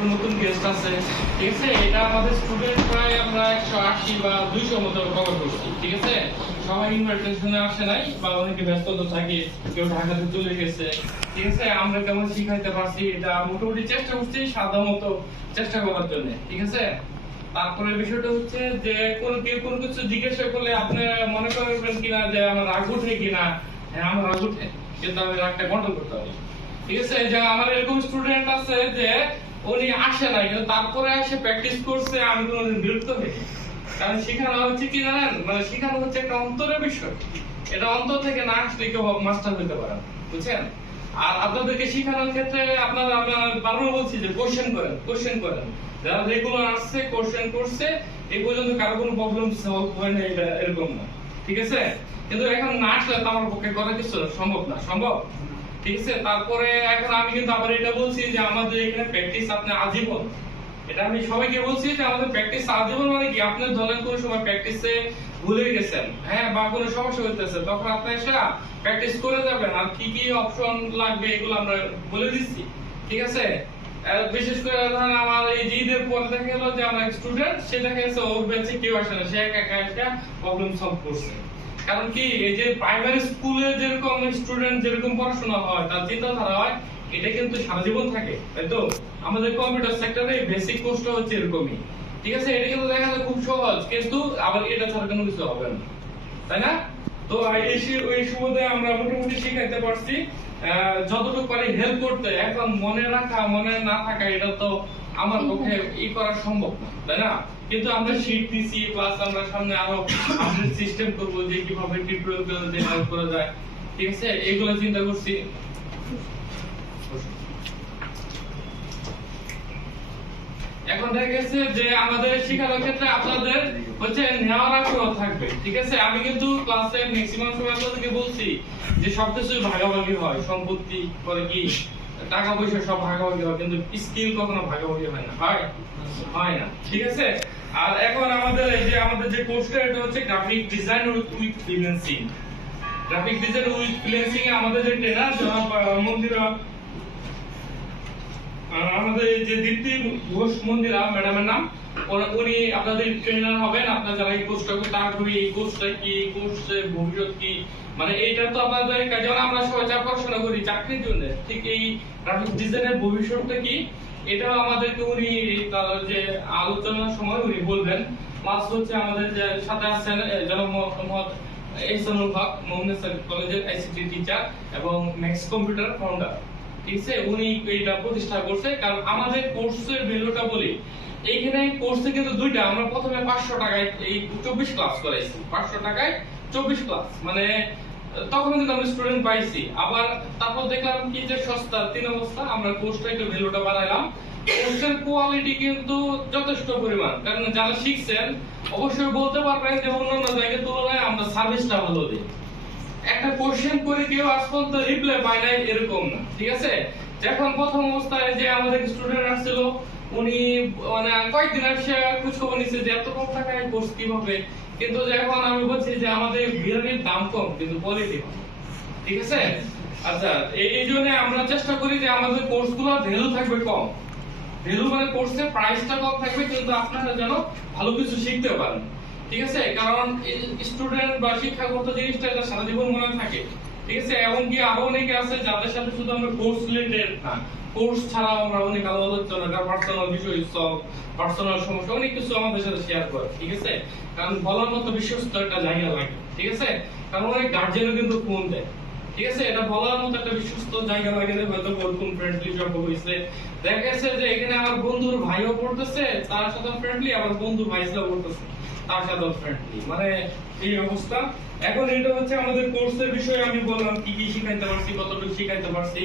একটা নতুন গেস্ট আছে, ঠিক আছে? এটা আমাদের স্টুডেন্ট প্রায় আমরা 180 বা 200 মতো কভার করছি, ঠিক আছে? সবাই ইনভাইটেশনে আসে নাই বা অনেকে ব্যস্ত তো থাকে, কেউ ঢাকাতে চলে গেছে, ঠিক আছে? আমরা কেমন শিখাইতে পারছি এটা মোটামুটি চেষ্টা করছি সাদা মতো চেষ্টা করার জন্য, ঠিক আছে? তারপরে বিষয়টা হচ্ছে যে কেউ কোনো কিছু জিজ্ঞাসা করলে আপনি মনে করবেন কিনা যে আমার রাগ উঠে কিনা। হ্যাঁ, আমার রাগ উঠে, কিন্তু আমি রাগটা কন্ট্রোল করতে পারি, ঠিক আছে? যে আমার এরকম স্টুডেন্ট আছে যে উনি আসে না, কিন্তু তারপরে এসে প্র্যাকটিস করছে, আমি কোনোদিন বিরক্ত হই। কারণ শেখানো হচ্ছে কি জানেন, মানে শেখানো হচ্ছে একটা অন্তরের বিষয়। এটা অন্তর থেকে না আসলে কেউ মাস্টার হতে পারে না, বুঝছেন? আর আপনাদেরকে শেখানোর ক্ষেত্রে আমরা বারবার বলছি যে কোশ্চেন করেন। যারা রেগুলার আসছে কোশ্চেন করছে, এই পর্যন্ত কারো কোনো প্রবলেম সলভ হয় না, এটা এরকম না, ঠিক আছে? কিন্তু এখন না আসলে তো আমার পক্ষে করা কিছু সম্ভব না, সম্ভব, ঠিক আছে? তারপরে এখন আমি কিন্তু আবার এটা বলছি যে আমাদের এখানে প্র্যাকটিস আপনি আজীবন। এটা আমি সবাইকে বলছি যে আমাদের প্র্যাকটিস আজীবন, মানে কি আপনি ধরেন কোন সময় প্র্যাকটিসে ভুলে গেছেন, হ্যাঁ, বা কোনো সমস্যা হইতেছে, তখন আপনি এসে প্র্যাকটিস করে যাবেন। আর কি কি অপশন লাগবে এগুলো আমরা বলে দিচ্ছি, ঠিক আছে? বিশেষ করে ধরেন আমার এই ঈদের পর দেখা গেল যে আমার স্টুডেন্ট, সে দেখা গেছে ওর ব্যাচে কেউ আসে না, সে একা একা এসে প্রবলেম সলভ করছে। কারণ কি, এই যে প্রাইমারি স্কুলে যেরকম স্টুডেন্ট যেরকম পড়াশোনা হয়, তার চিন্তাধারা হয়, এটা কিন্তু সারা জীবন থাকে, তাই তো? আমাদের কম্পিউটার সেক্টরে বেসিক কোর্সটা হচ্ছে এরকমই, ঠিক আছে? এটা কিন্তু দেখা যায় খুব সহজ, কিন্তু আবার এটা ছাড়া কোনো কিছু হবে না, তাই না? তো এই সুবাদে আমরা মোটামুটি শিখাইতে পারছি, যতটুকু পারি হেল্প করতে। এখন মনে রাখা মনে না থাকা এটা তো আমার পক্ষে করা সম্ভব না, তাই না? কিন্তু আমরা শিখতেছি, প্লাস আমরা সামনে আরো আপডেট সিস্টেম করব যে কিভাবে টিউটোরিয়াল গুলো হেল্প করা যায়, ঠিক আছে? এগুলো চিন্তা করছি। এখন দেখা গেছে যে আমাদের শেখানোর ক্ষেত্রে আপনাদের হচ্ছে নেওয়ার আগ্রহ থাকবে, ঠিক আছে? আমি কিন্তু ক্লাসে ম্যাক্সিমাম সময় আপনাদেরকে বলছি যে সবকিছু ভাগাভাগি হয়, সম্পত্তি করে কি টাকা পয়সা সব ভাগাভাগি হয়, কিন্তু স্কিল কখনো ভাগাভাগি হয় না, হয় না, ঠিক আছে? আর এখন আমাদের এই যে আমাদের যে কোর্সটা, এটা হচ্ছে graphic design with freelancing. Graphic design with freelancing এ আমাদের যে ট্রেনার জনাব মন্দিরা, আমাদের যে দীপ্তি ঘোষ মন্দিরা ম্যাডামের নাম, উনি আপনাদের ট্রেনার হবেন। আপনারা যারা এই কোর্সটা করতে আগ্রহী, এই কোর্সটা কি, এই কোর্সের ভবিষ্যৎ কি, মানে এইটা তো আপনাদের যেমন আমরা সবাই যা পড়াশোনা করি চাকরির জন্য, ঠিক এই গ্রাফিক ডিজাইনের ভবিষ্যৎটা কি, এটা আমাদেরকে উনি তার যে আলোচনার সময় উনি বলবেন। প্লাস হচ্ছে আমাদের যে সাথে আছেন জনাব মোহাম্মদ এহসানুল হক, মোহাম্মদ কলেজের আইসিটি টিচার এবং ম্যাক্স কম্পিউটার ফাউন্ডার, ঠিক আছে? উনি এটা প্রতিষ্ঠা করছে। কারণ আমাদের কোর্সের ভ্যালুটা বলি, এইখানে কোর্সে কিন্তু দুইটা, আমরা প্রথমে 500 টাকায় এই 24 ক্লাস করাইছি, 500 টাকায় 24 ক্লাস, মানে তখন কিন্তু আমরা স্টুডেন্ট পাইছি। আবার তারপর দেখলাম কি যে সস্তা, 3 অবস্থা আমরা কোর্সটা একটু ভ্যালুটা বাড়াইলাম। কোর্সের কোয়ালিটি কিন্তু যথেষ্ট পরিমাণ, কারণ যারা শিখছেন অবশ্যই বলতে পারবেন যে অন্যান্য জায়গার তুলনায় আমরা সার্ভিসটা ভালো দিই। একটা কোশ্চেন করে কেউ আজ পর্যন্ত রিপ্লাই পায় নাই এরকম না, ঠিক আছে? যখন প্রথম অবস্থায় যে আমাদের স্টুডেন্ট আসছিল, উনি মানে কয়েকদিন আসে খোঁজ খবর নিচ্ছে যে এত কম টাকায় কোর্স কিভাবে, কিন্তু যখন আমি বলছি যে আমাদের বিরিয়ানির দাম কম কিন্তু কোয়ালিটি কম, ঠিক আছে? আচ্ছা, এই জন্য আমরা চেষ্টা করি যে আমাদের কোর্সগুলো ভ্যালু থাকবে কম, ভ্যালু মানে কোর্সের প্রাইসটা কম থাকবে, কিন্তু আপনারা যেন ভালো কিছু শিখতে পারেন, ঠিক আছে? কারণ স্টুডেন্ট বা শিক্ষাগত জিনিসটা এটা সারা জীবন মনে থাকে, ঠিক আছে? এমনকি আরো অনেকে আছে যাদের সাথে শুধু আমরা কোর্স রিলেটেড না, কোর্স ছাড়াও আমরা অনেক আলোচনা, পার্সোনাল বিষয় সব, পার্সোনাল সমস্যা অনেক কিছু আমাদের সাথে শেয়ার করে, ঠিক আছে? কারণ বলার মতো বিশ্বস্ত একটা জায়গা লাগে, ঠিক আছে? কারণ অনেক গার্জিয়ানও কিন্তু ফোন দেয়, ঠিক আছে? এটা বলার মতো একটা বিশ্বস্ত জায়গা লাগে, হয়তো বলতুম ফ্রেন্ডলি সম্পর্ক হইছে। দেখা গেছে যে এখানে আমার বন্ধুর ভাইও পড়তেছে, তার সাথে ফ্রেন্ডলি, আবার বন্ধুর ভাইসও পড়তেছে, তার সাথে ফ্রেন্ডলি, মানে এই অবস্থা। এখন এটা হচ্ছে আমাদের কোর্সের বিষয়ে আমি বললাম কি কি শিখাইতে পারছি, কতটুকু শিখাইতে পারছি,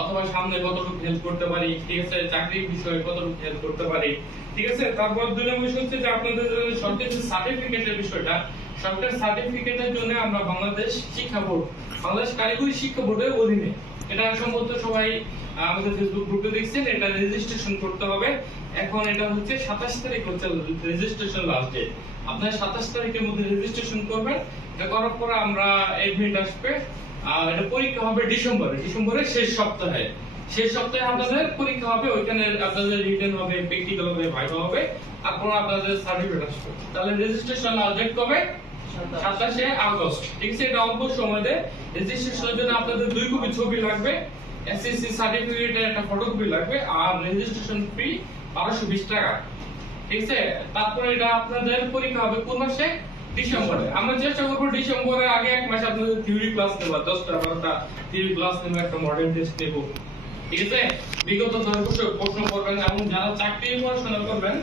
অথবা সামনে কতটুকু হেল্প করতে পারি, ঠিক আছে? চাকরির বিষয়ে কতটুকু হেল্প করতে পারি, ঠিক আছে? তারপর দুই নম্বর বিষয় হচ্ছে যে আপনাদের সরকারি সার্টিফিকেটের বিষয়টা। সরকারি সার্টিফিকেটের জন্য আমরা বাংলাদেশ শিক্ষা বোর্ড, বাংলাদেশ কারিগরি শিক্ষা বোর্ডের অধীনে, এটা সম্ভবত সবাই আমাদের ফেসবুক গ্রুপে দেখছেন, এটা রেজিস্ট্রেশন করতে হবে। এখন এটা হচ্ছে 27 তারিখ হচ্ছে রেজিস্ট্রেশন লাস্ট ডেট। আপনারা 27 তারিখের মধ্যে রেজিস্ট্রেশন করবেন। এটা করার পরে আমরা এডমিট আসবে, আর এটা পরীক্ষা হবে ডিসেম্বরের শেষ সপ্তাহে, শেষ সপ্তাহে আপনাদের পরীক্ষা হবে, ওইখানে আপনাদের রিটেন হবে, প্র্যাকটিক্যাল হবে, ভাইভা হবে, তারপর আপনাদের সার্টিফিকেট আসবে। তাহলে রেজিস্ট্রেশন ডেট কবে? 27শে আগস্ট। ঠিক আছে, এটা অল্প সময় দেয়। রেজিস্ট্রেশনের জন্য আপনাদের 2 কপি ছবি লাগবে, এসএসসি সার্টিফিকেটের একটা ফটোকপি লাগবে, আর রেজিস্ট্রেশন ফি 1220 টাকা। ঠিক আছে, তারপরে এটা আপনাদের পরীক্ষা হবে কোন মাসে? ডিসেম্বরে। আমরা চেষ্টা করব ডিসেম্বরের আগে 1 মাস আপনাদের থিওরি ক্লাস নেব, 10টা 12টা থিওরি ক্লাস নেব, একটা মডেল টেস্ট নেব। ঠিক আছে, বিগত 10 বছর প্রশ্ন করবেন, এবং যারা চাকরি পড়াশোনা করবেন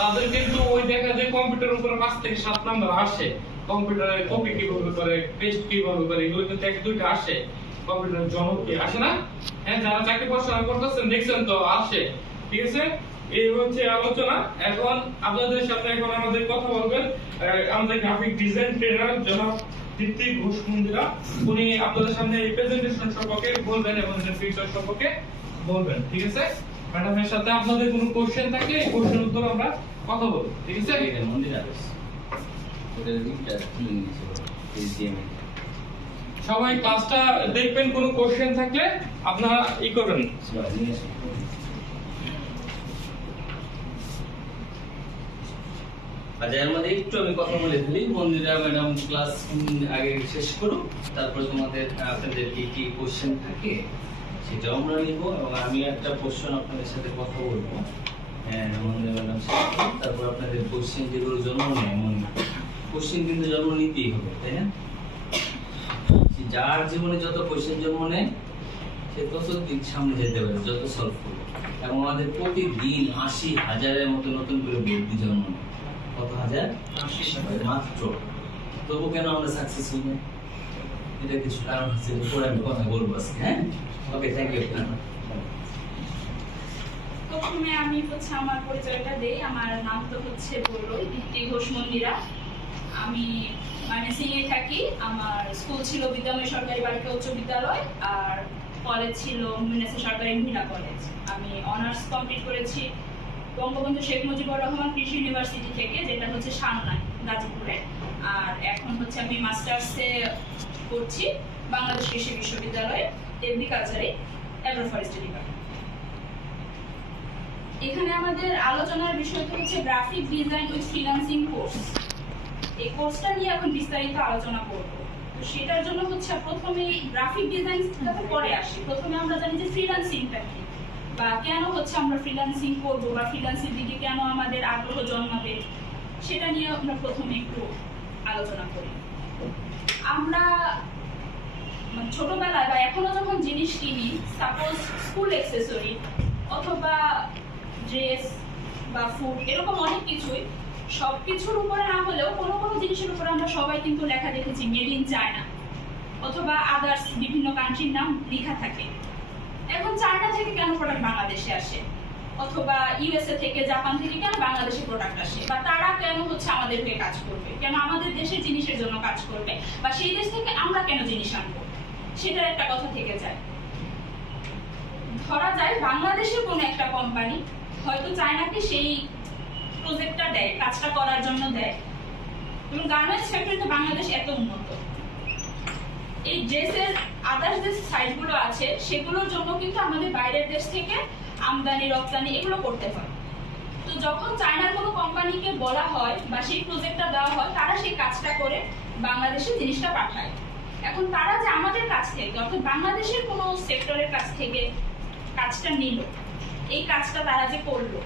তাদের কিন্তু ওই দেখা যায় কম্পিউটারের উপরে 5 থেকে 7 নাম্বার আসে। কম্পিউটারে কপি কিভাবে করে, পেস্ট কিভাবে করে, এগুলো কিন্তু 1-2টা আসে। কম্পিউটার জনপ্রিয় আসে না? হ্যাঁ, যারা চাকরি পড়াশোনা করতেছেন দেখছেন তো আসে। ঠিক আছে, এই হচ্ছে আলোচনা। এখন আপনাদের সাথে এখন আমাদের কথা বলবেন আমাদের গ্রাফিক ডিজাইন ট্রেনার জনাব দীপ্তি ঘোষ মন্দিরা। উনি আপনাদের সামনে এই প্রেজেন্টেশন সম্পর্কে বলবেন এবং এর ফিচার সম্পর্কে বলবেন। ঠিক আছে, ম্যাডামের সাথে আপনাদের কোনো কোশ্চেন থাকলে এই কোশ্চেন উত্তর আমরা কথা বলবো। ঠিক আছে, মন্দিরা ওদের লিংকটা খুলে নিয়েছিল এসডিএমএ। সবাই ক্লাসটা দেখবেন, কোনো কোশ্চেন থাকলে আপনারা করবেন। আচ্ছা, এর মধ্যে একটু আমি কথা বলে ফেলি। মন্দিরা ম্যাডাম ক্লাস আগে শেষ করুক, তারপর তোমাদের আপনাদের কি কোশ্চেন থাকে সেটাও আমরা নিব, এবং আমি একটা কোশ্চেন আপনাদের সাথে কথা বলবো। হ্যাঁ, মন্দিরা ম্যাডাম শেষ করুক, তারপর আপনাদের কোশ্চেন যেগুলো জন্ম নেয়, কোশ্চেন কিন্তু জন্ম নিতেই হবে, তাই না? যার জীবনে যত কোশ্চেন জন্ম নেয় সে তত দিক সামনে যেতে পারে, যত সলভ করবে। এবং আমাদের প্রতিদিন 80,000-এর মতো নতুন করে বুদ্ধি জন্ম নেয়। কত হাজার? 80,000 মাত্র। তবু কেন আমরা সাকসেসফুল নই? এটা কিছু কারণ আছে, পরে আমি কথা বলবো আজকে। হ্যাঁ, ওকে, থ্যাংক ইউ। প্রথমে আমি আমার পরিচয়টা দেই। আমার নাম তো বললোই, দীপ্তি ঘোষ মন্দিরা। আমি ময়মনসিংহে থাকি। আমার স্কুল ছিল বিদ্যাময় সরকারি বালিকা উচ্চ বিদ্যালয়, আর কলেজ ছিল মিনাসি সরকারি মহিলা কলেজ। আমি অনার্স কমপ্লিট করেছি বঙ্গবন্ধু শেখ মুজিবুর রহমান কৃষি ইউনিভার্সিটি থেকে, যেটা সাংনাই গাজীপুরে। আর এখন আমি মাস্টার্সে করছি বাংলাদেশ কৃষি বিশ্ববিদ্যালয়ে, এগ্রিকালচারে, অ্যাগ্রোফরেস্ট্রি ডিপার্টমেন্ট। এখানে আমাদের আলোচনার বিষয়টা graphic design with freelancing course. এই কোর্সটা নিয়ে এখন বিস্তারিত আলোচনা করব। তো সেটার জন্য প্রথমে গ্রাফিক ডিজাইনটা তো পরে আসি। প্রথমে আমরা জানি যে ফ্রিল্যান্সিংটা কি, বা কেন আমরা ফ্রিল্যান্সিং করব, বা ফ্রিল্যান্সিং দিকে কেন আমাদের আগ্রহ জন্মাবে, সেটা নিয়ে আমরা প্রথমে একটু আলোচনা করি। আমরা ছোটবেলায় বা এখনো যখন জিনিস কিনি, সাপোজ স্কুল অ্যাক্সেসরি অথবা ড্রেস বা ফুড, এরকম অনেক কিছুই, সবকিছুর উপরে না হলেও কোনো কোনো জিনিসের উপরে আমরা সবাই কিন্তু লেখা দেখেছি মেড ইন চায়না অথবা আদার্স বিভিন্ন কান্ট্রির নাম লেখা থাকে। এখন চায়না থেকে কেন প্রোডাক্ট বাংলাদেশে আসে, অথবা ইউএসএ থেকে, জাপান থেকে কেন বাংলাদেশে প্রোডাক্ট আসে, বা তারা কেন আমাদের হয়ে কাজ করবে, কেন আমাদের দেশের জিনিসের জন্য কাজ করবে, বা সেই দেশ থেকে আমরা কেন জিনিস আনবো, সেটার একটা কথা থেকে যায়। ধরা যায় বাংলাদেশের কোনো একটা কোম্পানি হয়তো চায়নাকে সেই প্রজেক্টটা দেয়, কাজটা করার জন্য দেয়, এবং গার্মেন্টস সেক্টরে বাংলাদেশ এত উন্নত, এই ড্রেসের আদার্স যে সাইটগুলো আছে সেগুলোর জন্য কিন্তু আমাদের বাইরের দেশ থেকে আমদানি রপ্তানি এগুলো করতে হয়। তো যখন চায়নার কোনো কোম্পানিকে বলা হয় বা সেই প্রজেক্টটা দেওয়া হয়, তারা সেই কাজটা করে বাংলাদেশে জিনিসটা পাঠায়। এখন তারা যে আমাদের কাছ থেকে, অর্থাৎ বাংলাদেশের কোনো সেক্টরের কাছ থেকে কাজটা নিল, এই কাজটা তারা যে করলো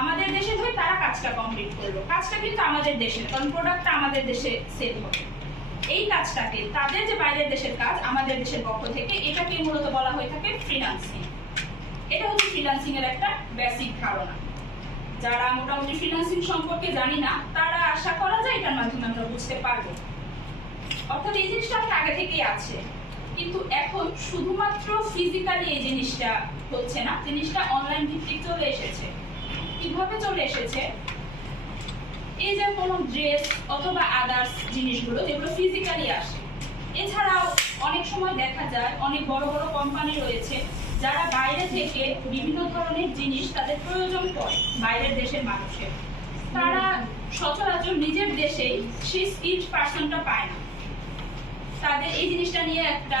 আমাদের দেশে হয়ে, তারা কাজটা কমপ্লিট করলো, কাজটা কিন্তু আমাদের দেশের, কারণ প্রোডাক্টটা আমাদের দেশে সেল হবে। এই কাজটাকে, তাদের যে বাইরের দেশের কাজ আমাদের দেশের পক্ষ থেকে, এটাকে মূলত বলা হয়ে থাকে ফ্রিল্যান্সিং। এটা ফ্রিল্যান্সিং এর একটা বেসিক ধারণা। যারা মোটামুটি ফ্রিল্যান্সিং সম্পর্কে জানি না, তারা আশা করা যায় এটার মাধ্যমে আমরা বুঝতে পারবো। অর্থাৎ এই জিনিসটা অনেক আগে থেকেই আছে, কিন্তু এখন শুধুমাত্র ফিজিক্যালি এই জিনিসটা হচ্ছে না, জিনিসটা অনলাইন ভিত্তিক চলে এসেছে। কিভাবে চলে এসেছে? এই যে কোনো ড্রেস অথবা আদার্স জিনিসগুলো যেগুলো ফিজিক্যালি আসে, এছাড়াও অনেক সময় দেখা যায় অনেক বড় বড় কোম্পানি রয়েছে যারা বাইরে থেকে বিভিন্ন ধরনের জিনিস তাদের প্রয়োজন পড়ে বাইরের দেশের মানুষের, তারা সচরাচর নিজের দেশেই সেই স্কিলড পার্সনটা পায় না। তাদের এই জিনিসটা নিয়ে একটা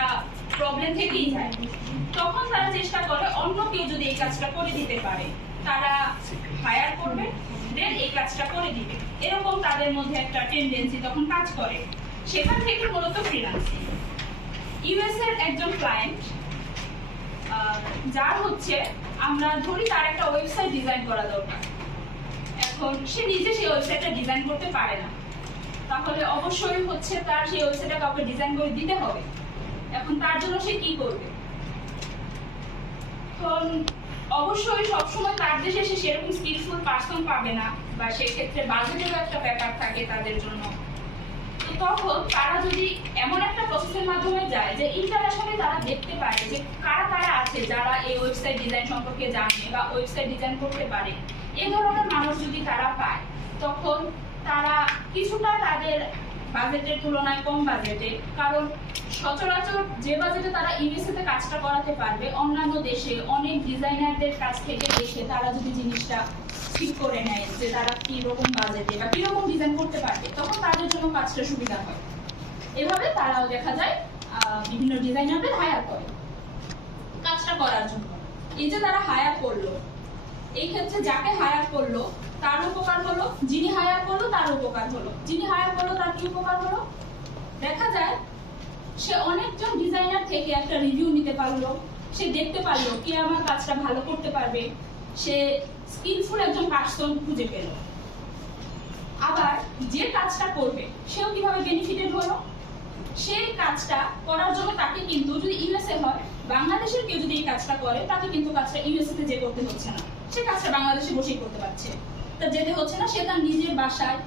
প্রবলেম থেকেই যায়। তখন তারা চেষ্টা করে অন্য কেউ যদি এই কাজটা করে দিতে পারে তারা হায়ার করবে, দেন এই কাজটা করে দিবে, এরকম তাদের মধ্যে একটা টেন্ডেন্সি তখন কাজ করে। সেখান থেকে মূলত ফ্রিল্যান্সিং। ইউএস এর একজন ক্লায়েন্ট যার হচ্ছে আমরা ধরি তার একটা ওয়েবসাইট ডিজাইন করা দরকার, এখন সে নিজে সেই ওয়েবসাইটটা ডিজাইন করতে পারে না, তাহলে অবশ্যই হচ্ছে তার সেই ওয়েবসাইটটা কাউকে ডিজাইন করে দিতে হবে। এখন তার জন্য সে কি করবে? তখন অবশ্যই সবসময় তার দেশে সে সেরকম স্কিলফুল পার্সন পাবে না, বা সেক্ষেত্রে বাজেটেরও একটা ব্যাপার থাকে তাদের জন্য। তো তখন তারা যদি এমন একটা প্রসেসের মাধ্যমে যায় যে ইন্টারন্যাশনালি তারা দেখতে পারে যে কারা কারা আছে যারা এই ওয়েবসাইট ডিজাইন সম্পর্কে জানে বা ওয়েবসাইট ডিজাইন করতে পারে, এই ধরনের মানুষ যদি তারা পায় তখন তারা কিছুটা তাদের বাজেটের তুলনায় কম বাজেটে, কারণ সচরাচর যে বাজেটে তারা ইউএসএ তে কাজটা করাতে পারবে অন্যান্য দেশে অনেক ডিজাইনারদের কাছ থেকে দেখে তারা যদি জিনিসটা ঠিক করে নেয় যে তারা কি রকম বাজেটে বা কি রকম ডিজাইন করতে পারবে, তখন তাদের জন্য কাজটা সুবিধা হয়। এভাবে তারাও দেখা যায় বিভিন্ন ডিজাইনারদের হায়ার করে কাজটা করার জন্য। এই যে তারা হায়ার করলো, এই ক্ষেত্রে যাকে হায়ার করলো তার উপকার হলো, যিনি হায়ার করলো তার উপকার হলো। যিনি হায়ার করলো তার কি উপকার হলো? দেখা যায় সে অনেকজন ডিজাইনার থেকে একটা রিভিউ নিতে পারলো, সে দেখতে পারলো কে আমার কাজটা ভালো করতে পারবে, সে স্কিলফুল একজন পার্সন খুঁজে পেল। আবার যে কাজটা করবে সেও কিভাবে বেনিফিটেড হলো? সেই কাজটা করার জন্য তাকে কিন্তু, যদি ইউএসএ হয়, বাংলাদেশের কেউ যদি এই কাজটা করে তাকে কিন্তু কাজটা ইউএসএ তে যে করতে হচ্ছে না, সে কাজটা বাংলাদেশে বসেই করতে পারছে, তা যেতে হচ্ছে না, সে তার নিজের বাসায়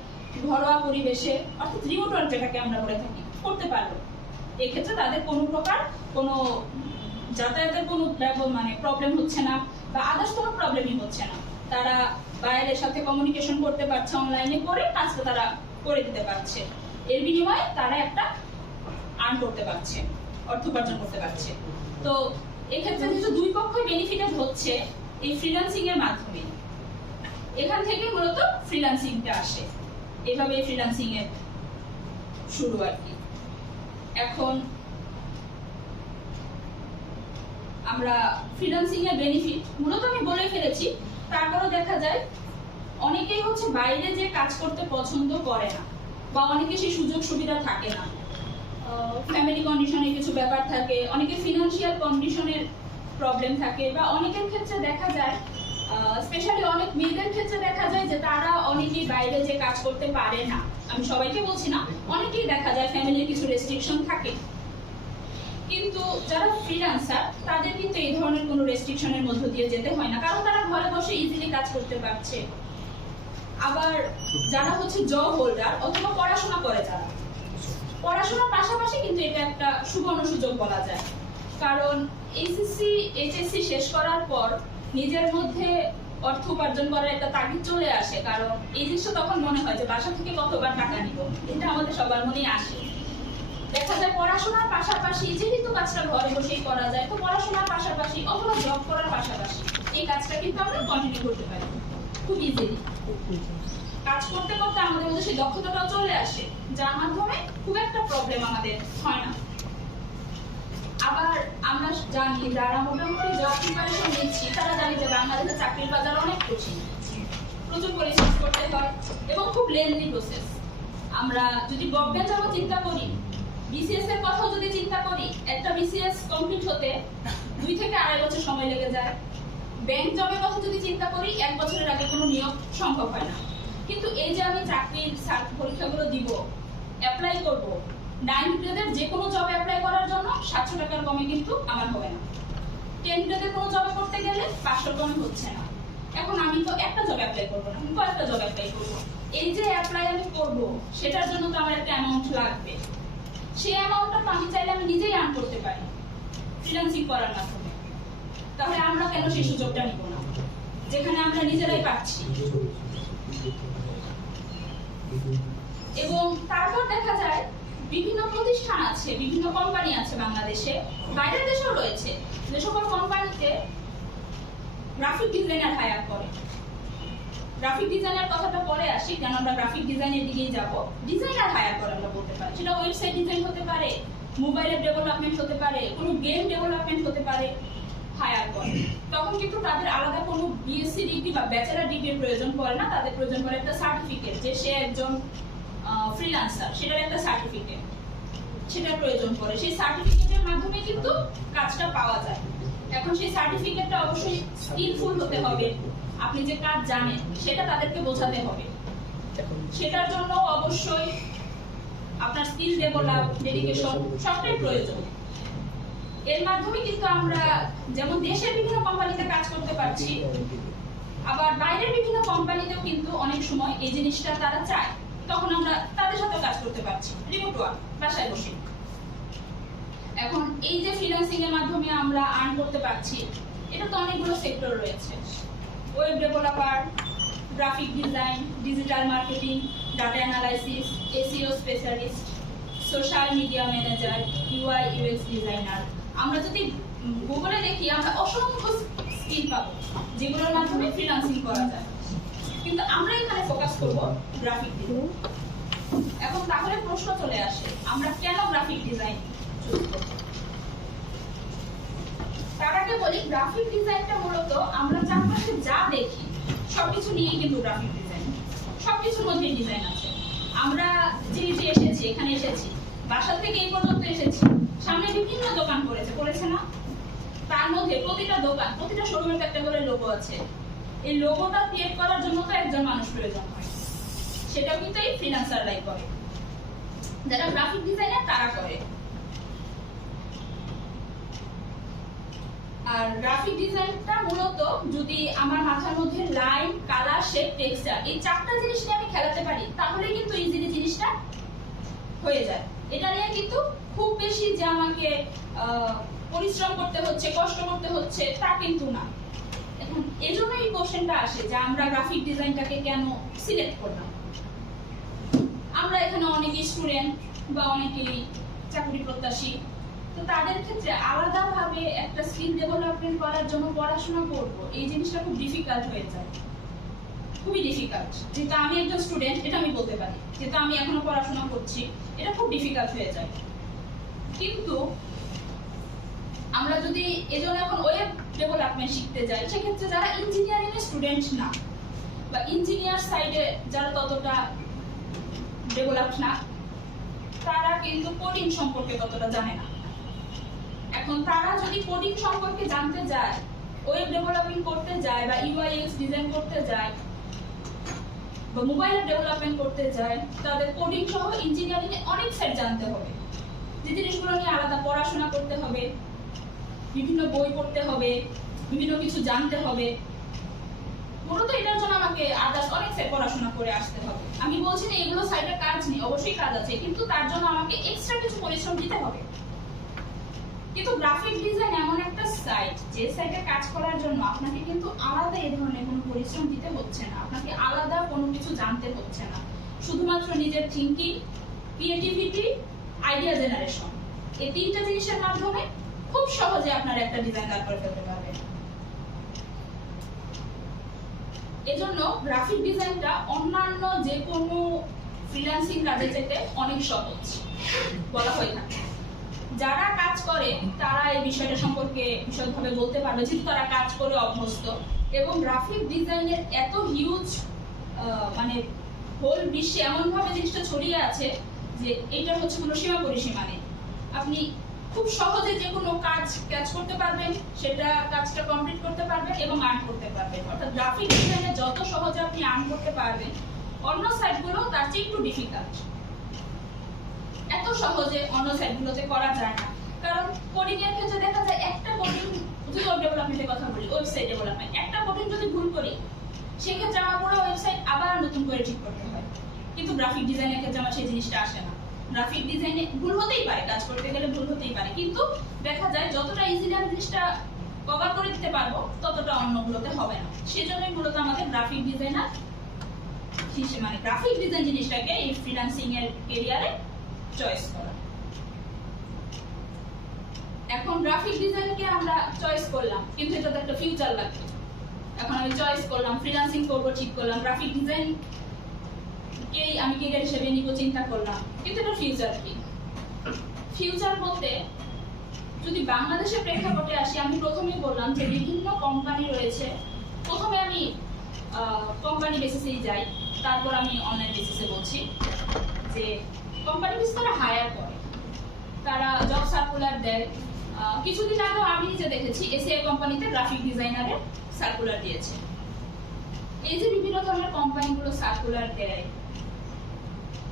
ঘরোয়া পরিবেশে অর্থাৎ রিমোট ওয়ার্ক যেটাকে আমরা বলে থাকি করতে পারলো। এক্ষেত্রে তাদের কোনো প্রকার কোনো যাতায়াতের কোনো মানে প্রবলেম হচ্ছে না বা আদার্স কোনো প্রবলেমই হচ্ছে না, তারা বাইরের সাথে কমিউনিকেশন করতে পারছে, অনলাইনে করে কাজটা তারা করে দিতে পারছে, এর বিনিময়ে তারা একটা আর্ন করতে পারছে, অর্থ উপার্জন করতে পারছে। তো এক্ষেত্রে যেহেতু দুই পক্ষই বেনিফিটেড হচ্ছে এই ফ্রিল্যান্সিং এর মাধ্যমে, এখান থেকে মূলত ফ্রিল্যান্সিংটা আসে। এভাবে ফ্রিল্যান্সিং এর শুরু আর কি। এখন আমরা ফ্রিল্যান্সিং এর বেনিফিট মূলত আমি বলে ফেলেছি, তারপরও দেখা যায় অনেকেই হচ্ছে বাইরে যে কাজ করতে পছন্দ করে না, বা অনেকে সেই সুযোগ সুবিধা থাকে না, ফ্যামিলি কন্ডিশনে কিছু ব্যাপার থাকে, অনেকে ফিনান্সিয়াল কন্ডিশনের প্রবলেম থাকে, বা অনেকের ক্ষেত্রে দেখা যায় স্পেশালি অনেক মেয়েদের ক্ষেত্রে দেখা যায় যে তারা অনেকেই বাইরে যে কাজ করতে পারে না, আমি সবাইকে বলছি না, অনেকেই দেখা যায় ফ্যামিলির কিছু রেস্ট্রিকশন থাকে। কিন্তু যারা ফ্রিল্যান্সার তাদের কিন্তু এই ধরনের কোনো রেস্ট্রিকশনের মধ্য দিয়ে যেতে হয় না, কারণ তারা ঘরে বসে ইজিলি কাজ করতে পারছে। আবার যারা হচ্ছে জব হোল্ডার অথবা পড়াশোনা করে, যারা পড়াশোনার পাশাপাশি কিন্তু এটা একটা সুবর্ণ সুযোগ বলা যায়, কারণ এইচএসসি এইচএসসি শেষ করার পর নিজের মধ্যে অর্থ উপার্জন করার একটা তাগিদ চলে আসে, কারণ এই জিনিসটা তখন মনে হয় যে বাসা থেকে কতবার টাকা নিব, এটা আমাদের সবার মনেই আসে। দেখা যায় পড়াশোনার পাশাপাশি যেহেতু কাজটা ঘরে বসেই করা যায়, তো পড়াশোনার পাশাপাশি অথবা জব করার পাশাপাশি এই কাজটা কিন্তু আমরা কন্টিনিউ করতে পারি খুব ইজিলি। কাজ করতে করতে আমাদের মধ্যে সেই দক্ষতাটাও চলে আসে, যার মাধ্যমে খুব একটা প্রবলেম আমাদের হয় না। আবার আমরা জানি যারা মোটামুটি জব প্রিপারেশন নিচ্ছি তারা জানি যে বাংলাদেশের চাকরির বাজার অনেক কঠিন, প্রচুর পরিশ্রম করতে হয় এবং খুব লেন্দি প্রসেস। আমরা যদি গভর্নমেন্ট জব চিন্তা করি, বিসিএস এর কথাও যদি চিন্তা করি, একটা বিসিএস কমপ্লিট হতে 2 থেকে 2.5 বছর সময় লেগে যায়। ব্যাংক জবের কথা যদি চিন্তা করি, 1 বছরের আগে কোনো নিয়োগ সম্ভব হয় না। কিন্তু এই যে আমি চাকরির পরীক্ষাগুলো দিব, অ্যাপ্লাই করব, 9 গ্রেডের যে কোনো জব অ্যাপ্লাই করার জন্য 700 টাকার কমে কিন্তু আমার হবে না। 10 গ্রেডের কোনো জব করতে গেলে 500 কমে হচ্ছে না। এখন আমি তো একটা জব অ্যাপ্লাই করব না, আমি কয়েকটা জব অ্যাপ্লাই করব। এই যে অ্যাপ্লাই আমি করব, সেটার জন্য তো আমার একটা অ্যামাউন্ট লাগবে। সেই অ্যামাউন্টটা তো আমি চাইলে আমি নিজেই আর্ন করতে পারি ফ্রিল্যান্সিং করার মাধ্যমে। তাহলে আমরা কেন সেই সুযোগটা নিব না, যেখানে আমরা নিজেরাই পাচ্ছি? এবং তারপর দেখা যায় বিভিন্ন প্রতিষ্ঠান আছে, বিভিন্ন কোম্পানি আছে বাংলাদেশে, বাইরের দেশেও রয়েছে, যে সকল কোম্পানিতে গ্রাফিক ডিজাইনার হায়ার করে। গ্রাফিক ডিজাইনার কথাটা পরে আসি, কেন আমরা গ্রাফিক ডিজাইনের দিকেই যাব। ডিজাইনার হায়ার করে আমরা বলতে পারি, সেটা ওয়েবসাইট ডিজাইন হতে পারে, মোবাইলের ডেভেলপমেন্ট হতে পারে, কোনো গেম ডেভেলপমেন্ট হতে পারে হায়ার করে, তখন কিন্তু তাদের আলাদা কোনো বিএসসি ডিগ্রি বা ব্যাচেলর ডিগ্রির প্রয়োজন পড়ে না। তাদের প্রয়োজন পড়ে একটা সার্টিফিকেট যে সে একজন ফ্রিল্যান্সার, সেটার একটা সার্টিফিকেট, সেটার প্রয়োজন পড়ে। সেই সার্টিফিকেটের মাধ্যমে কিন্তু কাজটা পাওয়া যায়। এখন সেই সার্টিফিকেটটা অবশ্যই স্কিলফুল হতে হবে, আপনি যে কাজ জানেন সেটা তাদেরকে বোঝাতে হবে। সেটার জন্য অবশ্যই আপনার স্কিল ডেভেলপ, ডেডিকেশন সবটাই প্রয়োজন। এর মাধ্যমে কিন্তু আমরা যেমন দেশের বিভিন্ন কোম্পানিতে কাজ করতে পারছি, আবার বাইরের বিভিন্ন কোম্পানিতেও কিন্তু অনেক সময় এই জিনিসটা তারা চায়, তখন আমরা তাদের সাথে কাজ করতে পারছি রিমোট ওয়ার্ক, বাসায় বসে। এখন এই যে ফ্রিল্যান্সিং এর মাধ্যমে আমরা আর্ন করতে পারছি, এটা তো অনেকগুলো সেক্টর রয়েছে, web developer, graphic design, digital marketing, data analysis, SEO specialist, social media manager, UI UX designer. আমরা যদি গুগলে দেখি আমরা অসংখ্য স্কিল পাবো যেগুলোর মাধ্যমে ফ্রিল্যান্সিং করা যায়, কিন্তু আমরা এখানে ফোকাস করব গ্রাফিক ডিজাইন। এখন তাহলে প্রশ্ন চলে আসে, আমরা কেন গ্রাফিক ডিজাইন চুজ করব? তার আগে বলি, গ্রাফিক ডিজাইনটা মূলত আমরা চারপাশে যা দেখি সবকিছু নিয়ে কিন্তু গ্রাফিক ডিজাইন, সবকিছুর মধ্যে ডিজাইন আছে। আমরা যে এসেছি, এখানে এসেছি, বাসা থেকে এই পর্যন্ত এসেছি, সামনে বিভিন্ন দোকান করেছে না? তার মধ্যে প্রতিটা দোকান, প্রতিটা শোরুমের একটা করে লোগো আছে। এই লোগোটা ক্রিয়েট করার জন্য তো একজন মানুষ প্রয়োজন হয়, সেটাও কিন্তু এই ফ্রিল্যান্সাররাই করে, যারা গ্রাফিক ডিজাইনার তারা করে। আর গ্রাফিক ডিজাইনটা মূলত যদি আমার মাথার মধ্যে লাইন, কালার, শেপ, টেক্সচার এই চারটা জিনিস নিয়ে আমি খেলাতে পারি, তাহলে কিন্তু ইজিলি জিনিসটা হয়ে যায়। এটা নিয়ে কিন্তু খুব বেশি যে আমাকে পরিশ্রম করতে হচ্ছে, কষ্ট করতে হচ্ছে তা কিন্তু না। এখন এজন্য এই কোশ্চেনটা আসে যে আমরা গ্রাফিক ডিজাইনটাকে কেন সিলেক্ট করলাম। আমরা এখানে অনেকেই স্টুডেন্ট বা অনেকেই চাকরি প্রত্যাশী, তো তাদের ক্ষেত্রে আলাদাভাবে একটা স্কিল ডেভেলপমেন্ট করার জন্য পড়াশোনা করব, এই জিনিসটা খুব ডিফিকাল্ট হয়ে যায়, খুবই ডিফিকাল্ট। যেহেতু আমি একজন স্টুডেন্ট, এটা আমি বলতে পারি, যেহেতু আমি এখনো পড়াশোনা করছি, এটা খুব ডিফিকাল্ট হয়ে যায়। কিন্তু আমরা যদি এজন্য এখন ওয়েব ডেভেলপমেন্ট শিখতে যাই, সেক্ষেত্রে যারা ইঞ্জিনিয়ারিং এর স্টুডেন্ট না বা ইঞ্জিনিয়ার সাইডে যারা ততটা ডেভেলপড না, তারা কিন্তু কোডিং সম্পর্কে ততটা জানে না। এখন তারা যদি কোডিং সম্পর্কে জানতে যায়, ওয়েব ডেভেলপিং করতে যায় বা ইউআইএক্স ডিজাইন করতে যায় বা মোবাইল ডেভেলপমেন্ট করতে যায়, তাদের কোডিং সহ ইঞ্জিনিয়ারিং এ অনেক সেট জানতে হবে, যে জিনিসগুলো নিয়ে আলাদা পড়াশোনা করতে হবে, বিভিন্ন বই পড়তে হবে, বিভিন্ন কিছু জানতে হবে। মূলত এটার জন্য আমাকে আদার্স অনেক সেট পড়াশোনা করে আসতে হবে। আমি বলছি না এগুলো সাইডে কাজ নেই, অবশ্যই কাজ আছে, কিন্তু তার জন্য আমাকে এক্সট্রা কিছু পরিশ্রম দিতে হবে। কিন্তু গ্রাফিক ডিজাইন এমন একটা সাইট, যে সাইটে কাজ করার জন্য আপনাকে কিন্তু আলাদা এই ধরনের কোনো পরিশ্রম দিতে হচ্ছে না, আপনাকে আলাদা কোনো কিছু জানতে হচ্ছে না। শুধুমাত্র নিজের থিঙ্কিং, ক্রিয়েটিভিটি, আইডিয়া জেনারেশন, এই তিনটা জিনিসের মাধ্যমে খুব সহজে আপনার একটা ডিজাইন দাঁড় করে ফেলতে পারবেন। এজন্য গ্রাফিক ডিজাইনটা অন্যান্য যে কোনো ফ্রিল্যান্সিং কাজের চাইতে অনেক সহজ বলা হয়ে থাকে। যারা কাজ করে তারা এই বিষয়টা সম্পর্কে বিশদভাবে বলতে পারবে, যেহেতু তারা কাজ করে অভ্যস্ত। এবং গ্রাফিক ডিজাইনের এত হিউজ মানে হোল বিশ্বে এমনভাবে জিনিসটা ছড়িয়ে আছে যে এইটার হচ্ছে কোনো সীমা পরিসীমা নেই। আপনি খুব সহজে যে কোনো কাজ করতে পারবেন, সেটা কাজটা কমপ্লিট করতে পারবেন এবং আর্ন করতে পারবেন। অর্থাৎ গ্রাফিক ডিজাইনে যত সহজে আপনি আর্ন করতে পারবেন, অন্য সাইটগুলো তার চেয়ে একটু ডিফিকাল্ট। এত সহজে অন্য সাইটগুলোতে করা যায় না, কারণ কোডিং এর ক্ষেত্রে দেখা যায় একটা কোডিং, যদি ওয়েব ডেভেলপমেন্টের কথা বলি, ওয়েবসাইট ডেভেলপমেন্ট, একটা কোডিং যদি ভুল করি, সেক্ষেত্রে আমার পুরো ওয়েবসাইট আবার নতুন করে ঠিক করতে হয়। কিন্তু গ্রাফিক ডিজাইনের ক্ষেত্রে আমার সেই জিনিসটা আসে না। গ্রাফিক ডিজাইনে ভুল হতেই পারে, কাজ করতে গেলে ভুল হতেই পারে, কিন্তু দেখা যায় যতটা ইজিলি আমি জিনিসটা কভার করে দিতে পারবো, ততটা অন্যগুলোতে হবে না। সেজন্যই মূলত আমাদের গ্রাফিক ডিজাইনার মানে গ্রাফিক ডিজাইন জিনিসটাকে এই ফ্রিল্যান্সিং এর ক্যারিয়ারে চয়েস করা। এখন গ্রাফিক ডিজাইনকে আমরা চয়েস করলাম, কিন্তু এটাতে একটা ফিউচার লাগবে। এখন আমি চয়েস করলাম, ফ্রিল্যান্সিং করবো, ঠিক করলাম, গ্রাফিক ডিজাইন কেই আমি ক্যারিয়ার হিসেবে নিব চিন্তা করলাম, কিন্তু এটা ফিউচার কি? ফিউচার বলতে যদি বাংলাদেশের প্রেক্ষাপটে আসি, আমি প্রথমেই বললাম যে বিভিন্ন কোম্পানি রয়েছে। প্রথমে আমি কোম্পানি বেসিসেই যাই, তারপর আমি অনলাইন বেসিসে বলছি যে কোম্পানি বেসিস তারা হায়ার করে, তারা জব সার্কুলার দেয়। কিছুদিন আগে আমি নিজে দেখেছি এসিআই কোম্পানিতে গ্রাফিক ডিজাইনারের সার্কুলার দিয়েছে। এই যে বিভিন্ন ধরনের কোম্পানিগুলো সার্কুলার দেয়,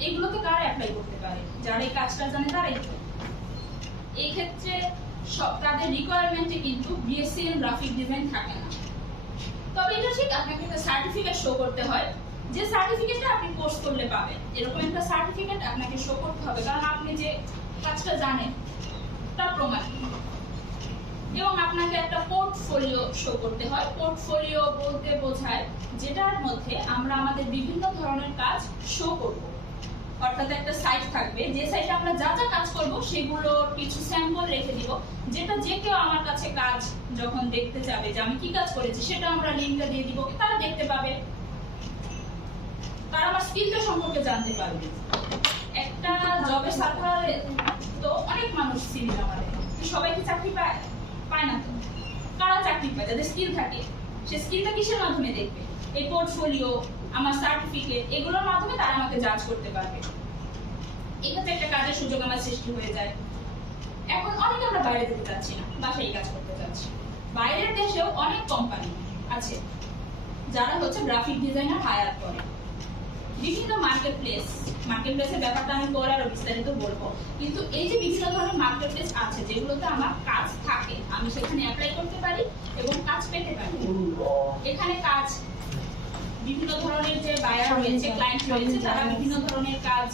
এগুলোতে কারা অ্যাপ্লাই করতে পারে? যারা এই কাজটা জানে তারাই তো। এই ক্ষেত্রে সব তাদের রিকোয়ারমেন্টে কিন্তু বিএসসি ইন গ্রাফিক ডিজাইন থাকে না। তবে এটা ঠিক আপনাকে একটা সার্টিফিকেট শো করতে হয়, যে সার্টিফিকেটটা আপনি কোর্স করলে পাবেন। এরকম একটা সার্টিফিকেট আপনাকে শো করতে হবে, কারণ আপনি যে কাজটা জানেন তার প্রমাণ। এবং আপনাকে একটা পোর্টফোলিও শো করতে হয়। পোর্টফোলিও বলতে বোঝায় যেটার মধ্যে আমরা আমাদের বিভিন্ন ধরনের কাজ শো করব। অর্থাৎ একটা সাইট থাকবে, যে সাইটে আমরা যা যা কাজ করব সেগুলোর কিছু স্যাম্পল রেখে দিব, যেটা যে কেউ আমার কাছে কাজ যখন দেখতে যাবে যে আমি কি কাজ করেছি, সেটা আমরা লিঙ্কটা দিয়ে দিব, তারা দেখতে পাবে, তারা আমার স্কিলটা সম্পর্কে জানতে পারবে। একটা জবের সার্কুলারে তো অনেক মানুষ সিভি জমা দেয়, সবাই কি চাকরি পায়? পায় না তো। কারা চাকরি পায়? যাদের স্কিল থাকে। সে স্কিলটা কিসের মাধ্যমে দেখবে? এই পোর্টফোলিও, আমার সার্টিফিকেট, এগুলোর মাধ্যমে তারা আমাকে জাজ করতে পারবে। এক্ষেত্রে একটা কাজের সুযোগ আমার সৃষ্টি হয়ে যায়। এখন অনেকে আমরা বাইরে যেতে চাচ্ছি না, বাসায় কাজ করতে চাচ্ছি। বাইরের দেশেও অনেক কোম্পানি আছে যারা হচ্ছে গ্রাফিক ডিজাইনার হায়ার করে। বিভিন্ন মার্কেটপ্লেসের ব্যাপারটা আমি পরে আরো বিস্তারিত বলবো, কিন্তু এই যে বিভিন্ন ধরনের মার্কেটপ্লেস আছে যেগুলোতে আমার কাজ থাকে, আমি সেখানে অ্যাপ্লাই করতে পারি এবং কাজ পেতে পারি। এখানে কাজ বিভিন্ন ধরনের যে বায়ার রয়েছে, ক্লায়েন্ট রয়েছে, তারা বিভিন্ন ধরনের কাজ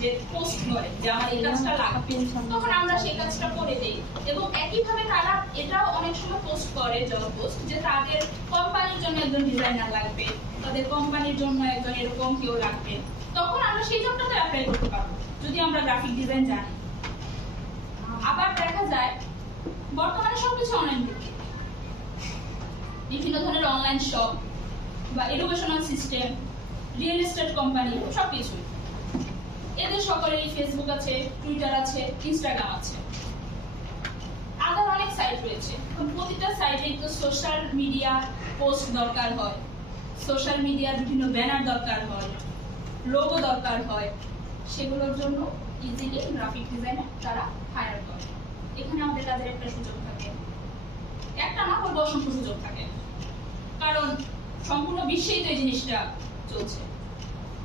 যে পোস্ট করে যে আমার এই কাজটা লাগবে, তখন আমরা সেই কাজটা করে দেই। এবং একইভাবে তারা এটাও অনেক সময় পোস্ট করে, জব পোস্ট, যে তাদের কোম্পানির জন্য একজন ডিজাইনার লাগবে, তাদের কোম্পানির জন্য একজন এরকম কেউ লাগবে, তখন আমরা সেই জবটাতে অ্যাপ্লাই করতে পারবো যদি আমরা গ্রাফিক ডিজাইন জানি। আবার দেখা যায় বর্তমানে সবকিছু অনলাইন ভিত্তিক, বিভিন্ন ধরনের অনলাইন শপ বা educational system, real estate company, সবকিছু। এদের সকলেরই ফেসবুক আছে, টুইটার আছে, ইনস্টাগ্রাম আছে, আদার অনেক সাইট রয়েছে। প্রতিটা সাইটে তো সোশ্যাল মিডিয়া পোস্ট দরকার হয়, সোশ্যাল মিডিয়ার বিভিন্ন ব্যানার দরকার হয়, লোগো দরকার হয়। সেগুলোর জন্য ইজিলি গ্রাফিক ডিজাইনার তারা হায়ার করে। এখানে আমাদের কাজের একটা সুযোগ থাকে, একটা না বলবো অসংখ্য সুযোগ থাকে, কারণ সম্পূর্ণ বিশ্বেই তো এই জিনিসটা চলছে।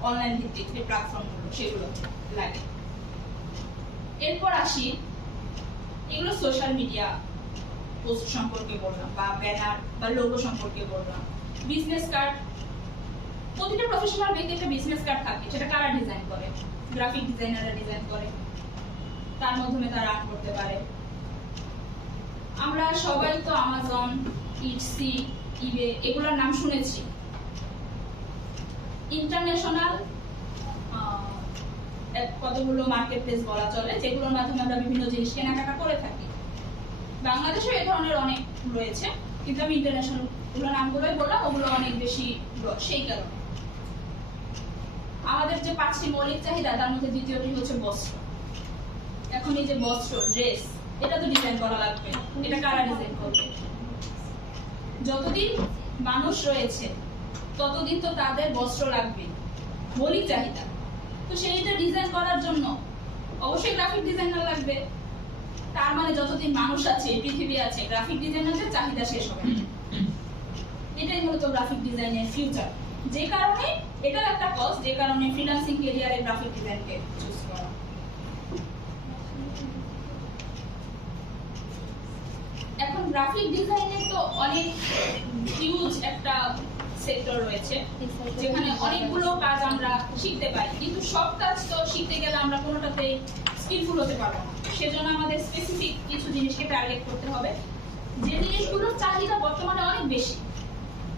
অনলাইন ভিত্তিক যে প্ল্যাটফর্মগুলো সেগুলো লাগে। এরপর আসি, এগুলো সোশ্যাল মিডিয়া পোস্ট সম্পর্কে বললাম, বা ব্যানার বা লোগো সম্পর্কে বললাম। বিজনেস কার্ড, প্রতিটা প্রফেশনাল ব্যক্তি একটা বিজনেস কার্ড থাকে, সেটা কারা ডিজাইন করে? গ্রাফিক ডিজাইনাররা ডিজাইন করে, তার মাধ্যমে তারা আর্ন করতে পারে। আমরা সবাই তো অ্যামাজন, ইটসি, ইবে এগুলোর নাম শুনেছি। ইন্টারন্যাশনাল কতগুলো মার্কেটপ্লেস বলা চলে, যেগুলোর মাধ্যমে আমরা বিভিন্ন জিনিস কেনাকাটা করে থাকি। বাংলাদেশে এই ধরনের অনেক রয়েছে, কিন্তু আমি ইন্টারন্যাশনাল নামগুলোই বললাম, ওগুলো অনেক বেশি সেই কারণে। আমাদের যে 5টি মৌলিক চাহিদা, তার মধ্যে দ্বিতীয়টি হচ্ছে বস্ত্র। এখন এই যে বস্ত্র, ড্রেস, এটা তো ডিজাইন করা লাগবে। এটা কারা ডিজাইন করবে? যতদিন মানুষ রয়েছে ততদিন তো তাদের বস্ত্র লাগবে, মৌলিক চাহিদা। তো সেইটা ডিজাইন করার জন্য অবশ্যই গ্রাফিক ডিজাইনার লাগবে। তার মানে যতদিন মানুষ আছে, পৃথিবী আছে, গ্রাফিক ডিজাইনারদের চাহিদা শেষ হবে না। এটাই মূলত গ্রাফিক ডিজাইনের ফিউচার। যে কারণে এটা একটা কজ, যে কারণে ফ্রিল্যান্সিং ক্যারিয়ারে গ্রাফিক ডিজাইনকে চুজ করা। এখন গ্রাফিক ডিজাইনের তো অনেক হিউজ একটা সেক্টর রয়েছে, যেখানে অনেকগুলো কাজ আমরা শিখতে পারি, কিন্তু সব কাজ তো শিখতে গেলে আমরা কোনোটাতেই স্কিলফুল হতে পারবো না। সেজন্য আমাদের স্পেসিফিক কিছু জিনিসকে টার্গেট করতে হবে, যে জিনিসগুলোর চাহিদা বর্তমানে অনেক বেশি।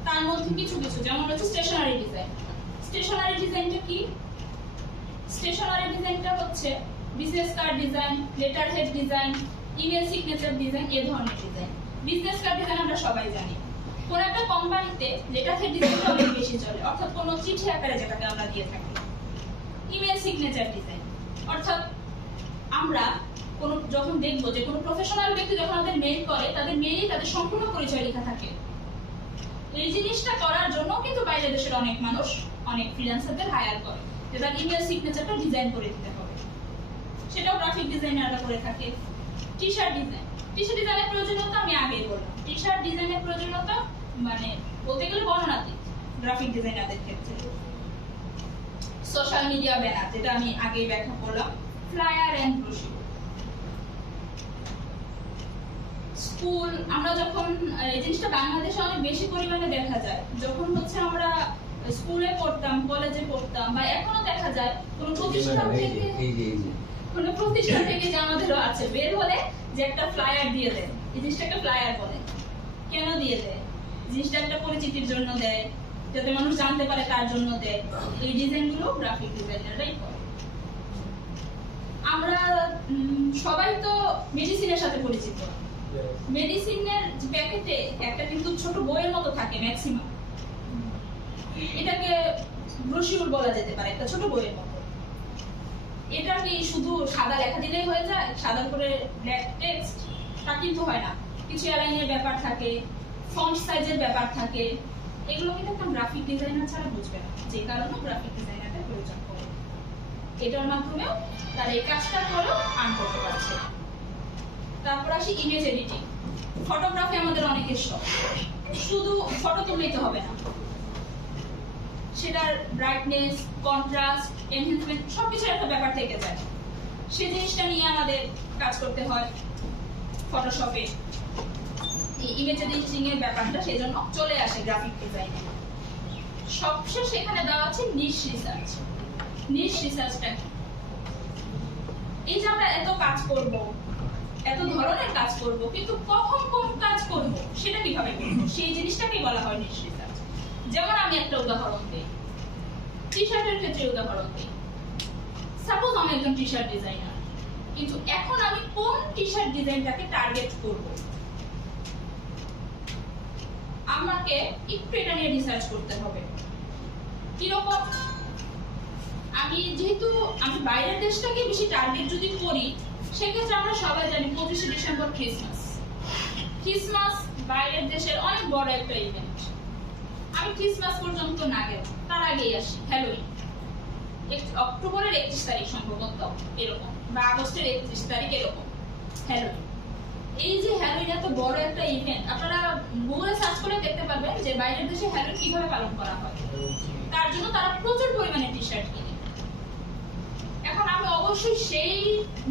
তার মধ্যে কিছু কিছু, যেমন হচ্ছে স্টেশনারি ডিজাইন। স্টেশনারি ডিজাইনটা কি? স্টেশনারি ডিজাইনটা হচ্ছে business card design, letter head design, email signature design, এই ধরনের ডিজাইন। বিজনেস কার্ড ডিজাইন আমরা সবাই জানি। কোন একটা কোম্পানিতে লেটার হেড ডিজাইনটা অনেক বেশি চলে, অর্থাৎ কোনো চিঠি আকারে যেটাকে আমরা দিয়ে থাকি। ইমেল সিগনেচার ডিজাইন, অর্থাৎ আমরা কোন যখন দেখবো যে কোনো প্রফেশনাল ব্যক্তি যখন আমাদের মেইল করে, তাদের মেইলে তাদের সম্পূর্ণ পরিচয় লেখা থাকে। এই জিনিসটা করার জন্য কিন্তু বাইরের দেশের অনেক মানুষ অনেক ফ্রিল্যান্সারদের হায়ার করে, যে তার ইমেল সিগনেচারটা ডিজাইন করে দিতে হবে। সেটাও গ্রাফিক ডিজাইনাররা করে থাকে। টি শার্ট ডিজাইনের প্রয়োজনীয়তা আমি আগেই বললাম। টি শার্ট ডিজাইনের প্রয়োজনীয়তা মানে বলতে গেলে বর্ণনাতীত গ্রাফিক ডিজাইনারদের ক্ষেত্রে। সোশ্যাল মিডিয়া ব্যানার, যেটা আমি আগেই ব্যাখ্যা করলাম, ফ্লায়ার এন্ড ব্রোশিউর। স্কুল, আমরা যখন এই জিনিসটা বাংলাদেশে অনেক বেশি পরিমাণে দেখা যায়, যখন হচ্ছে আমরা স্কুলে পড়তাম, কলেজে পড়তাম, বা এখনো দেখা যায় কোন প্রতিষ্ঠান থেকে যে আমাদেরও আছে, বের হলে যে একটা ফ্লায়ার দিয়ে দেয়। এই জিনিসটা একটা ফ্লায়ার বলে। কেন দিয়ে দেয়? জিনিসটা একটা পরিচিতির জন্য দেয়, যাতে মানুষ জানতে পারে তার জন্য দেয়। এই ডিজাইনগুলো গ্রাফিক ডিজাইনাররাই করে। আমরা সবাই তো মেডিসিনের সাথে পরিচিত। মেডিসিনের প্যাকেটে একটা কিন্তু ছোট বইয়ের মতো থাকে ম্যাক্সিমাম, এটাকে ব্রোশিউর বলা যেতে পারে, একটা ছোট বইয়ের মতো। এটা কি শুধু সাদা লেখা দিলেই হয়ে যায়, সাদা করে ব্ল্যাক টেক্সট? তা কিন্তু হয় না। কিছু অ্যালাইনের ব্যাপার থাকে, ফন্ট সাইজের ব্যাপার থাকে, এগুলো কিন্তু একটা গ্রাফিক ডিজাইনার ছাড়া বুঝবে না, যে কারণে গ্রাফিক ডিজাইনারের প্রয়োজন পড়ে। এটার মাধ্যমেও তারা এই কাজটা করেও আর্ন করতে পারছে। তারপর আসি ইমেজ এডিটিং। ফটোগ্রাফি আমাদের অনেকের শখ, শুধু ফটো তুললেই তো হবে না, সেটার ব্রাইটনেস, কন্ট্রাস্ট, এনহ্যান্সমেন্ট সবকিছুর একটা ব্যাপার থেকে যায়। সেই জিনিসটা নিয়ে আমাদের কাজ করতে হয় ফটোশপে। এই ইমেজ এডিটিং এর ব্যাপারটা সেজন্য চলে আসে গ্রাফিক ডিজাইনে। সবশেষ এখানে দেওয়া আছে নিশ রিসার্চ। নিশ রিসার্চটা কি? এই যে আমরা এত কাজ করব, এত ধরনের কাজ করব, কিন্তু কখন কোন কাজ করব সেটা কিভাবে করব, সেই জিনিসটাকেই বলা হয় নিশ রিসার্চ। যেমন আমি একটা উদাহরণ দিই, টি শার্টের ক্ষেত্রে উদাহরণ দিই। সাপোজ আমি একজন টি শার্ট ডিজাইনার, কিন্তু এখন আমি কোন টি শার্ট ডিজাইনটাকে টার্গেট করব, আমাকে একটু এটা নিয়ে রিসার্চ করতে হবে। কিরকম? যেহেতু আমি বাইরের দেশটাকে বেশি টার্গেট যদি করি, সেক্ষেত্রে আমরা সবাই জানি 25শে ডিসেম্বর ক্রিসমাস বাইরের দেশের অনেক বড় একটা ইভেন্ট। আমি ক্রিসমাস পর্যন্ত না গেলাম, তার আগেই আসি হ্যালোউইন, অক্টোবরের 31 তারিখ সম্ভবত এরকম, বা আগস্টের 31 তারিখ এরকম হ্যালোউইন। এই যে হ্যালোউইন এত বড় একটা ইভেন্ট, আপনারা গুগলে সার্চ করে দেখতে পারবেন যে বাইরের দেশে হ্যালোউইন কিভাবে পালন করা হয়। তার জন্য তারা প্রচুর পরিমাণে টি শার্ট কিনে। এখন আমি অবশ্যই সেই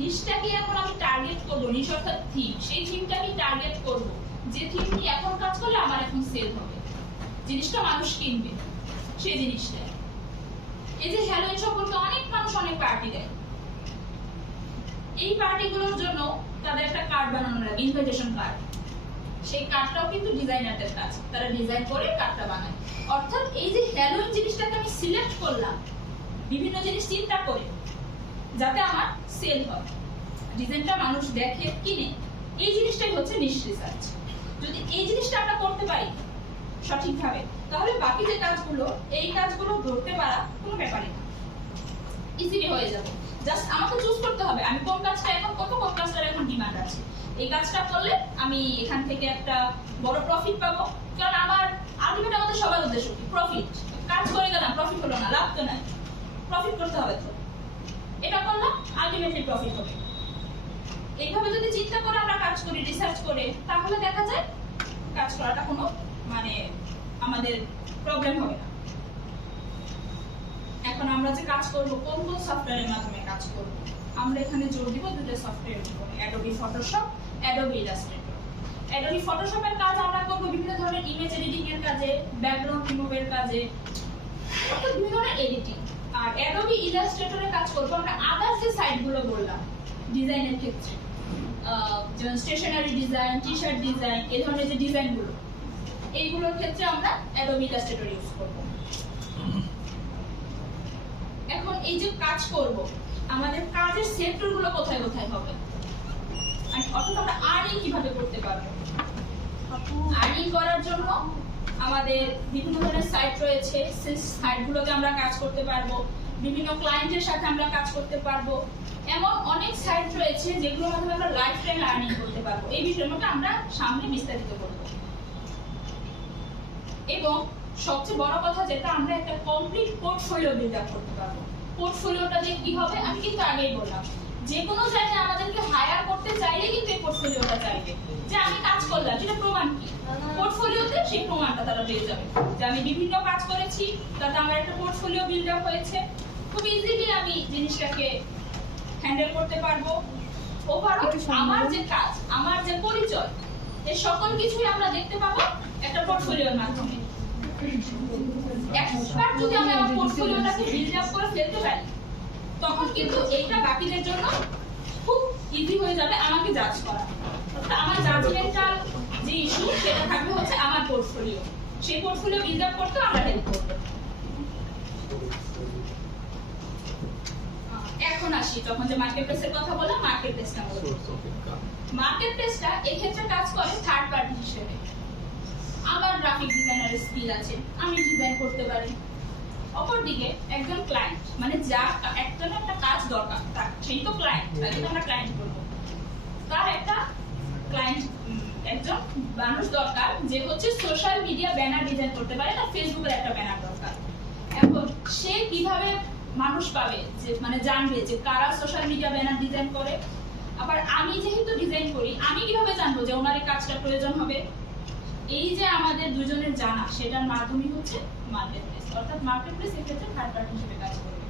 নিশটাকে এখন আমি টার্গেট করবো, নিশ অর্থাৎ থিম, সেই থিমটা আমি টার্গেট করবো, যে থিম নিয়ে এখন কাজ করলে আমার এখন সেল হবে, জিনিসটা মানুষ কিনবে, সেই জিনিসটা। এই যে হ্যালোউইন সম্পর্কে অনেক মানুষ অনেক পার্টি দেয়, এই পার্টিগুলোর জন্য তাদের একটা কার্ড বানানো লাগে, ইনভাইটেশন কার্ড। সেই কার্ডটাও কিন্তু ডিজাইনারদের কাজ, তারা ডিজাইন করে কার্ডটা বানায়। অর্থাৎ এই যে হ্যালোউইন জিনিসটাকে আমি সিলেক্ট করলাম বিভিন্ন জিনিস চিন্তা করে, যাতে আমার সেল হয়, ডিজাইনটা মানুষ দেখে কিনে, এই জিনিসটাই হচ্ছে নিশ রিসার্চ। যদি এই জিনিসটা আমরা করতে পারি সঠিকভাবে, তাহলে বাকি যে কাজগুলো, এই কাজগুলো ধরতে পারা কোনো ব্যাপারই না, ইজিলি হয়ে যাবে। জাস্ট আমাকে চুজ করতে হবে আমি কোন কাজটা এখন করব, কোন কাজটার এখন ডিমান্ড আছে। এই কাজটা করলে আমি এখান থেকে একটা বড় প্রফিট পাবো, কারণ আমার আলটিমেট আমাদের সবার উদ্দেশ্য কি? প্রফিট। কাজ করে গেলাম, প্রফিট হলো না, লাভ তো নাই, প্রফিট করতে হবে। তো এটা করলাম, আলটিমেটলি প্রফিট হবে। এইভাবে যদি চিন্তা করে আমরা কাজ করি, রিসার্চ করে, তাহলে দেখা যায় কাজ করাটা কোনো মানে আমাদের প্রবলেম হবে না। এখন আমরা যে কাজ করব, কোন কোন সফটওয়্যারের মাধ্যমে কাজ করব, আমরা এখানে জোর দিব দুটো সফটওয়্যারের উপরে, Adobe Photoshop, Adobe Illustrator. Adobe ফটোশপের কাজ আমরা করব বিভিন্ন ধরনের ইমেজ এডিটিং এর কাজে, ব্যাকগ্রাউন্ড রিমুভের কাজে, অর্থাৎ বিভিন্ন ধরনের এডিটিং। আর অ্যাডোবি ইলাস্ট্রেটরে কাজ করব আমরা আদার্স যে সাইটগুলো বললাম ডিজাইনের ক্ষেত্রে, যেমন stationery design, T shirt design, এই ধরনের যে ডিজাইনগুলো, এইগুলোর ক্ষেত্রে আমরা অ্যাডোবি ইলাস্ট্রেটর ইউজ করব। এখন এই যে কাজ করব, আমাদের কাজের সেক্টরগুলো কোথায় কোথায় হবে, অর্থাৎ আমরা আর্নিং কিভাবে করতে পারবো। আর্নিং করার জন্য আমাদের বিভিন্ন ধরনের সাইট রয়েছে, সেই সাইটগুলোতে আমরা কাজ করতে পারবো, বিভিন্ন ক্লায়েন্টের সাথে আমরা কাজ করতে পারবো, এমন অনেক সাইট রয়েছে যেগুলোর মাধ্যমে আমরা লাইফ টাইম আর্নিং করতে পারবো। এই বিষয়ের মধ্যে আমরা সামনে বিস্তারিত করব। এবং সবচেয়ে বড় কথা যেটা, আমরা একটা কমপ্লিট পোর্টফোলিও বিল্ড আপ করতে পারবো। পোর্টফোলিওটা দিয়ে কি হবে, আমি কিন্তু আগেই বললাম, যে কোনো জায়গায় আমাদেরকে হায়ার করতে চাইলে কিন্তু এই পোর্টফোলিওটা চাইবে, যে আমি কাজ করলাম, সেটা প্রমাণ কি, পোর্টফোলিওতে সেই প্রমাণটা তারা পেয়ে যাবে যে আমি বিভিন্ন কাজ করেছি, তাতে আমার একটা পোর্টফোলিও বিল্ড আপ হয়েছে। খুব ইজিলি আমি জিনিসটাকে হ্যান্ডেল করতে পারবো। ওভারঅল আমার যে কাজ, আমার যে পরিচয়, এই সকল কিছুই আমরা দেখতে পাবো একটা পোর্টফোলিওর মাধ্যমে। একবার যদি আমি আমার পোর্টফোলিওটাকে বিল্ড আপ করে ফেলতে পারি, তখন কিন্তু এইটা বাকিদের জন্য খুব ইজি হয়ে যাবে আমাকে জাজ করা। অর্থাৎ আমার জাজমেন্টাল যে ইস্যু, সেটা থাকবে হচ্ছে আমার পোর্টফোলিও। সেই পোর্টফোলিও বিল্ড আপ করতে আমরা হেল্প করব। এখন আসি তখন যে মার্কেট প্লেসের কথা বললাম, মার্কেট প্লেসটা বলবো। মার্কেট প্লেসটা এই ক্ষেত্রে কাজ করে থার্ড পার্টি হিসেবে। আমার গ্রাফিক ডিজাইনারের স্কিল আছে, আমি ডিজাইন করতে পারি। অপরদিকে একজন ক্লায়েন্ট, মানে যার একটা কাজ দরকার, তার সেই তো ক্লায়েন্ট, তাকে তো আমরা ক্লায়েন্ট বলবো। তার একটা ক্লায়েন্ট, একজন মানুষ দরকার যে হচ্ছে সোশ্যাল মিডিয়া ব্যানার ডিজাইন করতে পারে, না ফেসবুকের একটা ব্যানার দরকার। এখন সে কিভাবে মানুষ পাবে, যে মানে জানবে যে কারা সোশ্যাল মিডিয়া ব্যানার ডিজাইন করে। আবার আমি যেহেতু ডিজাইন করি, আমি কিভাবে জানবো যে ওনার এই কাজটা প্রয়োজন হবে। এই যে আমাদের দুজনের জানা, সেটার মাধ্যমে হচ্ছে মার্কেট প্লেস। অর্থাৎ মার্কেট প্লেস এক্ষেত্রে থার্ড পার্টি হিসেবে কাজ করবে।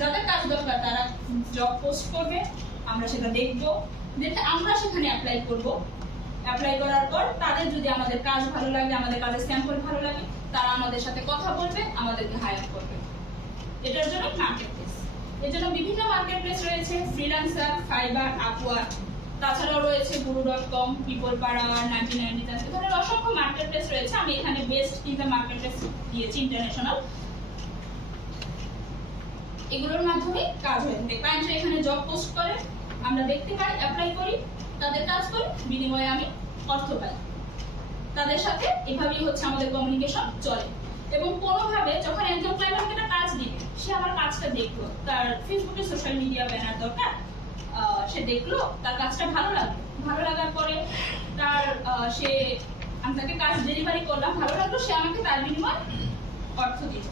যাদের কাজ দরকার তারা জব পোস্ট করবে, আমরা সেটা দেখবো, দেখে আমরা সেখানে অ্যাপ্লাই করব। অ্যাপ্লাই করার পর তাদের যদি আমাদের কাজ ভালো লাগে, আমাদের কাজের স্যাম্পল ভালো লাগে, তারা আমাদের সাথে কথা বলবে, আমাদেরকে হায়ার করবে। এটার জন্য মার্কেট প্লেস। এর জন্য বিভিন্ন মার্কেট প্লেস রয়েছে, ফ্রিল্যান্সার, ফাইবার, আপওয়ার্ক, তাছাড়াও রয়েছে guru.com, পিপলপাড়া, 99 ডিজাইন, এ ধরনের অসংখ্য মার্কেট প্লেস রয়েছে। আমি এখানে বেস্ট কিন্তু মার্কেট প্লেস দিয়েছি ইন্টারন্যাশনাল। এগুলোর মাধ্যমে কাজ হয়ে থাকে। ক্লায়েন্টরা এখানে জব পোস্ট করে, আমরা দেখতে পাই, অ্যাপ্লাই করি, তাদের কাজ করি, বিনিময়ে আমি অর্থ পাই। তাদের সাথে এভাবেই হচ্ছে আমাদের কমিউনিকেশন চলে। এবং কোনোভাবে যখন একজন ক্লায়েন্ট আমাকে একটা কাজ দিবে, সে আমার কাজটা দেখলো, তার ফেসবুকে সোশ্যাল মিডিয়া ব্যানার দরকার, সে দেখলো, তার কাজটা ভালো লাগলো, ভালো লাগার পরে তার সে, আমি তাকে কাজ ডেলিভারি করলাম, ভালো লাগলো, সে আমাকে তার বিনিময়ে অর্থ দিল,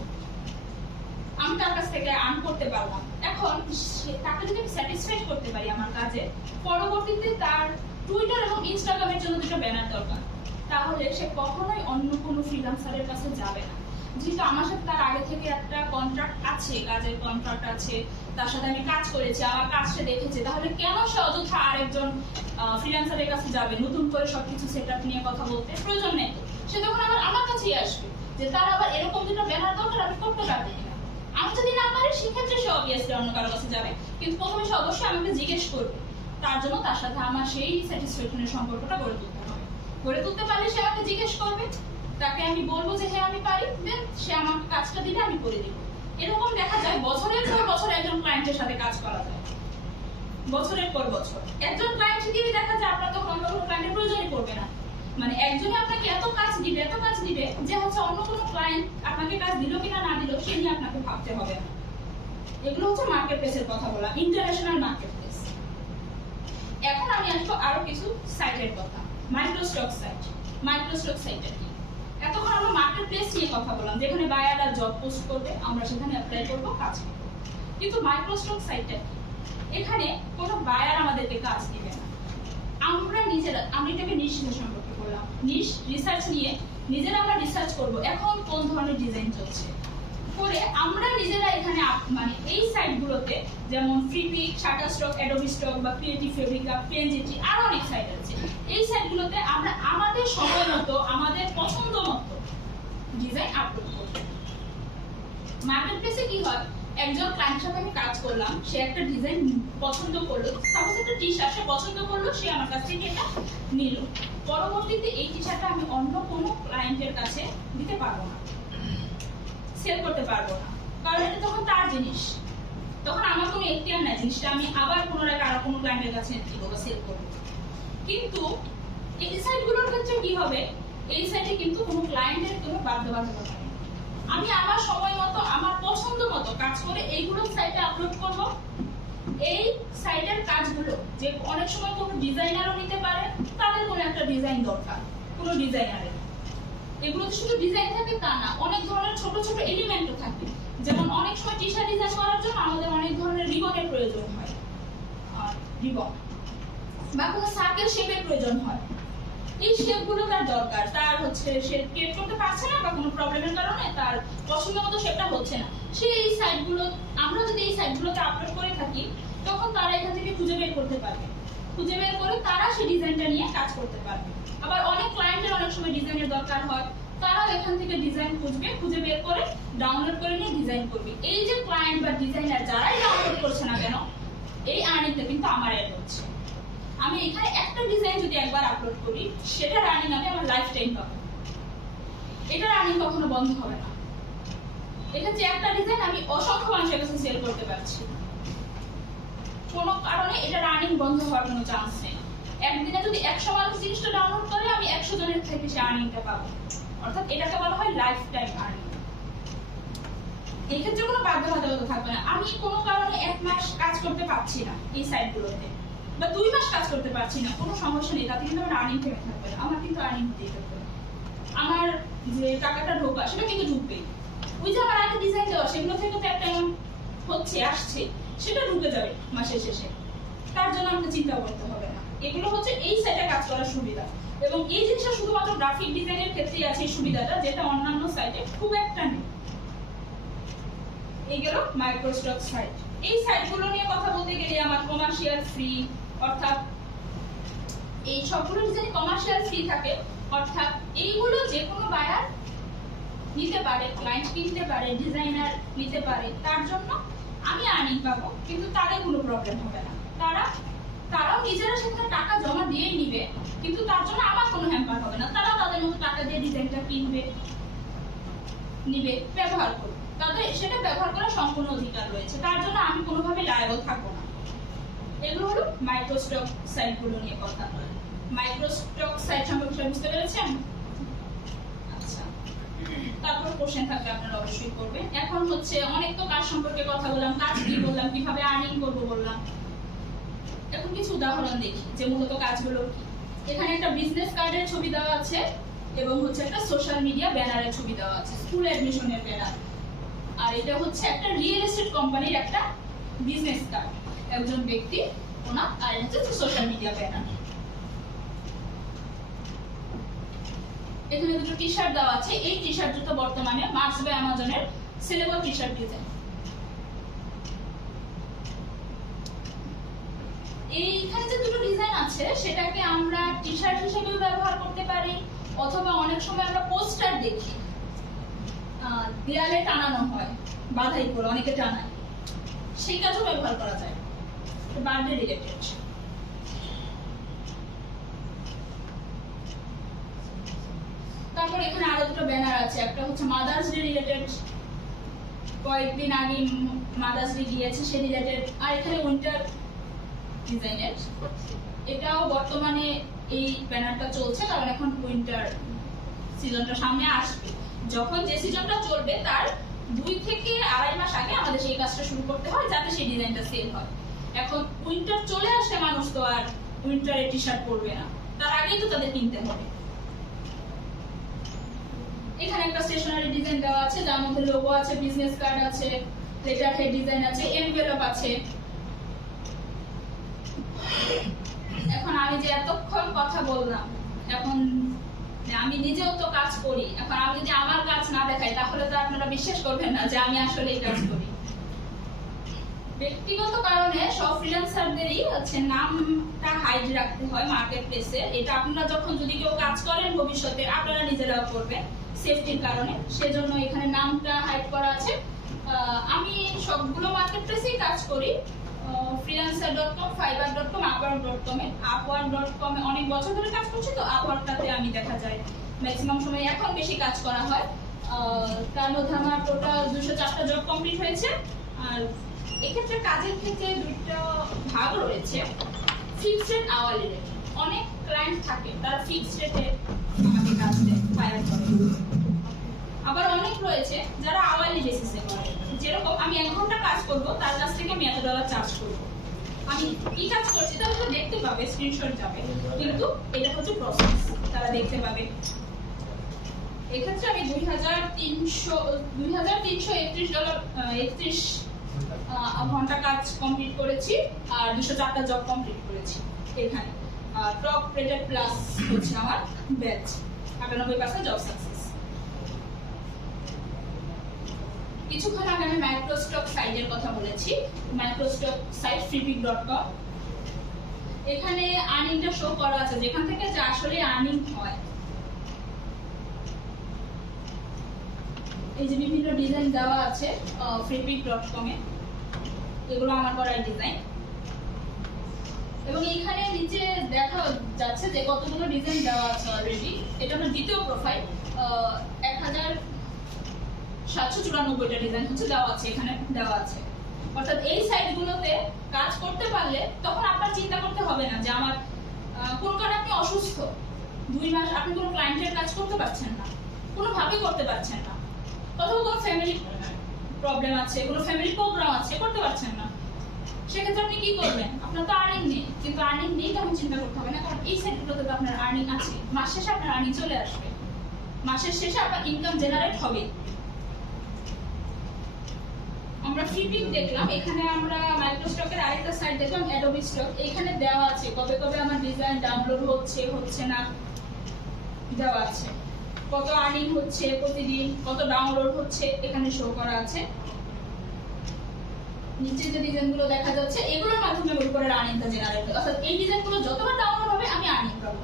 আমি তার কাছ থেকে আর্ন করতে পারলাম। এখন তাকে যদি আমি স্যাটিসফাইড করতে পারি আমার কাজে, পরবর্তীতে তার টুইটার এবং ইনস্টাগ্রামের জন্য দুটো ব্যানার দরকার, তাহলে সে কখনোই অন্য কোনো ফ্রিল্যান্সারের কাছে যাবে না। যেহেতু আমার সাথে তার আগে থেকে একটা কন্ট্রাক্ট আছে, কাজের কন্ট্রাক্ট আছে, তার সাথে আমি কাজ করেছি, আমার কাজ সে দেখেছে, তাহলে কেন সে অযথা আরেকজন ফ্রিল্যান্সারের কাছে যাবে নতুন করে সবকিছু সেটআপ নিয়ে কথা বলতে? প্রয়োজন নেই। সে তখন আমার কাছেই আসবে যে তার আবার এরকম দুটো ব্যানার দরকার, আমি করতে পারবো কিনা। আমি যদি না পারি, সেক্ষেত্রে সে অবভিয়াসলি অন্য কারো কাছে যাবে, কিন্তু প্রথমে সে অবশ্যই আমাকে জিজ্ঞেস করবে। তার জন্য তার সাথে আমার সেই স্যাটিসফ্যাকশনের সম্পর্কটা গড়ে তুলতে হবে। গড়ে তুলতে পারলে সে আমাকে জিজ্ঞেস করবে, তাকে আমি বলবো যে হ্যাঁ আমি পারি, দেন সে আমাকে কাজটা দিলে আমি করে দিব। এরকম দেখা যায় বছরের পর বছর একজন ক্লায়েন্টের সাথে কাজ করা যায়, বছরের পর বছর। একজন ক্লায়েন্ট দিয়ে দেখা যায় আপনার তখন অন্য কোনো ক্লায়েন্টের প্রয়োজনই পড়বে না। মানে একজনে আপনাকে এত কাজ দিবে যে হচ্ছে অন্য কোনো ক্লায়েন্ট আপনাকে কাজ দিল কিনা না দিল সে নিয়ে আপনাকে ভাবতে হবে না। এগুলো হচ্ছে মার্কেট প্লেসের কথা বলা, ইন্টারন্যাশনাল মার্কেট প্লেস। এখন আমি আসবো আরো কিছু সাইটের কথা। Microstock site. মাইক্রোস্টক সাইটটা কি? এতক্ষণ আমরা মার্কেট প্লেস নিয়ে কথা বললাম, যেখানে বায়াররা জব পোস্ট করবে, আমরা সেখানে অ্যাপ্লাই করবো, কাজ করবো। কিন্তু মাইক্রোস্টক সাইটটা কি? এখানে কোনো বায়ার আমাদেরকে কাজ দিবে না, আমরা নিজেরা, আমি এটাকে নিশ সম্পর্কে বললাম, নিশ রিসার্চ নিয়ে নিজেরা আমরা রিসার্চ করবো এখন কোন ধরনের ডিজাইন চলছে, করে আমরা নিজেরা এখানে মানে এই সাইটগুলোতে, যেমন ফ্রিপিক, শাটারস্টক, অ্যাডোবি স্টক বা ক্রিয়েটিভ ফেব্রিকা, পেনজিটি, আরো অনেক সাইট আছে। এই সাইটগুলোতে আমরা আমাদের সময় মতো, আমাদের পছন্দ মতো ডিজাইন আপলোড করব। মার্কেট প্লেসে কি হয়, একজন ক্লায়েন্টের সাথে আমি কাজ করলাম, সে একটা ডিজাইন পছন্দ করলো, সাপোজ একটা টি-শার্ট সে পছন্দ করলো, সে আমার কাছ থেকে এটা নিল। পরবর্তীতে এই টি-শার্টটা আমি অন্য কোনো ক্লায়েন্টের কাছে দিতে পারবো না, সেল করতে পারবো না, কারণ এটা তখন তার জিনিস, তখন আমার কোনো এখতিয়ার নাই জিনিসটা আমি আবার পুনরায় আরো কোনো ক্লায়েন্টের কাছে দিব বা সেল করবো। কিন্তু এই সাইটগুলোর ক্ষেত্রে কি হবে, এই সাইটে কিন্তু কোনো ক্লায়েন্টের কোনো বাধ্যবাধকতা নেই। আমি আমার সময় মতো, আমার পছন্দ মতো কাজ করে এইগুলো সাইটে আপলোড করব, এই সাইটের কাজগুলো যে অনেক সময় কোনো ডিজাইনারও নিতে পারে, তাদের কোনো একটা ডিজাইন দরকার কোনো ডিজাইনারের। এগুলোতে শুধু ডিজাইন থাকে তা না, অনেক ধরনের ছোট ছোট এলিমেন্টও থাকে। যেমন অনেক সময় টি শার্ট ডিজাইন করার জন্য আমাদের অনেক ধরনের রিবনের প্রয়োজন হয়, রিবন বা কোনো সার্কেল শেপের প্রয়োজন হয়। এই শেপগুলো তার দরকার, তার হচ্ছে সে ক্রিয়েট করতে পারছে না বা কোনো প্রবলেমের কারণে তার পছন্দ মতো শেপটা হচ্ছে না, সে এই সাইটগুলো, আমরা যদি এই সাইটগুলোতে আপলোড করে থাকি তখন তারা এখান থেকে খুঁজে বের করতে পারবে, খুঁজে বের করে তারা সেই ডিজাইনটা নিয়ে কাজ করতে পারবে। আবার অনেক ক্লায়েন্টের অনেক সময় ডিজাইনের দরকার হয়, তারাও এখান থেকে ডিজাইন খুঁজবে, খুঁজে বের করে ডাউনলোড করে নিয়ে ডিজাইন করবে। এই যে ক্লায়েন্ট বা ডিজাইনার যারাই ডাউনলোড করছে না কেন, এই আর্নিংটা কিন্তু আমার অ্যাড হচ্ছে। আমি এখানে একটা ডিজাইন যদি একবার আপলোড করি, সেটা রানিং আমি আমার লাইফ টাইম পাবো, এটা রানিং কখনো বন্ধ হবে না। এটা যে একটা ডিজাইন আমি অসংখ্য মানুষের কাছে সেল করতে পারছি, কোনো কারণে এটা রানিং বন্ধ হওয়ার কোনো চান্স নেই। একদিনে যদি 100 মানুষ জিনিসটা ডাউনলোড করে, আমি 100 জনের থেকে সে আর্নিংটা পাবো, অর্থাৎ এটাকে বলা হয় লাইফ টাইম আর্নিং। এক্ষেত্রে কোনো বাধ্যবাধকতা থাকবে না। আমি কোনো কারণে 1 মাস কাজ করতে পারছি না এই সাইটগুলোতে, বা 2 মাস কাজ করতে পারছি না, কোনো সমস্যা নেই, তাতে কিন্তু আমার আর্নিং থেমে থাকবে না, আমার কিন্তু আর্নিং হতেই থাকবে। আমার যে টাকাটা ঢোকা সেটা কিন্তু ঢুকবেই। ওই যে আমার আগে ডিজাইন দেওয়া, সেগুলো থেকে তো একটা হচ্ছে আসছে, সেটা ঢুকে যাবে মাসের শেষে, তার জন্য আমাকে চিন্তা করতে হবে না। এগুলো হচ্ছে এই সাইটে কাজ করার সুবিধা, এবং এই জিনিসটা শুধুমাত্র গ্রাফিক ডিজাইনের ক্ষেত্রেই আছে এই সুবিধাটা, যেটা অন্যান্য সাইটে খুব একটা নেই। এই গেল মাইক্রোস্টক সাইট। এই সাইটগুলো নিয়ে কথা বলতে গেলে আমার কমার্শিয়াল ফ্রি, অর্থাৎ এই সবগুলো ডিজাইন কমার্শিয়াল ফ্রি থাকে, অর্থাৎ এইগুলো যে কোনো বায়ার নিতে পারে, ক্লায়েন্ট কিনতে পারে, ডিজাইনার নিতে পারে, তার জন্য আমি আর্নিং পাবো, কিন্তু তাদের কোনো প্রবলেম হবে না। তারাও নিজেরা সেখানে টাকা জমা দিয়েই নিবে, কিন্তু তার জন্য আমার কোনো হ্যাম্পার হবে না। তারা তাদের মতো টাকা দিয়ে ডিজাইনটা কিনবে, নিবে, ব্যবহার করবে, তাদের সেটা ব্যবহার করার সম্পূর্ণ অধিকার রয়েছে, তার জন্য আমি কোনোভাবে লায়াবল থাকবো না। এগুলো হলো মাইক্রোস্টক সাইটগুলো নিয়ে কথা। মাইক্রোস্টক সাইট সম্পর্কে বুঝতে পেরেছেন? আচ্ছা, তারপর কোশ্চেন থাকলে আপনারা অবশ্যই করবেন। এখন হচ্ছে অনেক তো কাজ সম্পর্কে কথা বললাম, কাজ কি বললাম, কিভাবে আর্নিং করবো বললাম। এখন কিছু উদাহরণ দেখি যে মূলত কাজগুলো কি। এখানে একটা বিজনেস কার্ডের ছবি দেওয়া আছে, এবং হচ্ছে একটা সোশ্যাল মিডিয়া ব্যানারের ছবি দেওয়া আছে, স্কুল অ্যাডমিশনের ব্যানার। আর এটা হচ্ছে একটা রিয়েল এস্টেট কোম্পানির একটা বিজনেস কার্ড, একজন ব্যক্তি ওনার, আর হচ্ছে সোশ্যাল মিডিয়া ব্যানার। এখানে দুটো টি শার্ট দেওয়া আছে, এই টি শার্ট দুটো বর্তমানে মার্স বাই অ্যামাজনের সেলেবল টি শার্ট ডিজাইন। এইখানে যে দুটো ডিজাইন আছে সেটাকে আমরা টি শার্ট হিসেবেও ব্যবহার করতে পারি, অথবা অনেক সময় আমরা পোস্টার দেখি দেয়ালে টানানো হয়, বাধাই করে অনেকে টানায়, সেই কাজও ব্যবহার করা যায়, বার্থডে রিলেটেড। তারপর এখানে আরো দুটো ব্যানার আছে, একটা হচ্ছে মাদার্স ডে রিলেটেড, কয়েকদিন আগে মাদার্স ডে গিয়েছে সে রিলেটেড। আর এখানে উইন্টার ডিজাইনের, এটাও বর্তমানে এই ব্যানারটা চলছে, কারণ এখন উইন্টার সিজনটা সামনে আসবে। যখন যে সিজনটা চলবে তার 2 থেকে 2.5 মাস আগে আমাদের সেই কাজটা শুরু করতে হয়, যাতে সেই ডিজাইনটা সেল হয়। এখন উইন্টার চলে আসলে মানুষ তো আর উইন্টারের টি শার্ট পরবে না, তার আগেই তো তাদের কিনতে হবে। এখানে একটা স্টেশনারি ডিজাইন দেওয়া আছে, যার মধ্যে লোগো আছে, বিজনেস কার্ড আছে, লেটার হেড ডিজাইন আছে, এনভেলপ আছে। এখন আমি যে এতক্ষণ কথা বললাম, এখন আমি নিজেও তো কাজ করি, এখন আমি যদি আমার কাজ না দেখাই তাহলে তো আপনারা বিশ্বাস করবেন না যে আমি আসলে এই কাজ করি। ব্যক্তিগত কারণে সব ফ্রিল্যান্সারদেরই হচ্ছে নামটা হাইড রাখতে হয় মার্কেট প্লেসে। এটা আপনারা যখন যদি কেউ কাজ করেন ভবিষ্যতে আপনারা নিজেরাও করবেন সেফটির কারণে, সেজন্য এখানে নামটা হাইড করা আছে। আমি সবগুলো মার্কেট প্লেসেই কাজ করি, freelancer.com, fiverr.com, upwork.com এ। upwork.com এ অনেক বছর ধরে কাজ করছি, তো upworkটাতে আমি দেখা যায় ম্যাক্সিমাম সময় এখন বেশি কাজ করা হয়। তার মধ্যে আমার টোটাল 204টা জব কমপ্লিট হয়েছে। আর এক্ষেত্রে কাজের ক্ষেত্রে 2টা ভাগ রয়েছে, ফিক্সড রেট, আওয়ারলি রেট। অনেক ক্লায়েন্ট থাকে তারা ফিক্সড রেটে আমাকে কাজ দেয়, ফায়ার করে। আবার অনেক রয়েছে যারা আওয়ারলি বেসিসে করে, যেরকম আমি 1 ঘন্টা কাজ করব, তার কাছ থেকে আমি $1 চার্জ করব। আমি কি কাজ করছি তারা তো দেখতে পাবে, স্ক্রিনশট যাবে, কিন্তু এটা হচ্ছে প্রসেস, তারা দেখতে পাবে। এক্ষেত্রে আমি $2331 ঘন্টা কাজ কমপ্লিট করেছি আর 204টা জব কমপ্লিট করেছি এখানে। টপ রেটেড প্লাস হচ্ছে আমার ব্যাচ, 98% জব সাকসেস। কিছুক্ষণ আগে আমি মাইক্রোস্টক সাইটের কথা বলেছি। মাইক্রোস্টক সাইট freepik.com, এখানে আর্নিংটা শো করা আছে, যেখান থেকে যে আসলে আর্নিং হয়। এই যে বিভিন্ন ডিজাইন দেওয়া আছে freepik.com এ, এগুলো আমার করাই ডিজাইন। এবং এইখানে নিচে দেখা যাচ্ছে যে কতগুলো ডিজাইন দেওয়া আছে অলরেডি। এটা আমার দ্বিতীয় প্রোফাইল, 1794টা ডিজাইন হচ্ছে দেওয়া আছে, এখানে দেওয়া আছে। অর্থাৎ এই সাইটগুলোতে কাজ করতে পারলে তখন আপনার চিন্তা করতে হবে না যে আমার কোন কারণে আপনি অসুস্থ, 2 মাস আপনি কোনো ক্লায়েন্টের কাজ করতে পারছেন না, কোনোভাবেই করতে পারছেন না, অথবা কোনো ফ্যামিলি প্রবলেম আছে, কোনো ফ্যামিলি প্রোগ্রাম আছে, করতে পারছেন না। সেক্ষেত্রে আপনি কি করবেন? আপনার তো আর্নিং নেই, কিন্তু আর্নিং নেই তখন চিন্তা করতে হবে না, কারণ এই সাইটগুলোতে তো আপনার আর্নিং আছে। মাস শেষে আপনার আর্নিং চলে আসবে, মাসের শেষে আপনার ইনকাম জেনারেট হবে। আমরা ফ্রিপিক দেখলাম, এখানে আমরা মাইক্রোস্টকের আরেকটা সাইট দেখলাম অ্যাডোবি স্টক। এখানে দেওয়া আছে কবে কবে আমার ডিজাইন ডাউনলোড হচ্ছে না, দেওয়া আছে কত আর্নিং হচ্ছে প্রতিদিন, কত ডাউনলোড হচ্ছে, এখানে শো করা আছে। নিচে যে ডিজাইনগুলো দেখা যাচ্ছে এগুলোর মাধ্যমে উপরের আর্নিংটা জেনারেট হয়, অর্থাৎ এই ডিজাইনগুলো যতবার ডাউনলোড হবে আমি আর্নিং পাবো।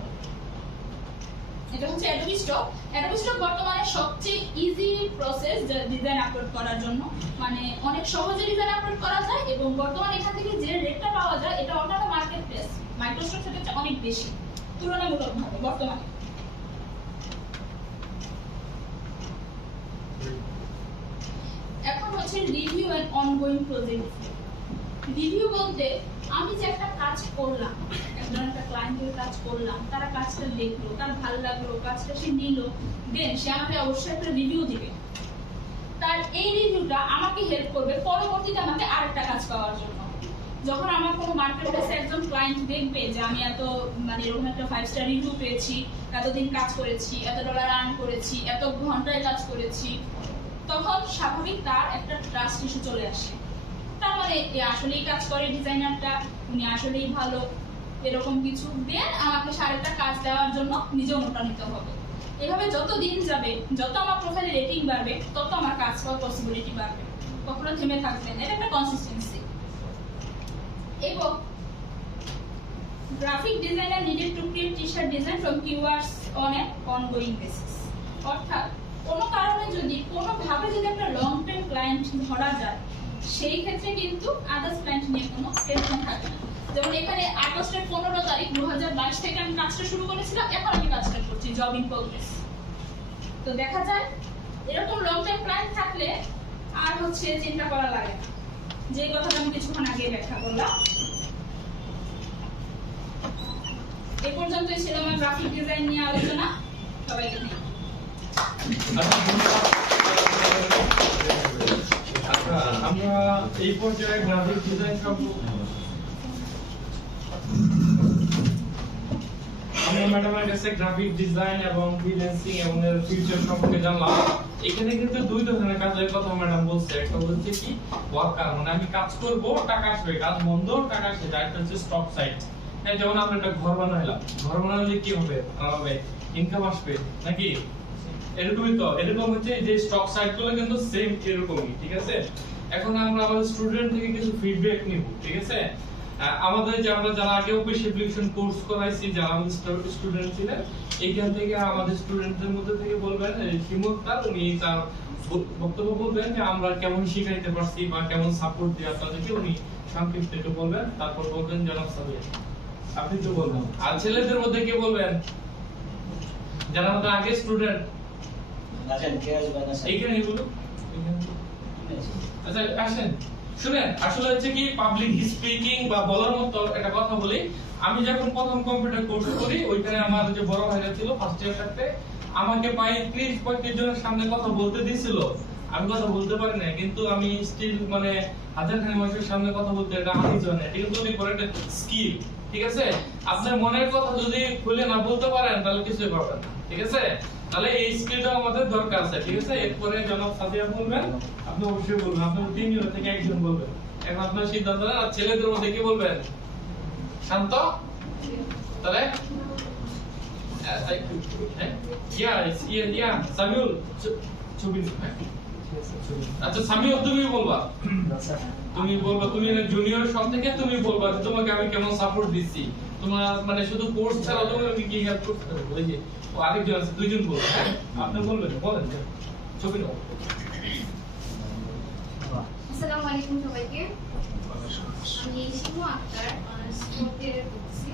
এটা হচ্ছে অ্যাডোবি স্টক। অ্যাডোবি স্টক বর্তমানে সবচেয়ে ইজি প্রসেস ডিজাইন আপলোড করার জন্য, মানে অনেক সহজে ডিজাইন আপলোড করা যায় এবং বর্তমানে এখান থেকে যে রেটটা পাওয়া যায় এটা অন্যান্য মার্কেট প্লেস মাইক্রোস্টক থেকে অনেক বেশি তুলনামূলকভাবে বর্তমানে। এখন হচ্ছে review and ongoing project. Review বলতে আমি যে একটা কাজ করলাম, একজন একটা ক্লায়েন্টের কাজ করলাম, তারা কাজটা দেখলো, তার ভালো লাগলো, কাজটা সে নিল, দেন সে আমাকে অবশ্যই একটা রিভিউ দিবে। তার এই রিভিউটা আমাকে হেল্প করবে পরবর্তীতে আমাকে আরেকটা কাজ পাওয়ার জন্য। যখন আমার কোনো মার্কেট প্লেসে একজন ক্লায়েন্ট দেখবে যে আমি এত এরকম একটা 5 স্টার রিভিউ পেয়েছি, এতদিন কাজ করেছি, এত ডলার আর্ন করেছি, এত ঘন্টায় কাজ করেছি, তখন স্বাভাবিক তার একটা ট্রাস্ট ইস্যু চলে আসে। তার মানে আসলেই কাজ করে ডিজাইনারটা, উনি আসলেই ভালো, এরকম কিছু দিয়ে আমাকে আরেকটা কাজ দেওয়ার জন্য নিজে অনুপ্রাণিত হবে। এভাবে যত দিন যাবে, যত আমার প্রোফাইলে রেটিং বাড়বে, তত আমার কাজ পাওয়ার পসিবিলিটি বাড়বে, কখনো থেমে থাকবে না। এটা একটা কনসিস্টেন্সি। এবং graphic designer needed to create T-shirt design from keywords on a ongoing basis. অর্থাৎ কোনো কারণে যদি কোনোভাবে যদি একটা লং টার্ম ক্লায়েন্ট ধরা যায়, সেই ক্ষেত্রে কিন্তু আদার্স ক্লায়েন্ট নিয়ে কোনো টেনশন থাকে না। যেমন এখানে আগস্টের 15 তারিখ 2022 থেকে আমি কাজটা শুরু করেছিলাম, এখন আমি কাজটা করছি, জব ইন প্রোগ্রেস। তো দেখা যায় এরকম লং টার্ম ক্লায়েন্ট থাকলে আর হচ্ছে চিন্তা করা লাগে না, যে কথাটা আমি কিছুক্ষণ আগে ব্যাখ্যা করলাম। এই পর্যন্তই ছিল আমার গ্রাফিক ডিজাইন নিয়ে আলোচনা। সবাইকে ধন্যবাদ। আচ্ছা, আমরা এই পর্যায়ে গ্রাফিক ডিজাইন আমরা ম্যাডামের কাছে গ্রাফিক ডিজাইন এবং ফ্রিল্যান্সিং এবং এর ফিউচার সম্পর্কে জানলাম। এখানে কিন্তু দুই ধরনের কাজের কথা ম্যাডাম বলছে। একটা হচ্ছে কি ওয়ার্কার, মানে আমি কাজ করব, টাকা আসবে, কাজ বন্ধ, টাকা আসবে। একটা হচ্ছে স্টক সাইট। হ্যাঁ, যেমন আমরা একটা ঘর বানাইলাম, ঘর বানালে কি হবে? ইনকাম আসবে নাকি? এরকমই তো, এরকম হচ্ছে যে স্টক সাইট গুলো কিন্তু সেম এরকমই, ঠিক আছে? এখন আমরা আমাদের স্টুডেন্ট থেকে কিছু ফিডব্যাক নিব, ঠিক আছে? আমাদের যে আমরা যারা আগে অফিস অ্যাপ্লিকেশন কোর্স করাইছি, যারা আমাদের স্টুডেন্ট ছিলেন, এইখান থেকে আমাদের স্টুডেন্টদের মধ্যে থেকে বলবেন শিমুলতার, উনি তার বক্তব্য বলবেন যে আমরা কেমন শিখাইতে পারছি বা কেমন সাপোর্ট দিয়ে আপনাদেরকে, উনি সংক্ষিপ্ত একটু বলবেন, তারপর বলবেন জনাব সাবিয়া আপনি তো বলবেন। আর ছেলেদের মধ্যে কে বলবেন? যারা আমাদের আগে স্টুডেন্ট আছেন, কে আসবেন? এইখানে এগুলো আচ্ছা আসেন শুনেন। আসলে হচ্ছে কি পাবলিক স্পিকিং বা বলার মতো একটা কথা বলি। আমি যখন প্রথম কম্পিউটার কোর্স করি, ওইখানে আমার যে বড় ভাইরা ছিল ফার্স্ট ইয়ারটাতে, আমাকে প্রায় 30-35 জনের সামনে কথা বলতে দিয়েছিল। আমি কথা বলতে পারি না, কিন্তু আমি স্টিল মানে হাজারখানি মানুষের সামনে কথা বলতে এটা হাতি জানে, এটা কিন্তু অনেক বড় একটা স্কিল। ঠিক আছে, আপনার মনের কথা যদি খুলে না বলতে পারেন তাহলে কিছুই পারবেন না। ঠিক আছে, তাহলে এই স্কিলটা আমাদের দরকার আছে। ঠিক আছে, এরপরে জনাব সাদিয়া বলবেন, আপনি অবশ্যই বলবেন, আপনার তিনজন থেকে একজন বলবেন। এখন আপনার সিদ্ধান্ত নেন। আর ছেলেদের মধ্যে কি বলবেন? শান্ত, তাহলে সামিউল, ছবি। আচ্ছা সামিউল, তুমি বলবা, তুমি জুনিয়র সব থেকে তুমি বলবা যে তোমাকে আমি কেমন সাপোর্ট দিচ্ছি, তোমার মানে শুধু কোর্স ছাড়া তুমি কি হেল্প করতে পারবে। ওই যে ও আরেকজন আছে, দুইজন বলবে। হ্যাঁ, আপনি বলবেন, বলেন ছবি নাও। আসসালামু আলাইকুম সবাইকে। আমি শিমু আক্তার, অনার্স ফোর্থ ইয়ারে পড়ছি।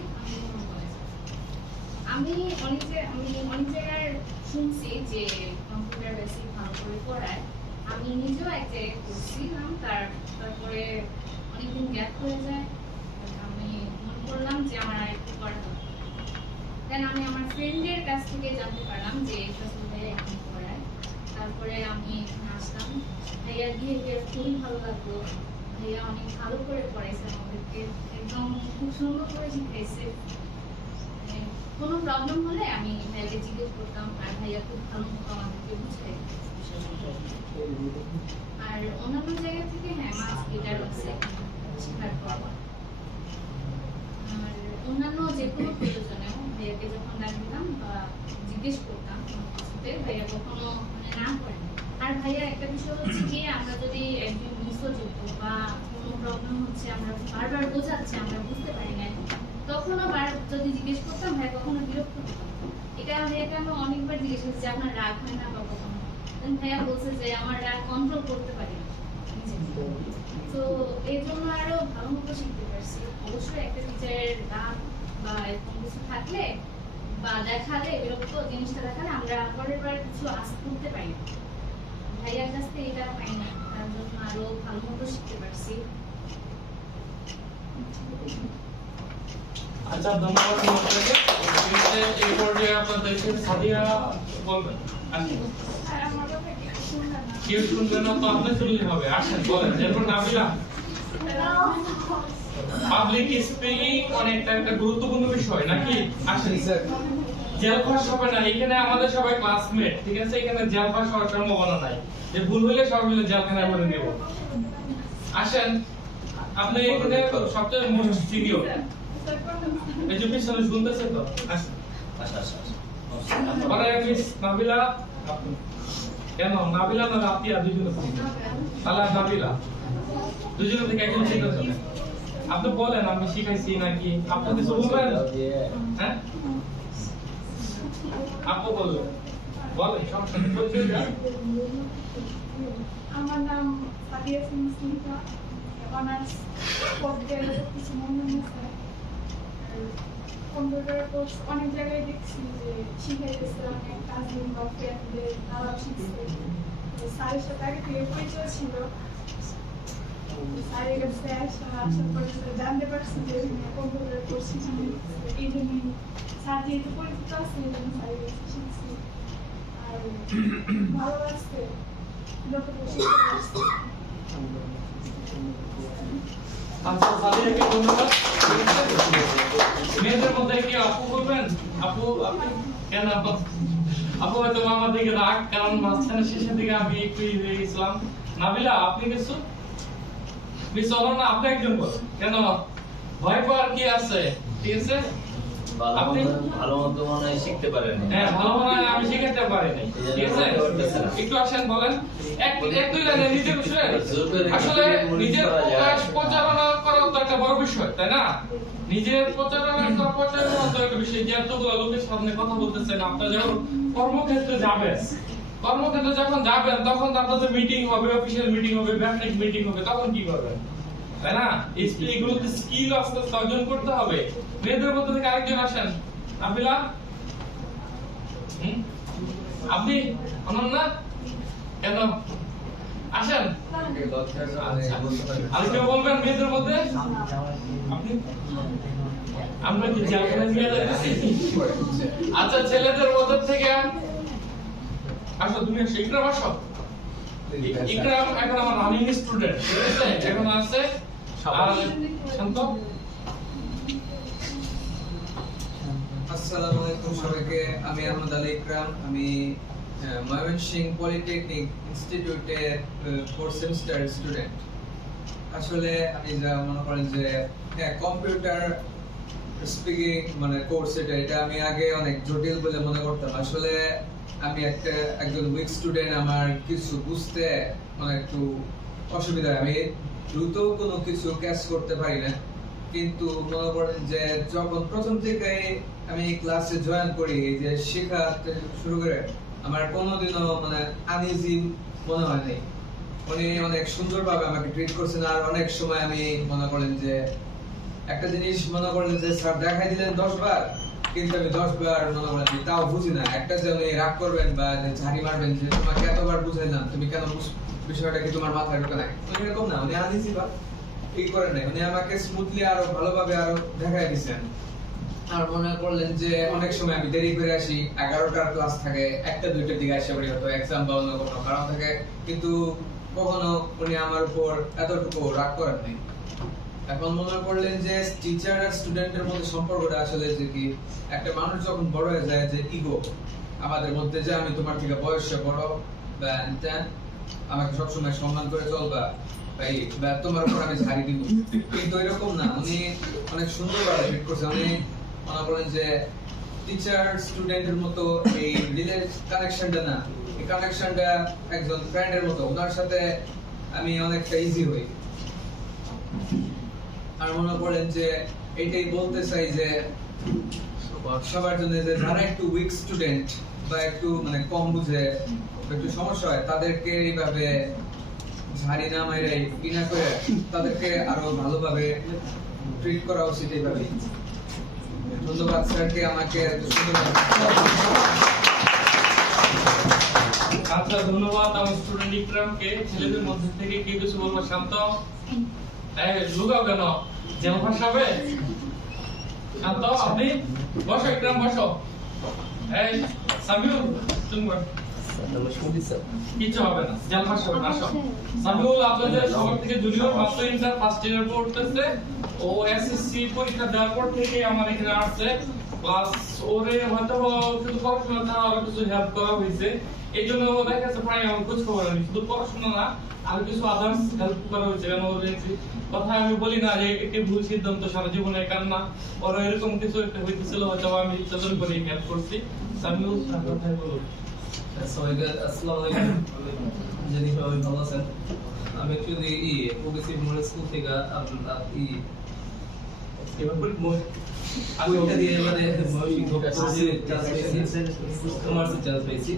আমি অনেক জায়গায় শুনছি যে কম্পিউটার বেসিক ভালো করে পড়ায়। আমি নিজেও এক জায়গায় পড়ছিলাম, তারপরে অনেকদিন গ্যাপ হয়ে যায়। আমি মনে করলাম যে আমার আর একটু করা দরকার। দেন আমি আমার ফ্রেন্ডের কাছ থেকে জানতে পারলাম যে ফসল ভাইয়া এখানে পড়ায়। তারপরে আমি এখানে আসলাম। ভাইয়ার বিহেভিয়ার খুবই ভালো লাগলো। ভাইয়া অনেক ভালো করে পড়াইছে আমাদেরকে, একদম খুব সুন্দর করে শিখাইছে। কোনো প্রবলেম হলে আমি ভাইয়াকে জিজ্ঞেস করতাম, আর ভাইয়া খুব ভালো মতো আমাদেরকে বুঝাই। আর অন্যান্য জায়গা থেকে হ্যাঁ মাছ গিটার আছে শেখার পর। আর অন্যান্য যে কোনো প্রয়োজনে ভাইয়াকে যখন ডাকতাম বা জিজ্ঞেস করতাম কিছুতে, ভাইয়া কখনো মানে না করেন। আর ভাইয়া একটা বিষয় হচ্ছে কি, আমরা যদি একদিন মিসও যেত বা কোনো প্রবলেম হচ্ছে, আমরা বারবার বোঝাচ্ছি আমরা বুঝতে পারি না, তখন আবার যদি জিজ্ঞেস করতাম ভাই কখনো বিরক্ত হতো। এটা ভাইয়াকে আমি অনেকবার জিজ্ঞেস করছি যে আপনার রাগ হয় না বা কখনো। ভাইয়া বলছে যে আমার রাগ কন্ট্রোল করতে পারি না। তো এই জন্য আরো ভালো মতো শিখতে পারছি। অবশ্যই একটা টিচারের রাগ বা এরকম কিছু থাকলে বা দেখালে, বিরক্ত জিনিসটা দেখালে আমরা পরের বার কিছু আশা করতে পারি না। ভাইয়ার কাছ থেকে এটা পাই না, তার জন্য আরো ভালো মতো শিখতে পারছি। আচ্ছা, ধন্যবাদ আপনাকে। এই পর্যায়ে আপনাদের সাদিয়া বলবেন। কেউ শুনবে না তো আপনি শুনলে হবে। আসেন বলেন। এরপর নাবিলা। পাবলিক স্পিকিং অনেকটা একটা গুরুত্বপূর্ণ বিষয় নাকি? আসেন স্যার। জেলফাস হবে না, এখানে আমাদের সবাই ক্লাসমেট। ঠিক আছে, এখানে জেলফাস হওয়ার সম্ভাবনা নাই, যে ভুল হলে সব মিলে জেলখানায় ভরে দেব। আসেন, আপনি এখানে সবচেয়ে মোস্ট সিনিয়র। এই যে পিছনে শুনতেছে তো, আসেন। পরে মিস নাবিলা, আপনি কেন নাবিলা না রাতিয়া দুজনে? তাহলে নাবিলা দুজনে থেকে একজন শিখাচ্ছে। আপনি বলেন আমি শিখাইছি নাকি? আপনি কিছু বলবেন? হ্যাঁ, আপু বলবেন, বলেন সমস্যা নেই। আমার নাম সাদিয়া সিনসিকা, অনার্স ফোর্থ ইয়ারে কিছু মনে হচ্ছে। কম্পিউটার কোর্স অনেক জায়গায় দেখছি যে শিখাইতেছে, অনেক কাজিন বা ফ্রেন্ডদের তারাও শিখছে। স্যারের সাথে আগে থেকে পরিচয় ছিল। স্যারের কাছে আসার পরে জানতে পারছি যে কম্পিউটার কোর্স শিখানো হচ্ছে। এই জন্যই স্যার যেহেতু পরিচিত আছে, এই জন্য স্যারের কাছে শিখছি। আর ভালো লাগছে, যতটুকু শিখতে পারছি। আচ্ছা, সাদিয়াকে ধন্যবাদ। মেয়েদের মধ্যে কি আপু বলবেন? আপু, আপনি কেন আপু হয়তো আমার দিকে রাগ, কারণ মাঝখানে শেষের দিকে আমি একটু হয়ে গেছিলাম। নাবিলা, আপনি কিছু মিস হলো না? আপনি একজন বল, কেন ভয় পাওয়ার কি আছে? ঠিক আছে, ভালো মতো মনে হয় শিখতে পারেন। হ্যাঁ, ভালো মনে হয় আমি শিখাতে পারি নাই। ঠিক আছে, একটু আসেন বলেন। এক দুই লাইনে নিজের বিষয়ে। আসলে নিজের প্রকাশ প্রচারণা করা তো একটা বড় বিষয়, তাই না? নিজের প্রচারণা তো একটা বিষয়। যে এতগুলো লোকের সামনে কথা বলতেছেন, আপনারা যখন কর্মক্ষেত্রে যখন যাবেন তখন আপনাদের মিটিং হবে, অফিসিয়াল মিটিং হবে, ব্যবসায়িক মিটিং হবে, তখন কি করবেন? তাই না? এগুলোতে স্কিল আস্তে আস্তে অর্জন করতে হবে। মেয়েদের মধ্যে থেকে আরেকজন আসেন। আবিলা, আপনি অনন্যা, কেন আসেন? আর কেউ বলবেন মেয়েদের মধ্যে? আপনি? আমরা কি জায়গা নিয়ে যাচ্ছি? আচ্ছা, ছেলেদের মধ্যে থেকে আসো, তুমি শিখতে বসো। ইকরাম এখন আমার রানিং স্টুডেন্ট, ঠিক আছে? এখন আছে আর শান্ত। আসসালামু আলাইকুম সবাইকে। আমি আহমদ আলী ইকরাম। আমি ময়মনসিংহ পলিটেকনিক ইনস্টিটিউটের 4th সেমিস্টার স্টুডেন্ট। আসলে আমি যা মনে করেন যে কম্পিউটার স্পিকিং মানে কোর্স এটা আমি আগে অনেক জটিল বলে মনে করতাম। আসলে আমি একজন উইক স্টুডেন্ট, আমার কিছু বুঝতে মানে একটু অসুবিধা হয়। আমি দ্রুত কোনো কিছু ক্যাচ করতে পারি না। কিন্তু মনে করেন যে যখন প্রথম থেকে আমি ক্লাসে জয়েন করি, যে শেখাতে শুরু করে, আমার কোনোদিনও মানে আনইজি মনে হয়নি। উনি অনেক সুন্দরভাবে আমাকে ট্রিট করছেন। আর অনেক সময় আমি মনে করেন যে একটা জিনিস মনে করেন যে স্যার দেখাই দিলেন 10 বার, কিন্তু আমি 10 বার মনে করেন যে তাও বুঝি না। একটা যে উনি রাগ করবেন বা যে ঝাড়ি মারবেন যে তোমাকে এতবার বুঝাইলাম, তুমি কেন বিষয়টা কি তোমার মাথায় ঢোকে নাই, উনি এরকম না। উনি আনইজি বা ঠিক করেন নাই, উনি আমাকে স্মুথলি আরো ভালোভাবে আরো দেখাই দিচ্ছেন। আর মনে করলেন যে অনেক সময় আমি দেরি করে আসি, 11টার ক্লাস থাকে, 1টা-2টার দিকে আসে পড়ি, হয়তো এক্সাম বা অন্য কোনো কারণ থাকে, কিন্তু কখনো উনি আমার উপর এতটুকু রাগ করেন নাই। এখন মনে করলেন যে টিচার আর স্টুডেন্টের মধ্যে সম্পর্কটা আসলে যে কি, একটা মানুষ যখন বড় হয়ে যায়, যে ইগো আমাদের মধ্যে, যে আমি তোমার থেকে বয়সে বড় বা আমাকে সবসময় সম্মান করে চলবা বা তোমার উপর আমি ঝাড়ি দিব, কিন্তু এরকম না। উনি অনেক সুন্দরভাবে ট্রিট করছে। উনি মনে করেন যে টিচার স্টুডেন্টের মতো এই কানেকশনটা না, এই কানেকশনটা একজন ফ্রেন্ডের মতো। ওনার সাথে আমি অনেকটা ইজি হই। আর মনে করেন যে এটাই বলতে চাই যে সবার জন্য, যে যারা একটু উইক স্টুডেন্ট বা একটু মানে কম বুঝে, একটু সমস্যা হয়, তাদেরকে এইভাবে ঝাড়ি না মাইরে বিনা করে তাদেরকে আরো ভালোভাবে ট্রিট করা উচিত। এইভাবে ধন্যবাদ স্যারকে আমাকে এত সুন্দরভাবে। আচ্ছা, ধন্যবাদ আমার স্টুডেন্ট ইকরামকে। ছেলেদের মধ্যে থেকে কি কিছু বলবো? শান্ত, লুকাও কেন? যে ভাষাবে শান্ত, আপনি বসো, ইকরাম বসো। এই সাবিউল, তুমি বসো। কিছু হবে না, জেল ভাষাবে আসো। সাবিউল আপনাদের সবার থেকে জুনিয়র, মাত্র ইন্টার ফার্স্ট ইয়ার পড়তেছে। ও এসএসসি পরীক্ষা দেওয়ার পর থেকে আমার এখানে আসছে। প্লাস ওরে হয়তো শুধু পড়াশোনা না, আরো কিছু হেল্প করা হয়েছে। এই জন্য ও দেখা যাচ্ছে প্রায় আমার খোঁজ খবর নেই, শুধু পড়াশোনা না, আর কিছু আদার্স হেল্প করা হয়েছে। কেন ওর কথা আমি বলি না যে একটি ভুল সিদ্ধান্ত সারা জীবনে কান্না, ওর এরকম কিছু একটা হইতেছিল, হয়তো আমি চেতন করে হেল্প করছি। সামিউল কথাই বলুন। সবাইকে আসসালামু আলাইকুম। যদি সবাই ভালো আছেন। আমি অ্যাকচুয়ালি ওবিসি মোড় স্কুল থেকে আপনার পরীক্ষা দিয়ে এবারে কমার্সে চান্স পেয়েছি।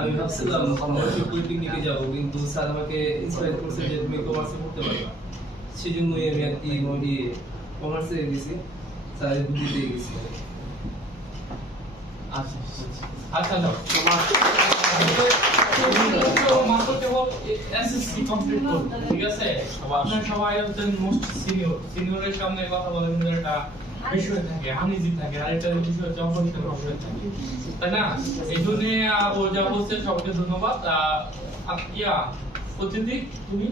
আমি ভাবছিলাম ময়মনসিংহ পলিটেকনিকে যাব, কিন্তু স্যার আমাকে ইন্সপায়ার করছে যে তুমি কমার্সে পড়তে পারবে। সেই জন্যই আমি আর কি কমার্সে গেছি, স্যারের বুদ্ধি দিয়ে গেছি। আচ্ছা আচ্ছা, মাত্র কেবল এসএসসি কমপ্লিট করুন, ঠিক আছে? আপনারা সবাই হচ্ছেন মোস্ট সিনিয়রের সামনে কথা বলেন, একটা বিষয় থাকে, আনইজি থাকে, আর একটা বিষয় হচ্ছে অপরিষ্কার বিষয় থাকে, তাই না? এই জন্য ও যা বলছে সবাইকে ধন্যবাদ। ইয়া অতিথি, তুমি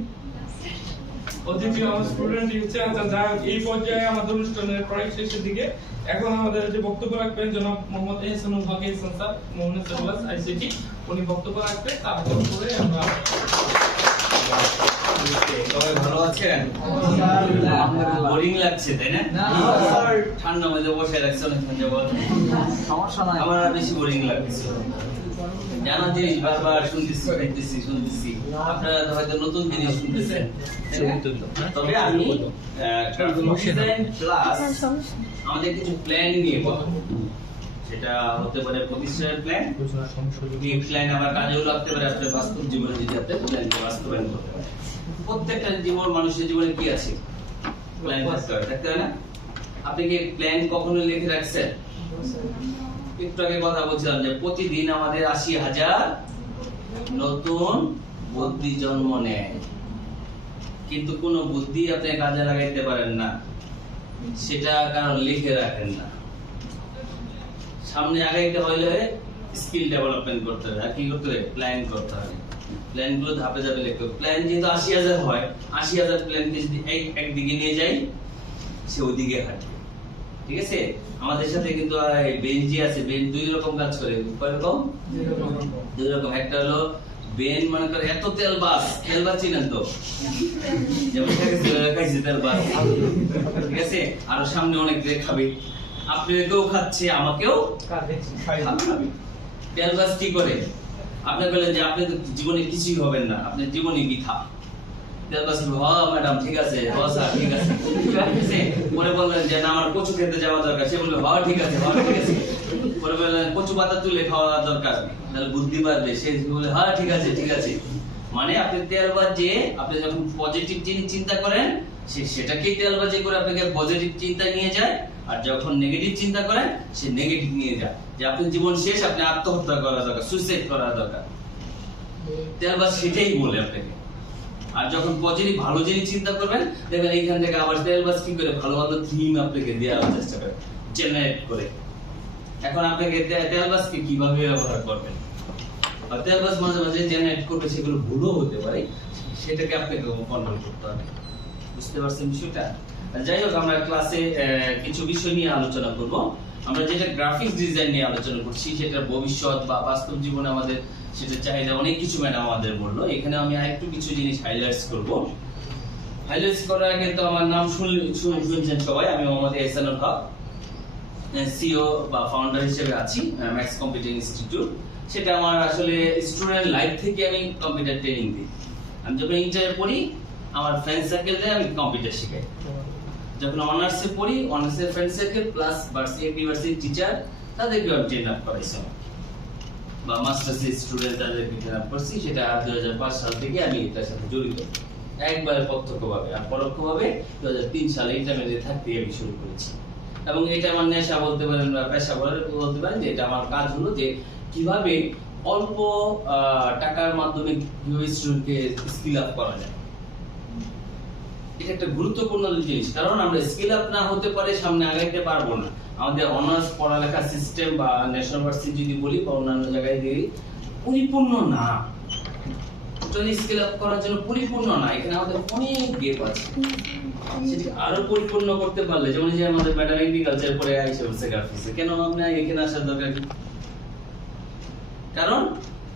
অতিথি আমার স্টুডেন্ট হচ্ছে। আচ্ছা, যাই হোক, এই পর্যায়ে আমাদের অনুষ্ঠানের প্রায় শেষের দিকে। এখন আমাদের যে বক্তব্য রাখবেন জনাব মোহাম্মদ এহসানুল হক এহসান স্যার, মোহাম্মদ সাল্লাস আইসিটি, উনি বক্তব্য রাখবেন। তারপরে আমরা সবাই ভালো আছেন? বোরিং লাগছে তাই না? ঠান্ডা মধ্যে বসে রাখছে অনেকক্ষণ যাবত, সমস্যা নাই। আমার আর বেশি বোরিং লাগছে। জানা জিনিস বারবার শুনতেছি। আপনারা হয়তো নতুন জিনিস শুনতেছেন। তবে আমি ক্লাস আমাদের কিছু প্ল্যান নিয়ে কথা বলবো। সেটা হতে পারে প্রতিষ্ঠানের প্ল্যান, এই প্ল্যান আবার কাজেও লাগতে পারে, আপনার বাস্তব জীবনে যদি আপনি প্ল্যানকে বাস্তবায়ন করতে পারেন। প্রত্যেকটা জীবন, মানুষের জীবনে কি আছে? প্ল্যান থাকতে হয় না? আপনি কি প্ল্যান কখনো লিখে রাখছেন? একটু আগে কথা বলছিলাম যে প্রতিদিন আমাদের ৮০,০০০ নতুন বুদ্ধি জন্ম নেয়, কিন্তু কোন বুদ্ধি আপনি কাজে লাগাইতে পারেন না, সেটা কারণ লিখে রাখেন না। সামনে আগাইতে হলে স্কিল ডেভেলপমেন্ট করতে হবে, আর কি করতে হবে? প্ল্যান করতে হবে। প্ল্যানগুলো ধাপে ধাপে লিখতে হবে। প্ল্যান যেহেতু 80,000 হয়, 80,000 প্ল্যানকে যদি একদিকে নিয়ে যাই, সে ওদিকে হাঁটবে। ঠিক আছে? আমাদের সাথে কিন্তু ব্রেন যে আছে, ব্রেন দুই রকম কাজ করে। কয় রকম? দুই রকম। একটা হলো ব্রেন মনে করে এত তেল বাস চিনেন তো, যেমন খাইছে তেল বাস, ঠিক আছে? আর সামনে অনেক খাবে, আপনাকেও খাচ্ছে, আমাকেও খাবে। তেল বাস কি করে? আপনি বলেন যে আপনি তো জীবনে কিছুই হবেন না, আপনার জীবনে বৃথা। তেল বাস ম্যাডাম ঠিক আছে, স্যার ঠিক আছে, ঠিক আছে। পরে বললেন যে না আমার কচু খেতে যাওয়া দরকার, সে বলবে ঠিক আছে, ঠিক আছে। পরে বললেন কচু পাতা তুলে খাওয়া দরকার, তাহলে বুদ্ধি বাড়বে, সে বলে ঠিক আছে, ঠিক আছে। মানে আপনি তেলবাজি, আপনি যখন পজিটিভ জিনিস চিন্তা করেন, সেটাকেই তেলবাজি করে আপনাকে পজিটিভ চিন্তা নিয়ে যায়, আর যখন নেগেটিভ চিন্তা করেন, সে নেগেটিভ নিয়ে যায়, যে আপনার জীবন শেষ, আপনি আত্মহত্যা করা দরকার, সুইসাইড করা দরকার। তেলবাজ সেটাই বলে আপনাকে। আর যখন পজিটিভ ভালো জিনিস চিন্তা করবেন, দেখবেন এইখান থেকে আবার তেলবাজ কি করে ভালো ভালো থিম আপনাকে দেওয়ার চেষ্টা করে, জেনারেট করে। এখন আপনাকে তেলবাজকে কিভাবে ব্যবহার করবেন, তেলবাজ মাঝে মাঝে জেনারেট করবে, সেগুলো ভুলও হতে পারে, সেটাকে আপনাকে কন্ট্রোল করতে হবে। বুঝতে পারছেন বিষয়টা? যাই হোক, আমরা ক্লাসে কিছু বিষয় নিয়ে আলোচনা করব। আমরা যেটা গ্রাফিক্স ডিজাইন নিয়ে আলোচনা করছি, সেটা ভবিষ্যৎ বা বাস্তব জীবনে আমাদের সেটা চাহিদা অনেক কিছু ম্যাডাম আমাদের বললো। এখানে আমি আরেকটু কিছু জিনিস হাইলাইটস করব। হাইলাইটস করার আগে তো আমার নাম শুনছেন সবাই, আমি মোহাম্মদ এহসানুল হক, সিও বা ফাউন্ডার হিসেবে আছি ম্যাক্স কম্পিউটার ইনস্টিটিউট। সেটা আমার আসলে স্টুডেন্ট লাইফ থেকে আমি কম্পিউটার ট্রেনিং দিই। আমি যখন ইন্টারে পড়ি, আমার ফ্রেন্ড সার্কেলে আমি কম্পিউটার শেখাই। যখন অনার্সে পড়ি, অনার্সের friend circle plus university teacher, তাদেরকে আমি ট্রেন আপ করাইছি, বা মাস্টার্সের স্টুডেন্ট তাদেরকে ট্রেন আপ করছি। সেটা 2005 সাল থেকে আমি এটার সাথে জড়িত, একবারে প্রত্যক্ষভাবে, আর পরোক্ষভাবে 2003 সালে ইন্টারমিডিয়েট থাকতে আমি শুরু করেছি। এবং এটা আমার নেশা বলতে পারেন, বা পেশা বলতে পারেন, যে এটা আমার কাজ হলো যে কিভাবে অল্প টাকার মাধ্যমে কিভাবে স্টুডেন্টকে স্কিল আপ করা যায়। এটা একটা গুরুত্বপূর্ণ জিনিস, কারণ আমরা স্কিল আপ না হতে পারে সামনে আগাইতে পারবো না। আমাদের অনার্স পড়ালেখা সিস্টেম বা ন্যাশনাল ইউনিভার্সিটি যদি বলি বা অন্যান্য জায়গায় দিই, পরিপূর্ণ না, টোটালি স্কিল আপ করার জন্য পরিপূর্ণ না। এখানে আমাদের অনেক গ্যাপ আছে, সেটা আরো পরিপূর্ণ করতে পারলে, যেমন যে আমাদের ম্যাডাম এগ্রিকালচার পড়ে আইসে বলছে গ্রাফিক্সে, কেন আপনি এখানে আসার দরকার? কারণ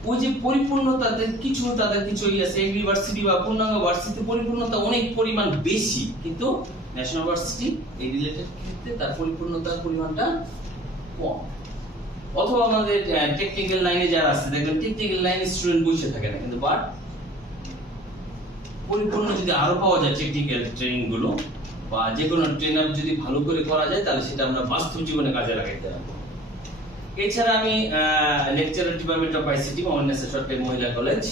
ওই যে পরিপূর্ণতা, তাদের কিছু আছে, ইউনিভার্সিটি বা পূর্ণাঙ্গ ভার্সিটিতে পরিপূর্ণতা অনেক পরিমাণ বেশি, কিন্তু ন্যাশনাল ইউনিভার্সিটি এই রিলেটেড ক্ষেত্রে তার পরিপূর্ণতার পরিমাণটা কম। অথবা আমাদের টেকনিক্যাল লাইনে যারা আছে, দেখবেন টেকনিক্যাল লাইনে স্টুডেন্ট বসে থাকে না, কিন্তু বাট পরিপূর্ণ যদি আরো পাওয়া যায় টেকনিক্যাল ট্রেনিং গুলো, বা যে কোনো ট্রেন আপ যদি ভালো করে করা যায়, তাহলে সেটা আমরা বাস্তব জীবনে কাজে লাগাইতে পারবো। এছাড়া আমি লেকচারার ডিপার্টমেন্ট অফ আইসিটি, মোহাম্মদনেসা সরকারি মহিলা কলেজ,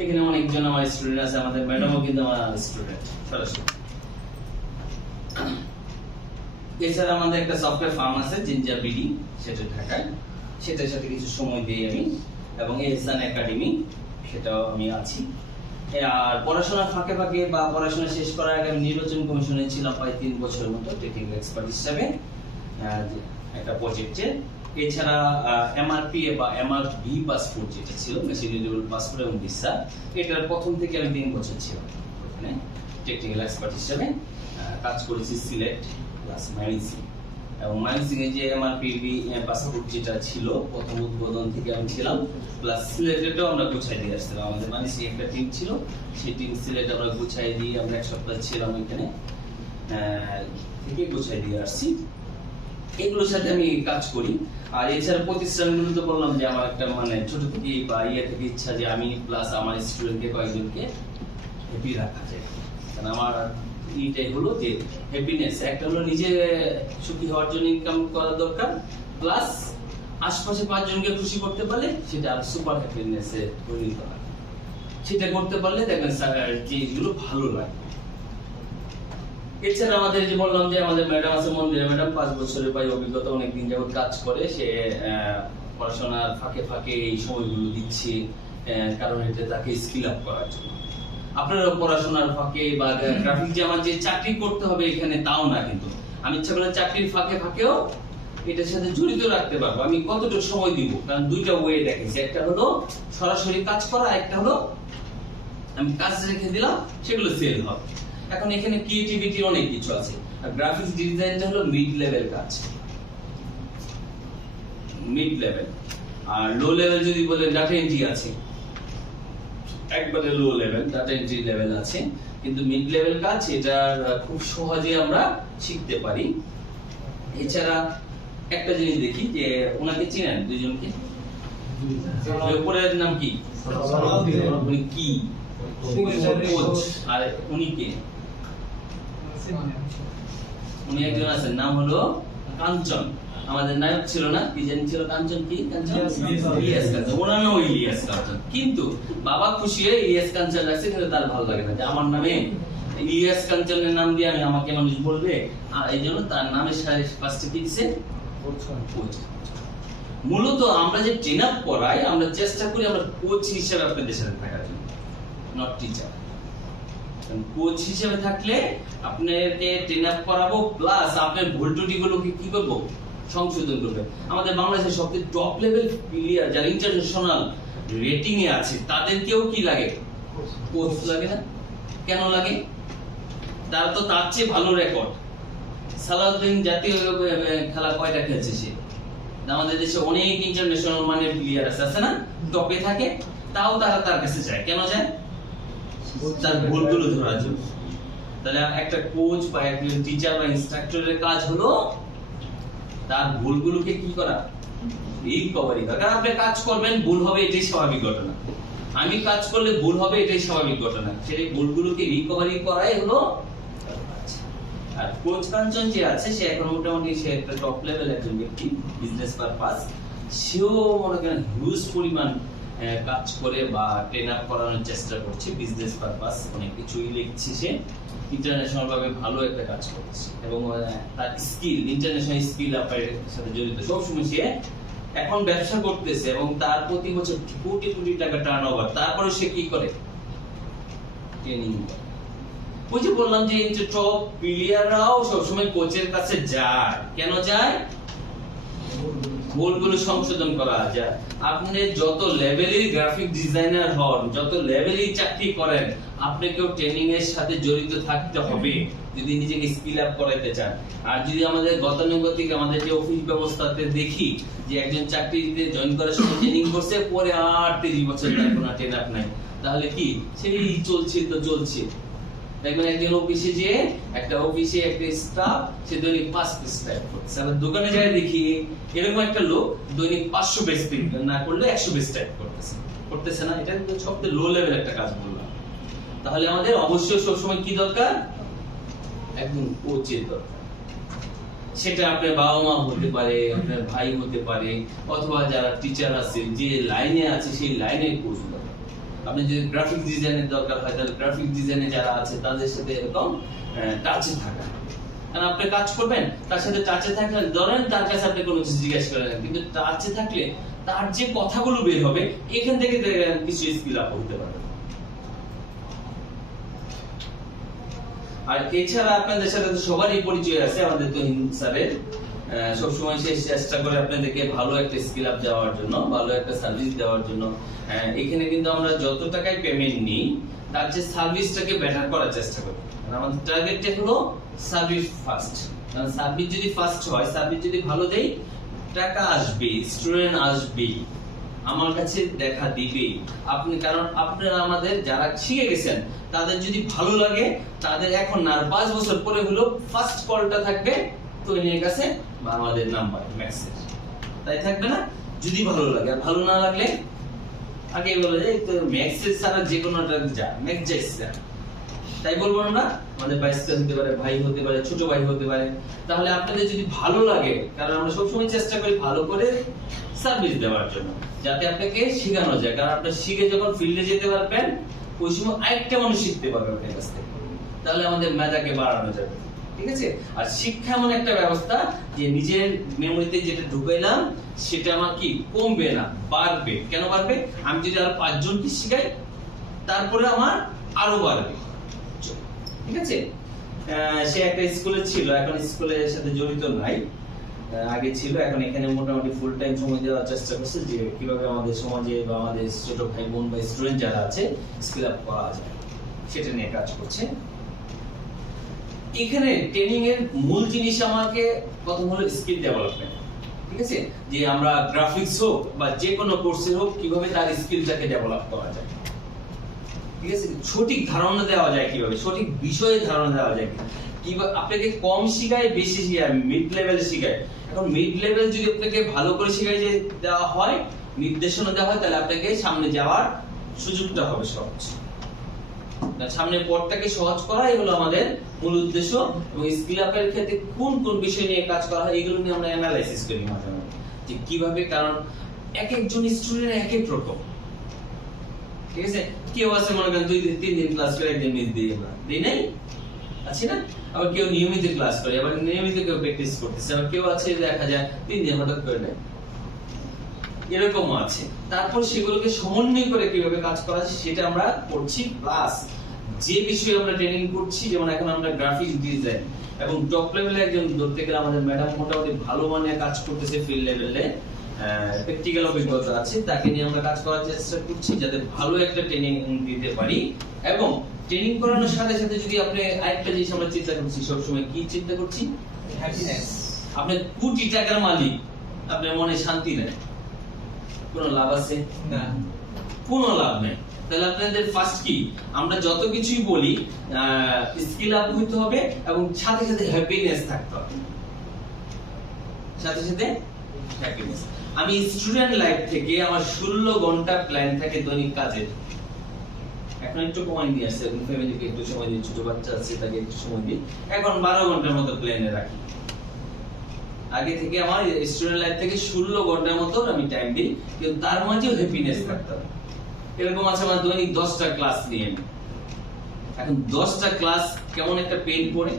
এখানে অনেকজন আমার স্টুডেন্ট আছে, আমাদের ম্যাডামও কিন্তু আমার স্টুডেন্ট সরাসরি। এছাড়া আমাদের একটা সফটওয়্যার ফার্ম আছে জিঞ্জার বিডি, সেটা ঢাকায়, সেটার সাথে কিছু সময় দিই আমি, এবং এহসান একাডেমি, সেটাও আমি আছি। আর পড়াশোনার ফাঁকে ফাঁকে বা পড়াশোনা শেষ করার আগে আমি নির্বাচন কমিশনে ছিলাম প্রায় 3 বছরের মতো টেকনিক্যাল এক্সপার্ট হিসেবে একটা প্রজেক্টে। এছাড়া এমআরপি বা এমআরভি পাসপোর্ট যেটা ছিল, মেশিন রিডেবল পাসপোর্ট এবং ভিসা, এটার প্রথম থেকে আমি 3 বছর ছিলাম ওখানে টেকনিক্যাল এক্সপার্ট হিসেবে কাজ করেছি। সিলেট প্লাস মাইমিংসিং, এবং মাইমিংসিং এ যে এমআরপি পাসপোর্ট যেটা ছিল প্রথম উদ্বোধন থেকে আমি ছিলাম, প্লাস সিলেটেও আমরা গুছাই দিয়ে আসছিলাম। আমাদের মাইমিংসিং একটা টিম ছিল, সেই টিম সিলেট আমরা গুছাই দিয়ে আমরা 1 সপ্তাহ ছিলাম এখানে, থেকে গুছাই দিয়ে আসছি। এগুলোর সাথে আমি কাজ করি। আর এছাড়া প্রতিষ্ঠানগুলো তো বললাম যে আমার একটা মানে ছোট থেকে বা থেকে ইচ্ছা যে আমি প্লাস আমার স্টুডেন্টকে কয়েকজনকে হ্যাপি রাখা যায়। কারণ আমার এইটাই হলো যে হ্যাপিনেস, একটা হলো নিজে সুখী হওয়ার জন্য ইনকাম করা দরকার, প্লাস আশপাশে 5 জনকে খুশি করতে পারলে সেটা আর সুপার হ্যাপিনেসে পরিণত হয়। সেটা করতে পারলে দেখবেন জিনিসগুলো ভালো লাগে। এছাড়া আমাদের যে বললাম যে আমাদের ম্যাডাম আছে মন্দিরে, ম্যাডাম 5 বছরের প্রায় অভিজ্ঞতা, অনেকদিন যাবত কাজ করে, সে পড়াশোনার ফাঁকে ফাঁকে এই সময়গুলো দিচ্ছে, কারণ এটা তাকে স্কিল আপ করার জন্য। আপনারা পড়াশোনার ফাঁকে বা গ্রাফিক যে আমার যে চাকরি করতে হবে এখানে তাও না, কিন্তু আমি ইচ্ছা করলে চাকরির ফাঁকে ফাঁকেও এটার সাথে জড়িত রাখতে পারবো। আমি কতটুকু সময় দিব, কারণ 2টা ওয়ে দেখেছি, একটা হলো সরাসরি কাজ করা, একটা হলো আমি কাজ রেখে দিলাম, সেগুলো সেল হবে। এখন এখানে ক্রিয়েটিভিটির অনেক কিছু আছে। আর গ্রাফিক্স ডিজাইনটা হলো মিড লেভেল কাজ, মিড লেভেল। আর লো লেভেল যদি বলে ডাটা এন্ট্রি আছে, একবারে low level data entry level আছে, কিন্তু মিড লেভেল কাজ এটা খুব সহজে আমরা শিখতে পারি। এছাড়া একটা জিনিস দেখি যে ওনাকে চিনেন দুইজনকে, উপরের নাম কি? উনি কি কোচ, আর উনি কে? উনি একজন আছেন, নাম হলো কাঞ্চন। আমাদের নায়ক ছিল না, কি জানি ছিল, কাঞ্চন কি? কাঞ্চন ইলিয়াস কাঞ্চন। ওনার নাম ইলিয়াস কাঞ্চন, কিন্তু বাবা খুশি হয়ে ইলিয়াস কাঞ্চন রাখছে, কিন্তু তার ভালো লাগে না যে আমার নামে ইলিয়াস কাঞ্চনের নাম দিয়ে আমি আমাকে মানুষ বলবে, আর এই জন্য তার নামের সাথে ফার্স্টে কি দিছে? কোচ। মূলত আমরা যে ট্রেন আপ করাই, আমরা চেষ্টা করি আমরা কোচ হিসেবে আপনাদের সাথে থাকার জন্য, নট টিচার। কোচ হিসেবে থাকলে আপনাকে ট্রেন আপ করাবো, প্লাস আপনার ভুল ত্রুটিগুলোকে কি করবো? সংশোধন করবে। আমাদের বাংলাদেশের সবচেয়ে টপ লেভেল প্লেয়ার যারা ইন্টারন্যাশনাল রেটিং এ আছে, তাদেরকেও কি লাগে? কোচ লাগে না? কেন লাগে? তারা তো তার চেয়ে ভালো রেকর্ড। সালাউদ্দিন জাতীয় খেলা কয়টা খেলছে সে? আমাদের দেশে অনেক ইন্টারন্যাশনাল মানের প্লেয়ার আছে না, টপে থাকে, তাও তারা তার কাছে যায়। কেন যায়? তার ভুলগুলো ধরার জন্য। তাহলে একটা কোচ বা একজন টিচার বা ইনস্ট্রাক্টরের কাজ হলো তার ভুলগুলোকে কি করা? রিকভারি করা। কারণ আপনি কাজ করবেন, ভুল হবে, এটাই স্বাভাবিক ঘটনা। আমি কাজ করলে ভুল হবে, এটাই স্বাভাবিক ঘটনা। সেই ভুলগুলোকে রিকভারি করাই হলো। আর কোচ কাঞ্চন যে আছে, সে এখন মোটামুটি সে একটা টপ লেভেল একজন ব্যক্তি, বিজনেস পারপাস। সেও মনে করেন হিউজ পরিমাণ কাজ করে বা ট্রেন আপ করানোর চেষ্টা করছে, বিজনেস পারপাস অনেক কিছুই লিখছে। সে ইন্টারন্যাশনাল ভাবে ভালো একটা কাজ করছে এবং তার স্কিল, ইন্টারন্যাশনাল স্কিল আপের সাথে জড়িত। সবসময় সে এখন ব্যবসা করতেছে এবং তার প্রতি বছর কোটি কোটি টাকা টার্ন ওভার। তারপরে সে কি করে? ট্রেনিং করে। ওই যে বললাম যে টপ প্লেয়াররাও সবসময় কোচের কাছে যায়। কেন যায়? ভুলগুলো সংশোধন করা যায়। আপনি যত লেভেলের গ্রাফিক ডিজাইনার হন, যত লেভেলের চাকরি করেন, আপনাকেও ট্রেনিং এর সাথে জড়িত থাকতে হবে যদি নিজেকে স্কিল আপ করাইতে চান। আর যদি আমাদের গতানুগতিক আমাদের যে অফিস ব্যবস্থাতে দেখি যে একজন চাকরিতে জয়েন করার সময় ট্রেনিং করছে, পরে আর 30 বছর তার কোনো ট্রেন আপ নাই, তাহলে কি সেই চলছে তো চলছে। দেখবেন একজন অফিসে যে একটা অফিসে একটা স্টাফ, সে দৈনিক 5 পেজ টাইপ করছে। আমরা দোকানে যাই দেখি এরকম একটা লোক দৈনিক 500 পেজ না করলে 100 পেজ টাইপ করতেছে না। এটা কিন্তু সবচেয়ে লো লেভেল একটা কাজ বললাম। তাহলে আমাদের অবশ্যই সবসময় কি দরকার? একদম কোচের দরকার। সেটা আপনার বাবা মা হতে পারে, আপনার ভাই হতে পারে, অথবা যারা টিচার আছে, যে লাইনে আছে সেই লাইনের কোচ দরকার। আপনি যদি গ্রাফিক ডিজাইনের দরকার হয়, তাহলে গ্রাফিক ডিজাইনে যারা আছে তাদের সাথে এরকম টাচে থাকা। কারণ আপনি কাজ করবেন, তার সাথে টাচে থাকলে, ধরেন তার কাছে আপনি কোনো কিছু জিজ্ঞেস করেন, কিন্তু টাচে থাকলে তার যে কথাগুলো বের হবে, এখান থেকে কিছু স্কিল আপ হতে পারে। আর এছাড়া আপনাদের সাথে তো সবারই পরিচয় আছে, আমাদের তো হিন্দু স্যারের সবসময় সে চেষ্টা করে আপনাদেরকে ভালো একটা স্কিল আপ দেওয়ার জন্য, ভালো একটা সার্ভিস দেওয়ার জন্য। এখানে কিন্তু আমরা যত টাকায় পেমেন্ট নিই, তার যে সার্ভিসটাকে বেটার করার চেষ্টা করি। আমাদের টার্গেটটা হলো সার্ভিস ফার্স্ট। কারণ সার্ভিস যদি ফার্স্ট হয়, সার্ভিস যদি ভালো দেই, টাকা আসবে, স্টুডেন্ট আসবে, আমার কাছে দেখা দিবে। আপনি কারণ আপনারা আমাদের যারা শিখে গেছেন, তাদের যদি ভালো লাগে, তাদের এখন না 5 বছর পরে হলো ফার্স্ট কলটা থাকবে তৈরির কাছে বা আমাদের নাম্বার মেসেজ, তাই থাকবে না? যদি ভালো লাগে। আর ভালো না লাগলে আগে বলে যায় তো মেসেজ ছাড়া যে কোনোটা যা মেক যাইছে, তাই বলবো আমরা। আমাদের বাইসটা হতে পারে, ভাই হতে পারে, ছোট ভাই হতে পারে। তাহলে আপনাদের যদি ভালো লাগে, কারণ আমরা সবসময় চেষ্টা করি ভালো করে সার্ভিস দেওয়ার জন্য, যাতে আপনাকে শেখানো যায়। কারণ আপনি শিখে যখন ফিল্ডে যেতে পারবেন, ওই সময় আরেকটা মানুষ শিখতে পারবে আপনার কাছ থেকে। তাহলে আমাদের মেধাকে বাড়ানো যাবে, ঠিক আছে? আর শিক্ষা এমন একটা ব্যবস্থা যে নিজের মেমোরিতে যেটা ঢুকাইলাম সেটা আমার কি কমবে না, বাড়বে। কেন বাড়বে? আমি যদি আরো 5 জনকে শিখাই, তারপরে আমার আরো বাড়বে, ঠিক আছে? সে একটা স্কুলে ছিল, এখন স্কুলের সাথে জড়িত নাই। আগে ছিল, এখন এখানে মোটামুটি ফুল টাইম সময় দেওয়ার চেষ্টা করছে যে কিভাবে আমাদের সমাজে বা আমাদের ছোট ভাই বোন বা স্টুডেন্ট যারা আছে স্কিল আপ করা যায় সেটা নিয়ে কাজ করছে। এখানে ট্রেনিং এর মূল জিনিস আমাকে প্রথম হলো স্কিল ডেভেলপমেন্ট, ঠিক আছে, যে আমরা গ্রাফিক্স হোক বা যে কোনো কোর্সে হোক কিভাবে তার স্কিলটাকে ডেভেলপ করা যায়, ঠিক আছে, সঠিক ধারণা দেওয়া যায় কিভাবে, সঠিক বিষয়ে ধারণা দেওয়া যায় কিভাবে, আপনাকে কম শিখায় বেশি শিখায় মিড লেভেলে শিখায়। এখন মিড লেভেল যদি আপনাকে ভালো করে শিখাই যে দেওয়া হয়, নির্দেশনা দেওয়া হয়, তাহলে আপনাকে সামনে যাওয়ার সুযোগটা হবে সহজ। সামনের পথটাকে সহজ করাই হলো আমাদের মূল উদ্দেশ্য। এবং স্কিল আপের ক্ষেত্রে কোন কোন বিষয় নিয়ে কাজ করা হয় এগুলো নিয়ে আমরা অ্যানালাইসিস করি মাঝে মাঝে যে কিভাবে, কারণ এক একজন স্টুডেন্ট এক এক রকম, ঠিক আছে, কেউ আছে মনে করেন 2-3 দিন ক্লাস করে একদিন মিস দিয়ে আমরা দিই নাই আছে না, আবার কেউ নিয়মিত ক্লাস করে, আবার নিয়মিত কেউ প্র্যাকটিস করতেছে, আবার কেউ আছে দেখা যায় 3 দিন হঠাৎ করে নেয়, এরকম আছে। তারপর সেগুলোকে সমন্বয় করে কিভাবে কাজ করা যায় সেটা আমরা করছি। প্লাস যে বিষয়ে আমরা ট্রেনিং করছি, যেমন এখন আমরা গ্রাফিক্স ডিজাইন এবং টপ লেভেলে একজন ধরতে গেলে আমাদের ম্যাডাম মোটামুটি ভালো মানের কাজ করতেছে, ফিল্ড লেভেলে প্র্যাকটিক্যাল অভিজ্ঞতা আছে, তাকে নিয়ে আমরা কাজ করার চেষ্টা করছি যাতে ভালো একটা ট্রেনিং দিতে পারি। এবং ট্রেনিং করানোর সাথে সাথে যদি আপনি আরেকটা জিনিস আমরা চিন্তা করছি, সবসময় কি চিন্তা করছি, হ্যাপিনেস। আপনি কোটি টাকার মালিক, আপনার মনে শান্তি নেই, কোনো লাভ আছে না, কোনো লাভ নেই। তাহলে আপনাদের ফার্স্ট কি, আমরা যত কিছুই বলি স্কিল আপ হইতে হবে এবং সাথে সাথে হ্যাপিনেস থাকতে হবে, সাথে সাথে হ্যাপিনেস। আমি স্টুডেন্ট লাইফ থেকে আমার 16 ঘন্টা প্ল্যান থাকে দৈনিক কাজের, এখন একটু কমাই দিয়ে আসছে, এখন ফ্যামিলিকে একটু সময় দিই, ছোট বাচ্চা আছে তাকে একটু সময় দিই, এখন 12 ঘন্টার মতো প্ল্যানে রাখি। আগে থেকে আমার স্টুডেন্ট লাইফ থেকে 16 ঘন্টার মতো আমি টাইম দিই, কিন্তু তার মাঝেও হ্যাপিনেস থাকতে হবে। এরকম আছে আমার দৈনিক 10টা ক্লাস নিয়ে, এখন 10টা ক্লাস কেমন একটা পেইন পড়ে,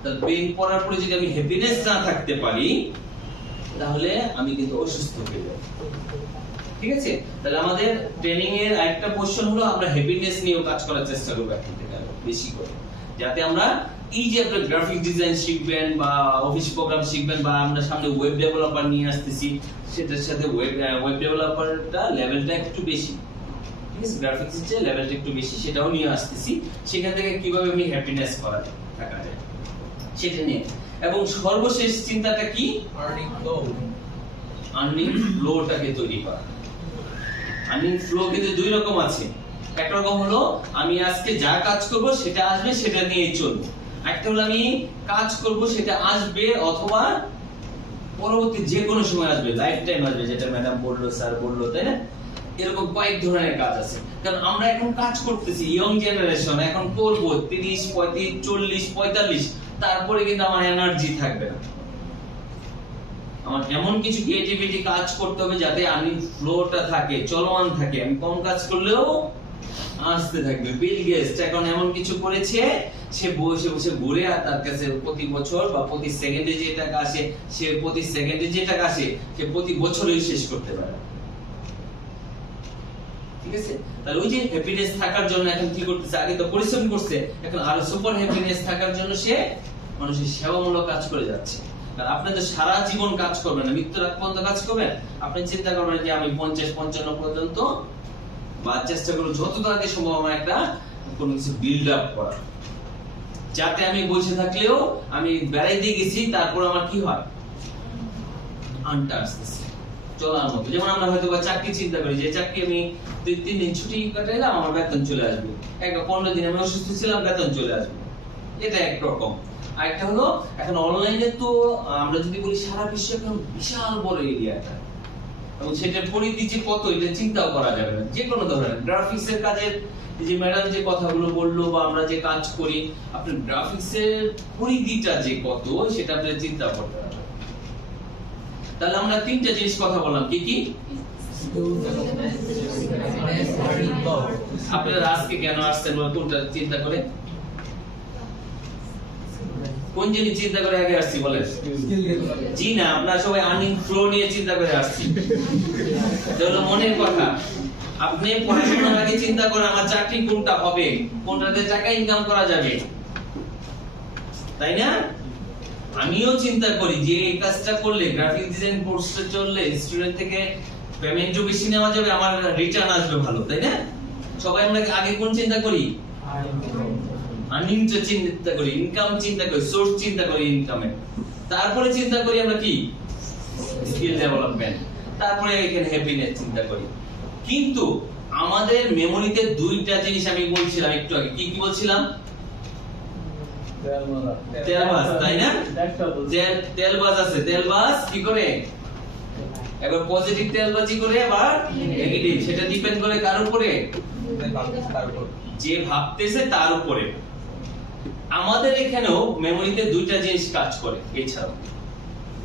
তাহলে পেইন পড়ার পরে যদি আমি হ্যাপিনেস না থাকতে পারি তাহলে আমি কিন্তু অসুস্থ হয়ে যাব, ঠিক আছে। তাহলে আমাদের ট্রেনিং এর আরেকটা পোরশন হলো আমরা হ্যাপিনেস নিয়েও কাজ করার চেষ্টা করব এখন থেকে বেশি করে, যাতে আমরা এই যে আপনারা গ্রাফিক ডিজাইন শিখবেন বা অফিস প্রোগ্রাম শিখবেন বা আমরা সামনে ওয়েব ডেভেলপার নিয়ে আসতেছি, সেটার সাথে ওয়েব ডেভেলপারটা লেভেলটা একটু বেশি, ঠিক আছে, গ্রাফিক্স এর লেভেলটা একটু বেশি, সেটাও নিয়ে আসতেছি। সেখান থেকে কিভাবে আমি হ্যাপিনেস করা যায় থাকা যায় সেটা নিয়ে। এবং সর্বশেষ চিন্তাটা কি, আর্নিং ফ্লোটাকে তৈরি করা। আর্নিং ফ্লো কিন্তু দুই রকম আছে, এক রকম হলো আমি আজকে যা কাজ করব সেটা আসবে, সেটা নিয়ে চলবো। একটা হলো আমি কাজ করব সেটা আসবে অথবা পরবর্তী যে কোনো সময় আসবে, লাইফ টাইম আসবে, যেটা ম্যাডাম বললো, স্যার বললো, তাই না। এরকম কয়েক ধরনের কাজ আছে, কারণ আমরা এখন কাজ করতেছি, ইয়ং জেনারেশন, এখন করবো 30, 35, 40, 45, তারপরে কিন্তু আমার এনার্জি থাকবে না। আমার এমন কিছু ক্রিয়েটিভিটি কাজ করতে হবে যাতে আমি ফ্লোটা থাকে, চলমান থাকে, আমি কম কাজ করলেও আসতে থাকবে। বিল গেটস এখন এমন কিছু করেছে, সে বসে বসে ঘুরে আর তার কাছে প্রতি বছর বা প্রতি সেকেন্ডে যে টাকা আসে, সে প্রতি সেকেন্ডে যে টাকা আসে সে প্রতি বছরই শেষ করতে পারে, ঠিক আছে। তাহলে ওই যে হ্যাপিনেস থাকার জন্য এখন কি করতেছে, আগে তো পরিশ্রম করছে, এখন আরো সুপার হ্যাপিনেস থাকার জন্য সে মানুষের সেবামূলক কাজ করে যাচ্ছে। আর আপনি তো সারা জীবন কাজ করবেন না, মৃত্যুর আগ পর্যন্ত কাজ করবেন। আপনি চিন্তা করবেন যে আমি 50-55 পর্যন্ত বা চেষ্টা করব যত তাড়াতাড়ি সম্ভব আমার একটা কোনো কিছু বিল্ড আপ করা, যাতে আমি বসে থাকলেও আমি বেড়াই দিয়ে গেছি, তারপর আমার কি হয়, আনটা আসতেছে চলার মতো। যেমন আমরা হয়তো বা চাকরি চিন্তা করি যে চাকরি আমি 2-3 দিন ছুটি কাটাইলাম, আমার বেতন চলে আসবে, 15 দিন আমি অসুস্থ ছিলাম, বেতন চলে আসবে, এটা এক রকম। আর একটা হলো এখন অনলাইনে তো আমরা যদি বলি সারা বিশ্ব এখন বিশাল বড় এরিয়াটা, এবং সেটার পরিধি যে কত এটা চিন্তাও করা যাবে না। যে কোনো ধরনের গ্রাফিক্স এর কাজের যে ম্যাডাম যে কথাগুলো বললো বা আমরা যে কাজ করি, আপনার গ্রাফিক্স এর পরিধিটা যে কত সেটা আপনি চিন্তা করতে হবে। তাহলে আমরা 3টা জিনিস কথা বললাম, কি কি? আপনারা আজকে কেন আসছেন বা কোনটা চিন্তা করে, কোন জিনিস চিন্তা করে আগে আসছি বলেন? জি না, আপনারা সবাই আর্নিং ফ্লো নিয়ে চিন্তা করে আসছি, এটা মনের কথা। আপনি পড়াশোনার আগে চিন্তা করেন আমার চাকরি কোনটা হবে, কোনটাতে টাকা ইনকাম করা যাবে, তাই না? আমিও চিন্তা করি যে এই কাজটা করলে, গ্রাফিক ডিজাইন কোর্সটা চললে স্টুডেন্ট থেকে পেমেন্টও বেশি নেওয়া যাবে, আমার রিটার্ন আসবে ভালো, তাই না? সবাই আমরা আগে কোন চিন্তা করি? আর্নিংটা চিন্তা করি, ইনকাম চিন্তা করি, সোর্স চিন্তা করি ইনকামের, তারপরে চিন্তা করি আমরা কি স্কিল ডেভেলপমেন্ট, তারপরে এখানে হ্যাপিনেস চিন্তা করি। কিন্তু আমাদের মেমোরিতে দুইটা জিনিস আমি বলছিলাম একটু আগে, কি কি বলছিলাম? তেলবাজ, তাই না? তেলবাজ আছে, তেলবাজ কি করে? একবার পজিটিভ তেলবাজি করে, আবার নেগেটিভ। সেটা ডিপেন্ড করে কার উপরে? যে ভাবতেছে তার উপরে। আমাদের এখানেও মেমোরিতে দুইটা জিনিস কাজ করে, এছাড়াও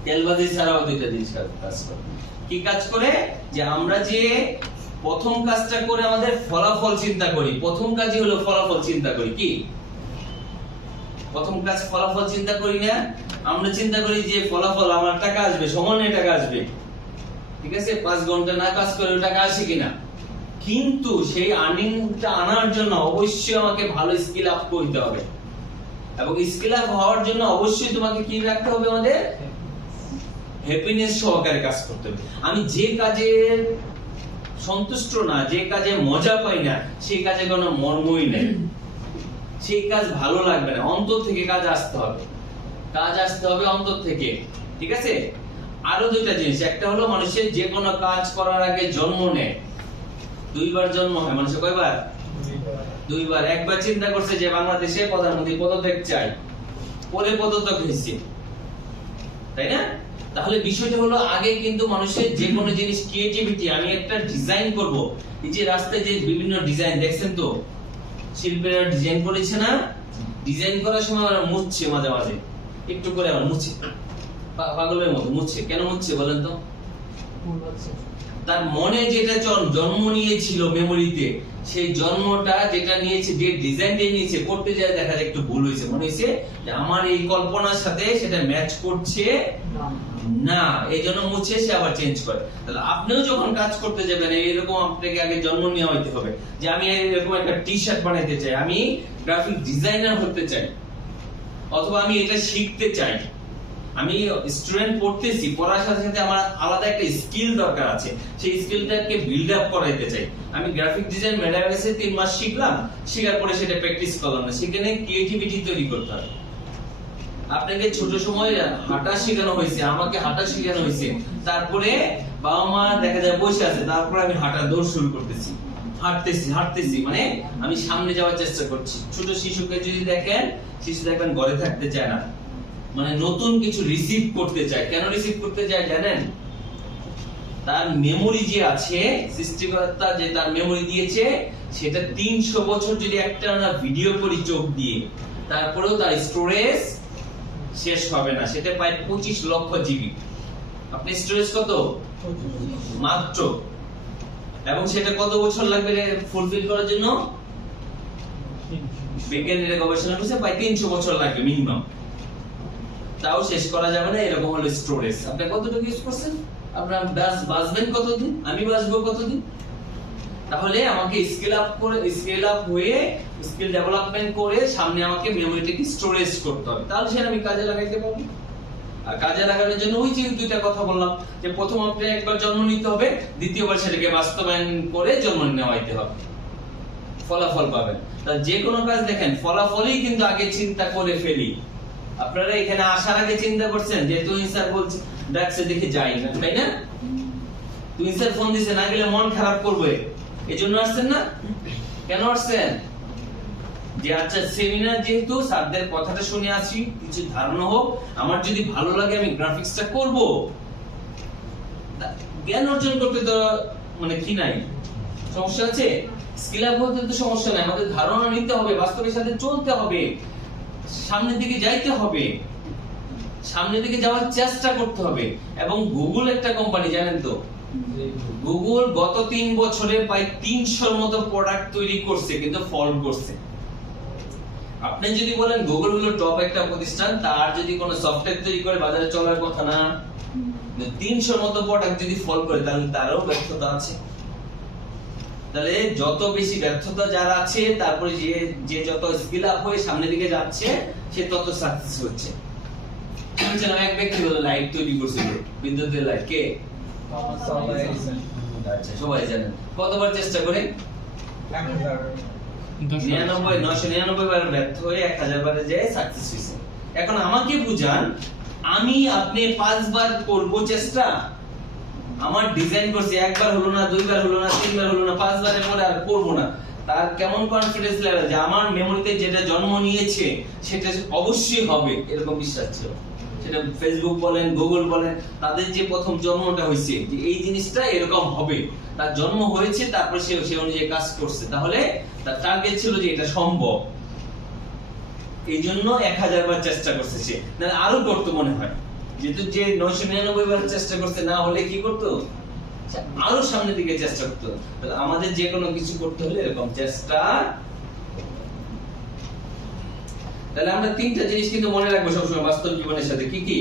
তেলবাজি ছাড়াও দুইটা জিনিস কাজ করে। কি কাজ করে? যে আমরা যে প্রথম কাজটা করে আমাদের ফলাফল চিন্তা করি, প্রথম কাজই হলো ফলাফল চিন্তা করি। কি প্রথম কাজ? ফলাফল চিন্তা করি না? আমরা চিন্তা করি যে ফলাফল আমার টাকা আসবে, সমানে টাকা আসবে, ঠিক আছে? 5 ঘন্টা না কাজ করে টাকা আসে কিনা? কিন্তু সেই আর্নিংটা আনার জন্য অবশ্যই আমাকে ভালো স্কিল আপ করতে হবে, এবং স্কিল আপ হওয়ার জন্য অবশ্যই তোমাকে কি রাখতে হবে? আমাদের হ্যাপিনেস সহকারে কাজ করতে হবে। আমি যে কাজে সন্তুষ্ট না, যে কাজে মজা পাই না, সেই কাজে কোনো মর্মই নেই, সেই কাজ ভালো লাগবে না। অন্তর থেকে কাজ আসতে হবে, কাজ আসতে হবে অন্তর থেকে, ঠিক আছে? আরো দুইটা জিনিস, একটা হলো মানুষের যে কোনো কাজ করার আগে জন্ম নেয়, 2 বার জন্ম হয়। মানুষের কয়বার? 2 বার। একবার চিন্তা করছে যে বাংলাদেশে প্রধানমন্ত্রী পদত্যাগ চাই, পরে পদত্যাগ হয়েছে, তাই না? তাহলে বিষয়টা হলো আগে কিন্তু মানুষের যে কোনো জিনিস ক্রিয়েটিভিটি, আমি একটা ডিজাইন করব, এই যে রাস্তায় যে বিভিন্ন ডিজাইন দেখছেন তো, শিল্পীরা ডিজাইন করেছে না? ডিজাইন করার সময় ওরা মুছছে, মাঝে মাঝে একটু করে আবার মুছছে, পাগলের মতো মুছছে। কেন মুছছে বলেন তো? তার মনে যেটা জন্ম নিয়েছিল মেমোরিতে, সেই জন্মটা যেটা নিয়েছে, যে ডিজাইনটা নিয়েছে, করতে যায় দেখা যায় একটু ভুল হয়েছে, মনে হয়েছে যে আমার এই কল্পনার সাথে সেটা ম্যাচ করছে না, এই জন্য মুছে সে আবার চেঞ্জ করে। তাহলে আপনিও যখন কাজ করতে যাবেন, এরকম আপনাকে আগে জন্ম নেওয়া হইতে হবে যে আমি এরকম একটা টি শার্ট বানাইতে চাই, আমি গ্রাফিক ডিজাইনার হতে চাই, অথবা আমি এটা শিখতে চাই, আমি স্টুডেন্ট পড়তেছি, পড়ার সাথে সাথে আমার আলাদা একটা স্কিল দরকার আছে, সেই স্কিলটাকে বিল্ড আপ করাইতে চাই। আমি গ্রাফিক ডিজাইন মেটাভার্সে 3 মাস শিখলাম, শেখার পরে সেটা প্র্যাকটিস করলাম না, সেখানে ক্রিয়েটিভিটি তৈরি করতে হবে। আপনাকে ছোট সময় হাঁটা শেখানো হয়েছে, আমাকে হাঁটা শেখানো হয়েছে, তারপরে বাবা মা দেখা যায় বসে আছে, তারপরে আমি হাঁটা দৌড় শুরু করতেছি, হাঁটতেছি, মানে আমি সামনে যাওয়ার চেষ্টা করছি। ছোট শিশুকে যদি দেখেন, শিশু দেখবেন ঘরে থাকতে চায় না, মানে নতুন কিছু রিসিভ করতে চায়। কেন রিসিভ করতে চায় জানেন? তার মেমোরি যে আছে, সৃষ্টিকর্তা যে তার মেমোরি দিয়েছে, সেটা 300 বছর যদি একটা না ভিডিও করি চোখ দিয়ে, তারপরেও তার স্টোরেজ শেষ হবে না। সেটা প্রায় 25 লক্ষ জিবি। আপনি স্টোরেজ কত? মাত্র। এবং সেটা কত বছর লাগবে ফুলফিল করার জন্য? বিজ্ঞানীরা গবেষণা করছে প্রায় 300 বছর লাগবে মিনিমাম, তাও শেষ করা যাবে না। এরকম হলো স্টোরেজ। আপনি কতটুকু ইউজ করছেন? আপনার বাঁচবেন কতদিন? আমি বাঁচবো কতদিন? তাহলে আমাকে স্কেল আপ হয়ে স্কিল ডেভেলপমেন্ট করে সামনে আমাকে মেমোরিটাকে স্টোরেজ করতে হবে, তাহলে সেটা আমি কাজে লাগাইতে পারবো। আর কাজে লাগানোর জন্য ওই যে দুইটা কথা বললাম, যে প্রথম আপনি একবার জন্ম নিতে হবে, দ্বিতীয়বার সেটাকে বাস্তবায়ন করে জন্ম নেওয়াইতে হবে, ফলাফল পাবেন। তা যে কোনো কাজ দেখেন ফলাফলই কিন্তু আগে চিন্তা করে ফেলি। আপনারা এখানে আসার আগে চিন্তা করছেন যে তুই স্যার বলছে ডাকছে দেখে যাই না, তাই না? তুই স্যার ফোন দিছে, না গেলে মন খারাপ করবে, এজন্য আসছেন না? কেন আসছেন? যে আচ্ছা সেমিনার যেহেতু স্যারদের কথাটা শুনে আসি, কিছু ধারণা হোক, আমার যদি ভালো লাগে আমি গ্রাফিক্সটা করব। জ্ঞান অর্জন করতে তো মানে কি নাই, সমস্যা আছে? স্কিল আপ হতে তো সমস্যা নাই, আমাদের ধারণা নিতে হবে, বাস্তবের সাথে চলতে হবে, সামনের দিকে যাইতে হবে, সামনের দিকে যাওয়ার চেষ্টা করতে হবে। এবং গুগল একটা কোম্পানি, জানেন তো, গুগল গত 3 বছরে প্রায় 300-র মতো প্রোডাক্ট তৈরি করছে, কিন্তু ফল করছে। আপনি যদি বলেন গুগল হলো টপ একটা প্রতিষ্ঠান, তার যদি কোনো সফটওয়্যার তৈরি করে বাজারে চলার কথা না, 300-র মতো প্রোডাক্ট যদি ফল করে, তাহলে তারও ব্যর্থতা আছে। তাহলে যত বেশি ব্যর্থতা যারা আছে, তারপরে যে যত স্কিল আপ হয়ে সামনের দিকে যাচ্ছে, সে তত সাকসেস হচ্ছে। শুনছিলাম এক ব্যক্তিগত লাইট তৈরি করছিল, বিদ্যুতের লাইট, কে? আচ্ছা, সবাই জানেন। কতবার চেষ্টা করে? 999 বার ব্যর্থ হয়ে 1000 বারে যায় সাকসেস হয়েছে। এখন আমাকে বুঝান, আমি আপনি 5 বার করব চেষ্টা, আমার ডিজাইন করছি, একবার হলো না, দুইবার হলো না, তিনবার হলো না, 5 বারের পরে আর করব না, তার কেমন কনফিডেন্স লেভেল যে আমার মেমোরিতে যেটা জন্ম নিয়েছে সেটা অবশ্যই হবে, এরকম বিশ্বাস ছিল। সেটা ফেসবুক বলেন, গুগল বলেন, তাদের যে প্রথম জন্মটা হয়েছে যে এই জিনিসটা এরকম হবে, তার জন্ম হয়েছে, তারপর সে অনুযায়ী কাজ করছে, তাহলে তার টার্গেট ছিল যে এটা সম্ভব, এই জন্য 1000 বার চেষ্টা করছে সে, না আরো করতো মনে হয়, যেহেতু যে 999 বার চেষ্টা করছে, না হলে কি করতো, আরো সামনের দিকে চেষ্টা করতো। তাহলে আমাদের যে কোনো কিছু করতে হলে এরকম চেষ্টা। তাহলে আমরা তিনটা জিনিস কিন্তু মনে রাখবো সবসময় বাস্তব জীবনের সাথে, কি কি?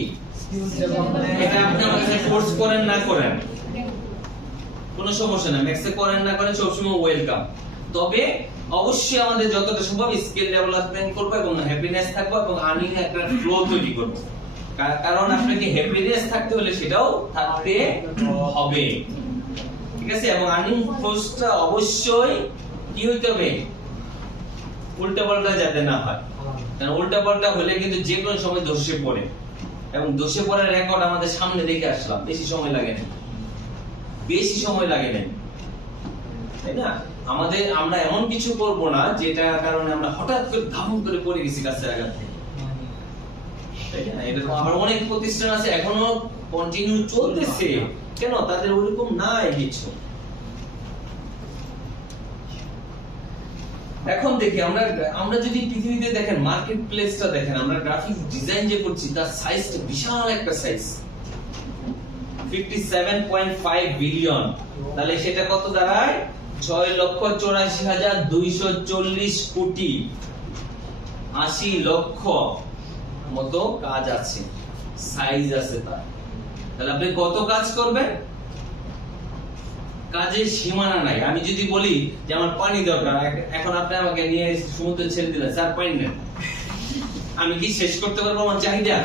এটা আপনি আমার কাছে ফোর্স করেন না করেন কোনো সমস্যা না, ম্যাক্সে করেন না করেন সবসময় ওয়েলকাম। তবে অবশ্যই আমাদের যতটা সম্ভব স্কিল ডেভেলপমেন্ট করবো এবং হ্যাপিনেস থাকবো এবং আর্নিং একটা ফ্লো তৈরি করবো, কারণ আপনাকে হ্যাপিনেস থাকতে হলে সেটাও থাকতে হবে, ঠিক আছে? এবং আর্নিং ফোর্সটা অবশ্যই কি হইতে হবে, উল্টাপাল্টা যাতে না হয়, কারণ উল্টাপাল্টা হলে কিন্তু যে কোনো সময় দোষে পড়ে, এবং দোষে পড়ার রেকর্ড আমাদের সামনে দেখে আসলাম, বেশি সময় লাগে না, তাই না? আমরা এমন কিছু করব না যেটা কারণে আমরা হঠাৎ করে ধাম করে পড়ে গেছি কাছের আঘাত থেকে, তাই না? এটা তো আবার অনেক প্রতিষ্ঠান আছে এখনো কন্টিনিউ চলতেছে, কেন? তাদের ওরকম নাই কিছু। এখন দেখি আমরা যদি পৃথিবীতে দেখেন মার্কেট প্লেসটা দেখেন, আমরা গ্রাফিক ডিজাইন যে করছি তার সাইজটা বিশাল একটা সাইজ, 57.5 বিলিয়ন, তাহলে সেটা কত দাঁড়ায়? 6,84,240 কোটি, 80 লক্ষ মতো কাজ আছে, সাইজ আছে তার। তাহলে আপনি কত কাজ করবেন? কাজের সীমানা নাই। আমি যদি বলি যে আমার পানি দরকার, এখন আপনি আমাকে নিয়ে সমুদ্রে ছেড়ে দিলেন, স্যার পানি নেন, আমি কি শেষ করতে পারবো আমার চাহিদা?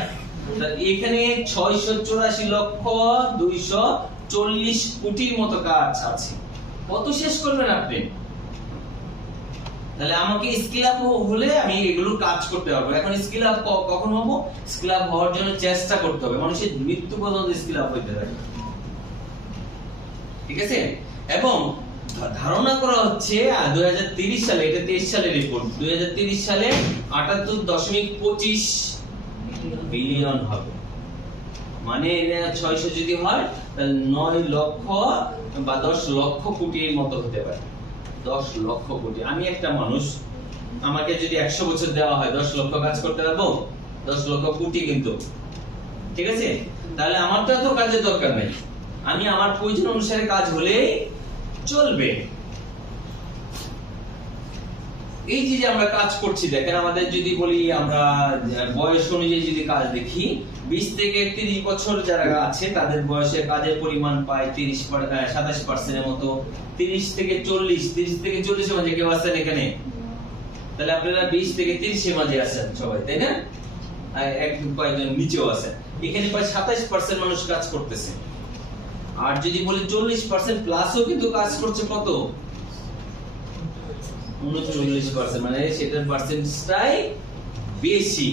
এখানে 684,240 কোটির মতো কাজ আছে, কত শেষ করবেন আপনি? তাহলে আমাকে স্কিল আপ হলে আমি এগুলো কাজ করতে পারবো। এখন স্কিল আপ কখন হবো? স্কিল আপ হওয়ার জন্য চেষ্টা করতে হবে, মানুষের মৃত্যু পর্যন্ত স্কিল আপ হইতে থাকে, ঠিক আছে? এবং ধারণা করা হচ্ছে 2030 সালে, এটা 23 সালের রিপোর্ট, 2030 সালে 78.25 বিলিয়ন হবে, মানে 600 যদি হয় তাহলে 9 লক্ষ বা 10 লক্ষ কোটির মতো হতে পারে, 10 লক্ষ কোটি। আমি একটা মানুষ, আমাকে যদি 100 বছর দেওয়া হয় 10 লক্ষ কাজ করতে পারবো? 10 লক্ষ কোটি কিন্তু, ঠিক আছে? তাহলে আমার তো এত কাজের দরকার নেই, আমি আমার প্রয়োজন অনুসারে কাজ হলেই চলবে। এই যে আমরা কাজ করছি, দেখেন আমাদের যদি বলি আমরা বয়স অনুযায়ী যদি কাজ দেখি, 20 থেকে 30 বছর যারা আছে তাদের বয়সে কাজের পরিমাণ পায় 27% এর মতো, 30 থেকে 40 এর মাঝে কেউ আছেন এখানে? তাহলে আপনারা 20 থেকে 30 এর মাঝে আছেন সবাই, তাই না? এক কয়েকজন নিচেও আছেন, এখানে প্রায় 27% মানুষ কাজ করতেছে। আর যদি বলি 40% প্লাসও কিন্তু কাজ করছে, কত? 39%, মানে সেটার পার্সেন্টেজটাই বেশি।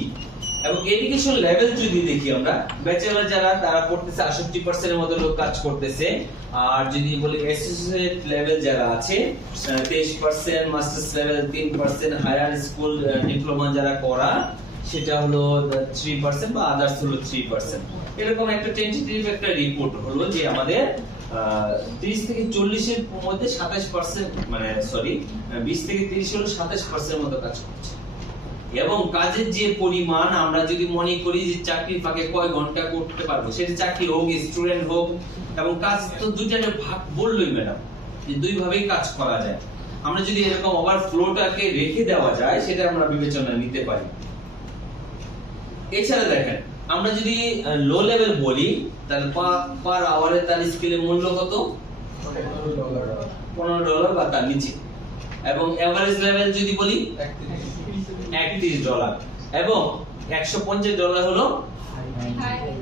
এবং এডুকেশন লেভেল যদি দেখি আমরা, ব্যাচেলর যারা তারা পড়তেছে 68% এর মতো লোক কাজ করতেছে, আর যদি বলি অ্যাসোসিয়েট লেভেল যারা আছে 23%, masters level 3%, higher school diploma যারা করা সেটা হলো 3% বা আদার্স হলো 3%। এরকম একটা টেন্টেটিভ একটা রিপোর্ট হলো যে আমাদের 30 থেকে 40 এর মধ্যে 27%, মানে সরি 20 থেকে 30 হলো 27% মতো কাজ করছে। এবং কাজের যে পরিমাণ আমরা যদি মনে করি যে চাকরির ফাঁকে কয় ঘন্টা করতে পারবো, সেটা চাকরি হোক, স্টুডেন্ট হোক, এবং কাজ তো দুইটার ভাগ বললোই ম্যাডাম যে দুই ভাবেই কাজ করা যায়। আমরা যদি এরকম ওভারফ্লোটাকে রেখে দেওয়া যায় সেটা আমরা বিবেচনা নিতে পারি। এছাড়া দেখেন আমরা যদি লো লেভেল বলি তাহলে পার আওয়ারে তার স্কিলের মূল্য কত? $15 বা তার নিচে। এবং এভারেজ লেভেল যদি বলি $31, এবং $150 হলো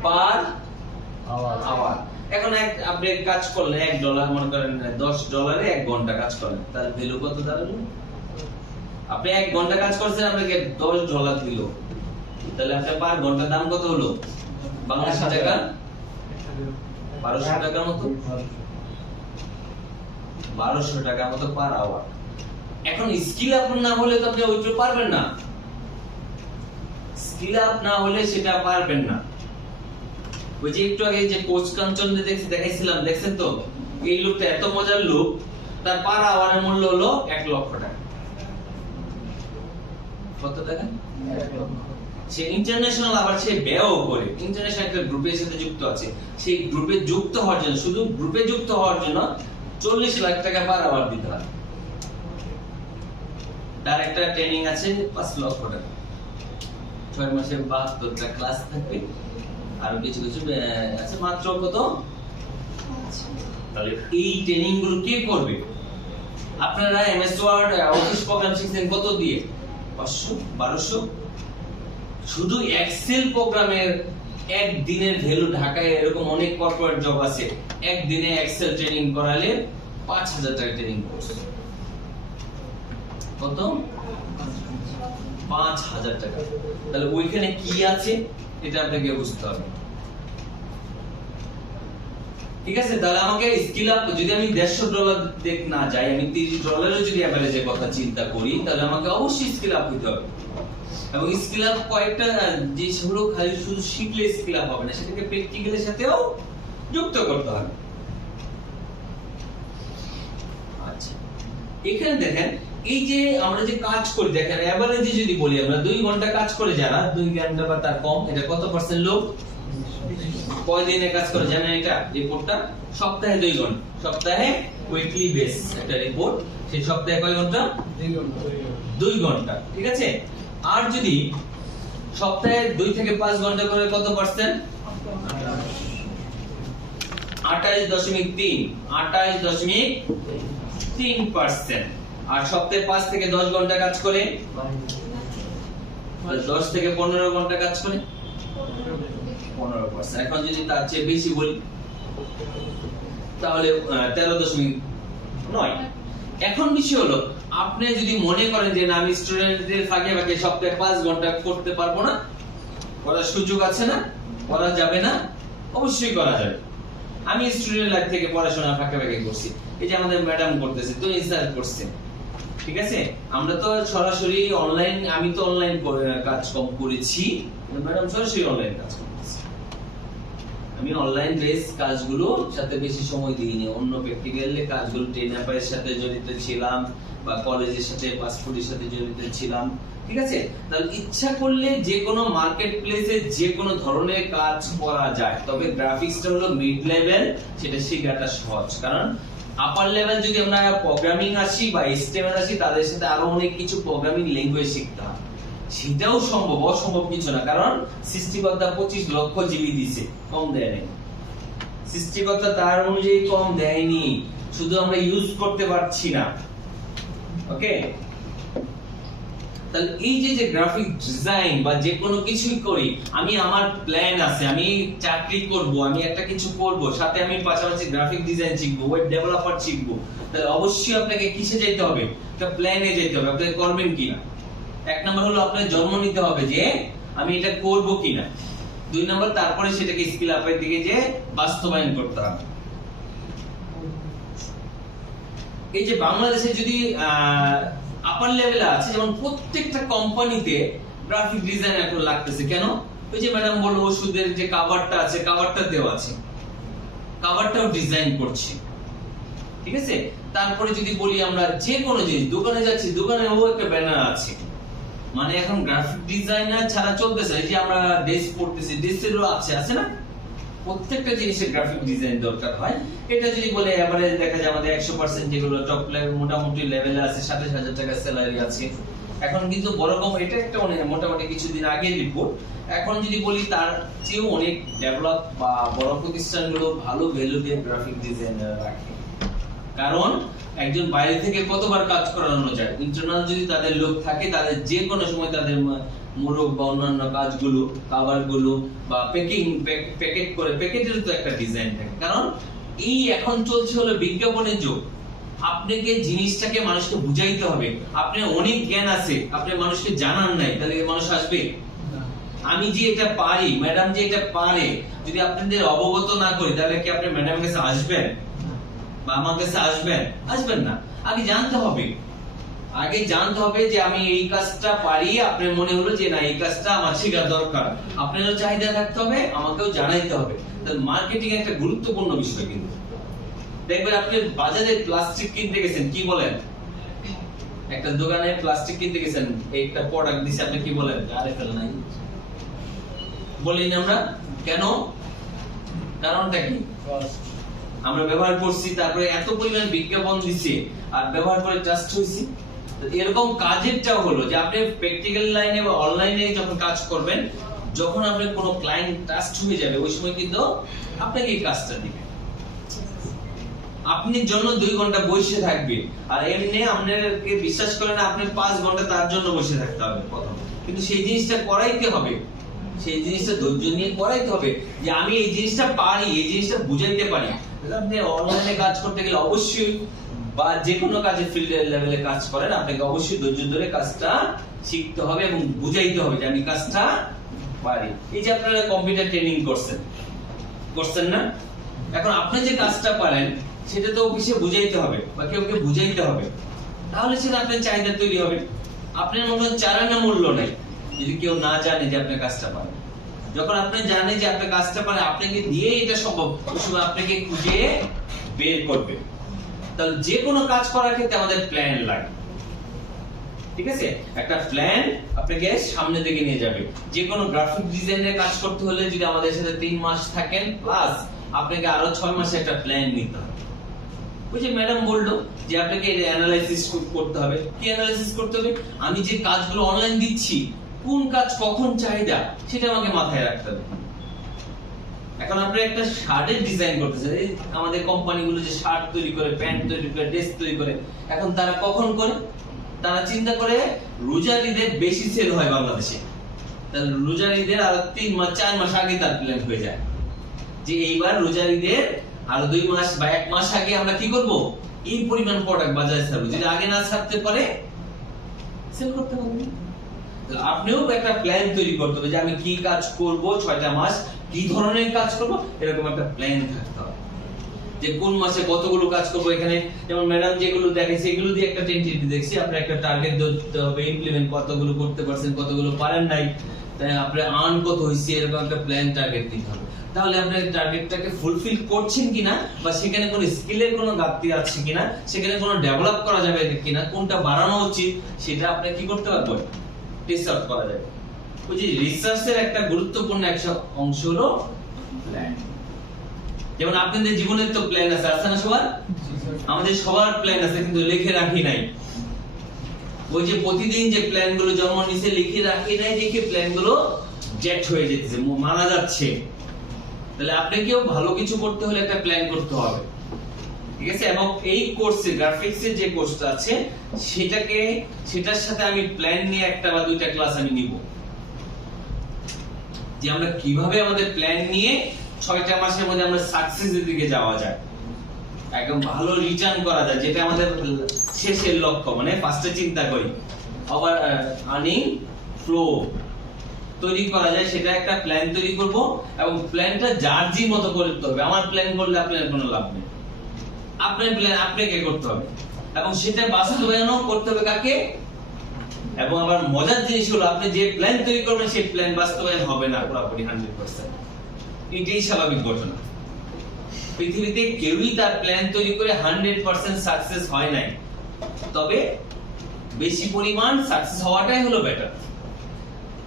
পার আওয়ার। এখন আপনি কাজ করলেন $1 মনে করেন $10 1 ঘন্টা কাজ করলেন, তার ভ্যালু কত দাঁড়ালো? আপনি 1 ঘন্টা কাজ করছেন, আপনাকে $10 দিল, তাহলে আপনার পার ঘন্টার দাম কত হলো বাংলাদেশি টাকা? 1200 টাকার মতো, 1200 টাকার মতো পার আওয়ার। এখন স্কিল আপ না হলে তো আপনি ওইটা পারবেন না, স্কিল আপ না হলে সেটা পারবেন না। ওই যে একটু আগে যে কোচ কাঞ্চন দেখাইছিলাম, দেখছেন তো এই লোকটা এত মজার লোক, তার পার আওয়ারের মূল্য হলো 1 লক্ষ টাকা। কত টাকা? 1 লক্ষ। সে ইন্টারন্যাশনাল, আবার সে ব্যয়ও করে, ইন্টারন্যাশনাল একটা গ্রুপের সাথে যুক্ত আছে, সেই গ্রুপে যুক্ত হওয়ার জন্য, শুধু গ্রুপে যুক্ত হওয়ার জন্য 40 লাখ টাকা পার আওয়ার দিতে হয়। তার একটা ট্রেনিং আছে 5 লক্ষ টাকা, 6 মাসে 72টা ক্লাস থাকবে, আর কিছু কিছু আছে মাত্র কত? তাহলে এই ট্রেনিং গুলো কে করবে? আপনারা এমএস ওয়ার্ড অফিস প্রোগ্রাম শিখছেন কত দিয়ে? 500 1200। শুধু এক্সেল প্রোগ্রামের একদিনের ভ্যালু ঢাকায় এরকম অনেক কর্পোরেট জব আছে, একদিনে এক্সেল ট্রেনিং করালে 5000 টাকা ট্রেনিং কোর্স। কত? 5000 টাকা। তাহলে ওইখানে কি আছে এটা আপনাকে বুঝতে হবে, ঠিক আছে? তাহলে আমাকে স্কিল আপ, যদি আমি $150 দেখ না যাই, আমি $30 যদি এভারেজের কথা চিন্তা করি, তাহলে আমাকে অবশ্যই স্কিল আপ হতে হবে। এবং স্কিল আপ কয়েকটা যে সেগুলো খালি শুধু শিখলে স্কিল আপ হবে না, সেটাকে প্র্যাকটিক্যালের সাথেও যুক্ত করতে হবে। আচ্ছা, এখানে দেখেন এই যে আমরা যে কাজ করি, দেখেন এভারেজে যদি বলি আমরা 2 ঘন্টা কাজ করে, যারা 2 ঘন্টা বা তার কম, এটা কত পার্সেন্ট লোক কয় দিনে কাজ করে জানেন? এটা রিপোর্টটা সপ্তাহে 2 ঘন্টা, সপ্তাহে উইকলি বেস একটা রিপোর্ট, সেই সপ্তাহে কয় ঘন্টা? 2 ঘন্টা, ঠিক আছে? আর যদি সপ্তাহে 2 থেকে 5 ঘন্টা করে কত পার্সেন্ট? 28.3%। আর সপ্তাহে 5 থেকে 10 ঘন্টা কাজ করে, 10 থেকে 15 ঘন্টা কাজ করে 15%। এখন যদি তার চেয়ে বেশি বলি তাহলে 13.9। এখন বিষয় হলো, আপনি যদি মনে করেন যে না আমি স্টুডেন্টদের ফাঁকে ফাঁকে সপ্তাহে 5 ঘন্টা করতে পারবো না, করার সুযোগ আছে না, করা যাবে না? অবশ্যই করা যাবে। আমি স্টুডেন্ট লাইফ থেকে পড়াশোনা ফাঁকে ফাঁকে করছি, এই যে আমাদের ম্যাডাম করতেছে, তো স্যার করছে, ঠিক আছে? আমরা তো সরাসরি অনলাইন, আমি তো অনলাইন কাজ কম করেছি, ম্যাডাম সরাসরি অনলাইন কাজ করতেছে। আমি অনলাইন বেস কাজগুলো সাথে বেশি সময় দিইনি, অন্য প্র্যাকটিক্যাল কাজগুলো টেনাপের সাথে জড়িত ছিলাম বা কলেজের সাথে পাসপোর্টের সাথে জড়িত ছিলাম, ঠিক আছে? তাহলে ইচ্ছা করলে যে কোনো মার্কেট প্লেসে যে কোনো ধরনের কাজ করা যায়, তবে গ্রাফিক্সটা হলো মিড লেভেল, সেটা শেখাটা সহজ। কারণ আপার লেভেল যদি আমরা প্রোগ্রামিং আসি বা HTML আসি, তাদের সাথে আরো অনেক কিছু প্রোগ্রামিং ল্যাঙ্গুয়েজ শিখতে হয়, সেটাও সম্ভব, অসম্ভব কিছু না। কারণ সৃষ্টিকর্তা 25 লক্ষ জিবি দিছে, কম দেয় নাই। সৃষ্টিকর্তা তার অনুযায়ী কম দেয়নি, শুধু আমরা ইউজ করতে পারছি না। ওকে, তাহলে এই যে গ্রাফিক ডিজাইন বা যে কোনো কিছুই করি, আমি আমার প্ল্যান আছে, আমি চাকরি করব, আমি একটা কিছু করব, সাথে আমি পাশাপাশি গ্রাফিক ডিজাইন শিখবো, ওয়েব ডেভেলপার শিখবো, তাহলে অবশ্যই আপনাকে কিসে যেতে হবে? একটা প্ল্যানে যেতে হবে। আপনি করবেন কিনা, 1 নাম্বার হলো আপনার জন্ম নিতে হবে যে আমি এটা করব কিনা। 2 নাম্বার তারপরে সেটাকে স্কিল আপের দিকে যে বাস্তবায়ন করতে হবে। এই যে বাংলাদেশে যদি আপার লেভেলে আছে, যেমন প্রত্যেকটা কোম্পানিতে গ্রাফিক ডিজাইন এখন লাগতেছে। কেন? ওই যে ম্যাডাম বলল ওষুধের যে কভারটা আছে, কভারটা দেওয়া আছে, কভারটাও ডিজাইন করছে, ঠিক আছে? তারপরে যদি বলি আমরা যে কোনো জিনিস, দোকানে যাচ্ছি, দোকানেও একটা ব্যানার আছে, মানে এখন গ্রাফিক ডিজাইনার ছাড়া চলতেছে। এই যে আমরা ড্রেস পড়তেছি, ড্রেসেরও আছে না? প্রত্যেকটা জিনিসের গ্রাফিক ডিজাইন দরকার হয়। এটা যদি বলে এভারেজ দেখা যায় আমাদের 100% যেগুলো টপ লেভেল মোটামুটি লেভেলে আছে, 27,000 টাকা স্যালারি আছে। এখন কিন্তু বড় কম, এটা একটা মোটামুটি কিছুদিন আগের রিপোর্ট। এখন যদি বলি তার চেয়েও অনেক ডেভেলপ বা বড় প্রতিষ্ঠানগুলো ভালো ভ্যালু দিয়ে গ্রাফিক ডিজাইনার রাখে। কারণ একজন বাইরে থেকে কতবার কাজ করানো যায়, ইন্টারনাল যদি তাদের লোক থাকে তাদের যে কোনো সময় তাদের মোড়ক বা অন্যান্য কাজগুলো, কাভারগুলো বা প্যাকেট করে, প্যাকেটের তো একটা ডিজাইন থাকে। কারণ এই এখন চলছে হলো বিজ্ঞাপনের যুগ, আপনাকে জিনিসটাকে মানুষকে বুঝাইতে হবে। আপনার অনেক জ্ঞান আছে, আপনি মানুষকে জানান নাই, তাহলে মানুষ আসবে? আমি যে এটা পারি, ম্যাডাম যে এটা পারে, যদি আপনাদের অবগত না করি তাহলে কি আপনি ম্যাডামের কাছে আসবেন বা আমার কাছে আসবেন? আসবেন না। আগে জানতে হবে, আগে জানতে হবে যে আমি এই কাজটা পারি, আপনার মনে হলো যে না এই কাজটা আমার শেখা দরকার, আপনারও চাহিদা থাকতে হবে, আমাকেও জানাইতে হবে। তাহলে মার্কেটিং একটা গুরুত্বপূর্ণ বিষয়। কিন্তু দেখবেন আপনি বাজারে প্লাস্টিক কিনতে গেছেন, কি বলেন? একটা দোকানে প্লাস্টিক কিনতে গেছেন, একটা প্রোডাক্ট দিছে, আপনি কি বলেন? আরে ফেল নাই বলি না আমরা? কেন? কারণটা কি? আমরা ব্যবহার করছি, তারপরে এত পরিমাণ বিজ্ঞাপন দিচ্ছে আর ব্যবহার করে ট্রাস্ট হইছি। এরকম কাজেরটাও হলো যে আপনি প্র্যাকটিক্যাল লাইনে বা অনলাইনে যখন কাজ করবেন, যখন আপনার কোনো ক্লায়েন্ট ট্রাস্ট হয়ে যাবে, ওই সময় কিন্তু আপনাকে এই কাজটা দিবে। আপনি জন্য 2 ঘন্টা বসে থাকবে, আর এমনি আপনাকে বিশ্বাস করেন আপনি 5 ঘন্টা তার জন্য বসে থাকতে হবে প্রথম। কিন্তু সেই জিনিসটা করাইতে হবে, সেই জিনিসটা ধৈর্য নিয়ে করাইতে হবে যে আমি এই জিনিসটা পারি, এই জিনিসটা বুঝাইতে পারি। আপনি অনলাইনে কাজ করতে গেলে অবশ্যই, বা যে কোনো কাজে ফিল্ড লেভেলে কাজ করেন, আপনাকে অবশ্যই ধৈর্য ধরে কাজটা শিখতে হবে এবং বুঝাইতে হবে যে আমি কাজটা পারি। এই যে আপনারা কম্পিউটার ট্রেনিং করছেন না, এখন আপনি যে কাজটা পারেন সেটা তো অফিসে বুঝাইতে হবে বা কেউ বুঝাইতে হবে, তাহলে সেটা আপনার চাহিদা তৈরি হবে। আপনার মনে চারা না মূল্য নাই যদি কেউ না জানে যে আপনি কাজটা পারেন। যখন আপনি জানেন যে আপনি কাজটা পারেন, আপনাকে দিয়ে এটা সম্ভব, ওই সময় আপনাকে খুঁজে বের করবে। তাহলে যে কোনো কাজ করার ক্ষেত্রে আমাদের প্ল্যান লাগে, ঠিক আছে? একটা প্ল্যান আপনাকে সামনে দিকে নিয়ে যাবে। যে কোনো গ্রাফিক ডিজাইনের কাজ করতে হলে যদি আমাদের সাথে 3 মাস থাকেন, প্লাস আপনাকে আরো 6 মাসে একটা প্ল্যান নিতে হবে। ওই যে ম্যাডাম বললো যে আপনাকে অ্যানালাইসিস করতে হবে। কি অ্যানালাইসিস করতে হবে? আমি যে কাজগুলো অনলাইন দিচ্ছি, কোন কাজ কখন চাহিদা, সেটা আমাকে মাথায় রাখতে হবে। এখন আপনি একটা শার্টের ডিজাইন করতেছেন, আমাদের কোম্পানিগুলো যে শার্ট তৈরি করে, প্যান্ট তৈরি করে, ড্রেস তৈরি করে, এখন তারা কখন করে? তারা চিন্তা করে রোজার ঈদের বেশি সেল হয় বাংলাদেশে, তাহলে রোজার ঈদের আরো 3 মাস 4 মাস আগে তার প্ল্যান হয়ে যায় যে এইবার রোজার ঈদের আরো 2 মাস বা 1 মাস আগে আমরা কি করব, এই পরিমাণ প্রোডাক্ট বাজারে ছাড়বো। যদি আগে না ছাড়তে পারে সেল করতে পারবে। আপনিও একটা প্ল্যান তৈরি করতে হবে যে আমি কি কাজ করব 6টা মাস, কি ধরনের কাজ করব, এরকম একটা প্ল্যান থাকতে হবে যে কোন মাসে কতগুলো কাজ করব। এখানে যেমন ম্যাডাম যেগুলো দেখাইছে এগুলো দিয়ে একটা টেন্টেটিভ দেখছি, আপনার একটা টার্গেট ধরতে হবে, ইমপ্লিমেন্ট কতগুলো করতে পারছেন, কতগুলো পারেন নাই, তাই আপনার আর্ন কত হইছে, এরকম একটা প্ল্যান টার্গেট দিতে হবে। তাহলে আপনি টার্গেটটাকে ফুলফিল করছেন কিনা, বা সেখানে কোনো স্কিলের কোনো ঘাটতি আছে কিনা, সেখানে কোনো ডেভেলপ করা যাবে কিনা, কোনটা বাড়ানো উচিত, সেটা আপনি কি করতে পারবেন, রিসার্চ করা যাবে। ওই যে রিসার্চের একটা গুরুত্বপূর্ণ একটা অংশ হলো প্ল্যান। যেমন আপনাদের জীবনের তো প্ল্যান আছে না সবার? আমাদের সবার প্ল্যান আছে, কিন্তু লিখে রাখি নাই। ওই যে প্রতিদিন যে প্ল্যান গুলো জন্ম নিছে, লিখে রাখি নাই দেখে প্ল্যান গুলো জেট হয়ে যেতেছে, মারা যাচ্ছে। তাহলে আপনাকেও ভালো কিছু করতে হলে একটা প্ল্যান করতে হবে, ঠিক আছে? এবং এই কোর্সে, গ্রাফিক্সের যে কোর্সটা আছে, সেটার সাথে আমি প্ল্যান নিয়ে 1টা বা 2টা ক্লাস আমি নিব, যে আমরা কিভাবে আমাদের প্ল্যান নিয়ে 6টা মাসের মধ্যে আমরা সাকসেসের দিকে যাওয়া যায়, একদম ভালো রিটার্ন করা যায়, যেটা আমাদের শেষের লক্ষ্য। মানে ফার্স্টে চিন্তা করি আবার আর্নিং ফ্লো তৈরি করা যায়, সেটা একটা প্ল্যান তৈরি করব, এবং প্ল্যানটা যার জি মতো করতে হবে। আমার প্ল্যান করলে আপনার কোনো লাভ নেই, আপনার প্ল্যান আপনাকে করতে হবে, এবং সেটা বাস্তবায়নও করতে হবে কাকে? এবং আবার মজার জিনিস হলো আপনি যে প্ল্যান তৈরি করবেন সেই প্ল্যান বাস্তবায়ন হবে না পুরোপুরি 100%। এটাই স্বাভাবিক ঘটনা। পৃথিবীতে কেউই তার প্ল্যান তৈরি করে 100% সাকসেস হয় নাই, তবে বেশি পরিমাণ সাকসেস হওয়াটাই হলো বেটার,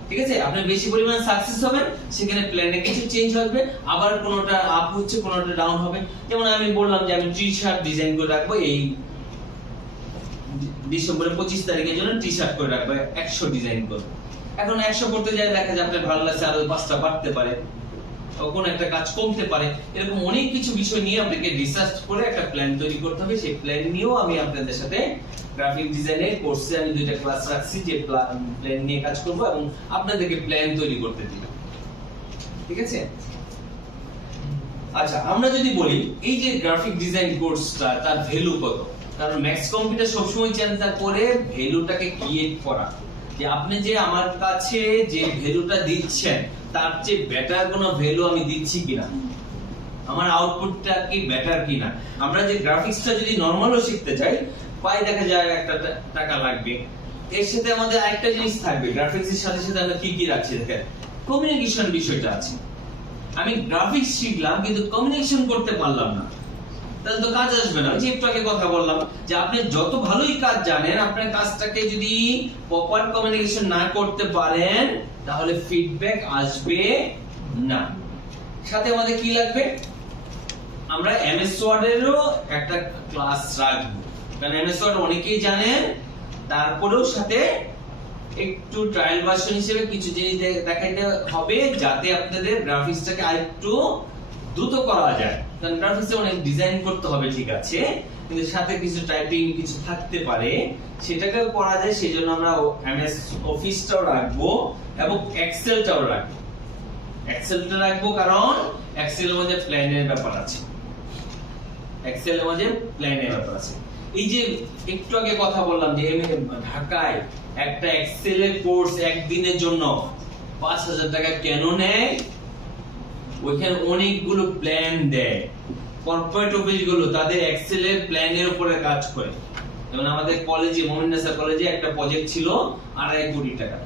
ঠিক আছে? আপনি বেশি পরিমাণ সাকসেস হবেন, সেখানে প্ল্যানে কিছু চেঞ্জ হবে, আবার কোনটা আপ হচ্ছে, কোনটা ডাউন হবে। যেমন আমি বললাম যে আমি টি-শার্ট ডিজাইন করে রাখবো, এই ডিসেম্বরের 25 তারিখের জন্য টি-শার্ট করে রাখবো, 100 ডিজাইন করব। এখন 100 করতে যায় দেখা যায় আপনার ভালো লাগছে, আরো 5টা বাড়তে পারে, কোন একটা কাজ কমতে পারে, এরকম অনেক কিছু বিষয় নিয়ে আপনাকে রিসার্চ করে একটা প্ল্যান তৈরি করতে হবে। সেই প্ল্যান নিয়েও আমি আপনাদের সাথে গ্রাফিক ডিজাইনের কোর্সে আমি 2টা ক্লাস রাখছি যে প্ল্যান নিয়ে কাজ করব এবং আপনাদেরকে প্ল্যান তৈরি করতে দিব। ঠিক আছে? আচ্ছা, আমরা যদি বলি এই যে গ্রাফিক ডিজাইন কোর্সটা তার ভ্যালু কত, কারণ ম্যাক্স কম্পিউটার সবসময় চিন্তা করে ভ্যালুটাকে ক্রিয়েট করা, যে আপনি যে আমার কাছে যে ভ্যালুটা দিচ্ছেন তার চেয়ে বেটার কোনো ভ্যালু আমি দিচ্ছি কিনা, আমার আউটপুটটা কি বেটার কিনা। আমরা যে গ্রাফিক্সটা যদি নরমালও শিখতে চাই, প্রায় দেখা যায় একটা টাকা লাগবে। এর সাথে আমাদের আরেকটা জিনিস থাকবে, গ্রাফিক্সের সাথে সাথে আমরা কি কি রাখছি দেখেন, কমিউনিকেশন বিষয়টা আছে। আমি গ্রাফিক্স শিখলাম কিন্তু কমিউনিকেশন করতে পারলাম না, তাহলে তো কাজ আসবে না। যে একটু আগে কথা বললাম যে আপনি যত ভালোই কাজ জানেন, আপনার কাজটাকে যদি প্রপার কমিউনিকেশন না করতে পারেন তাহলে ফিডব্যাক আসবে না। সাথে আমাদের কি লাগবে, আমরা এমএস ওয়ার্ড এরও একটা ক্লাস রাখবো, কারণ এমএস ওয়ার্ড অনেকেই জানেন, তারপরেও সাথে একটু ট্রায়াল ভার্সন হিসেবে কিছু জিনিস দেখাইতে হবে যাতে আপনাদের গ্রাফিক্সটাকে আরেকটু দ্রুত করা যায়। কারণ গ্রাফিক্সে অনেক ডিজাইন করতে হবে ঠিক আছে, কিন্তু সাথে কিছু টাইপিং কিছু থাকতে পারে, সেটাকেও করা যায়। সেজন্য আমরা এমএস অফিসটাও রাখবো এবং এক্সেলটাও রাখবো। এক্সেলটা রাখবো কারণ এক্সেলের মধ্যে প্ল্যানের ব্যাপার আছে, এক্সেলের মধ্যে প্ল্যানের ব্যাপার আছে। এই যে একটু আগে কথা বললাম যে ঢাকায় একটা এক্সেলের কোর্স একদিনের জন্য 5000 টাকা কেন নেয়, ওইখানে অনেকগুলো প্ল্যান দেয়। কর্পোরেট অফিসগুলো তাদের এক্সেলের প্ল্যানের উপরে কাজ করে। যেমন আমাদের কলেজে, মোহাম্মদনেসা কলেজে একটা প্রজেক্ট ছিল 2.5 কোটি টাকা।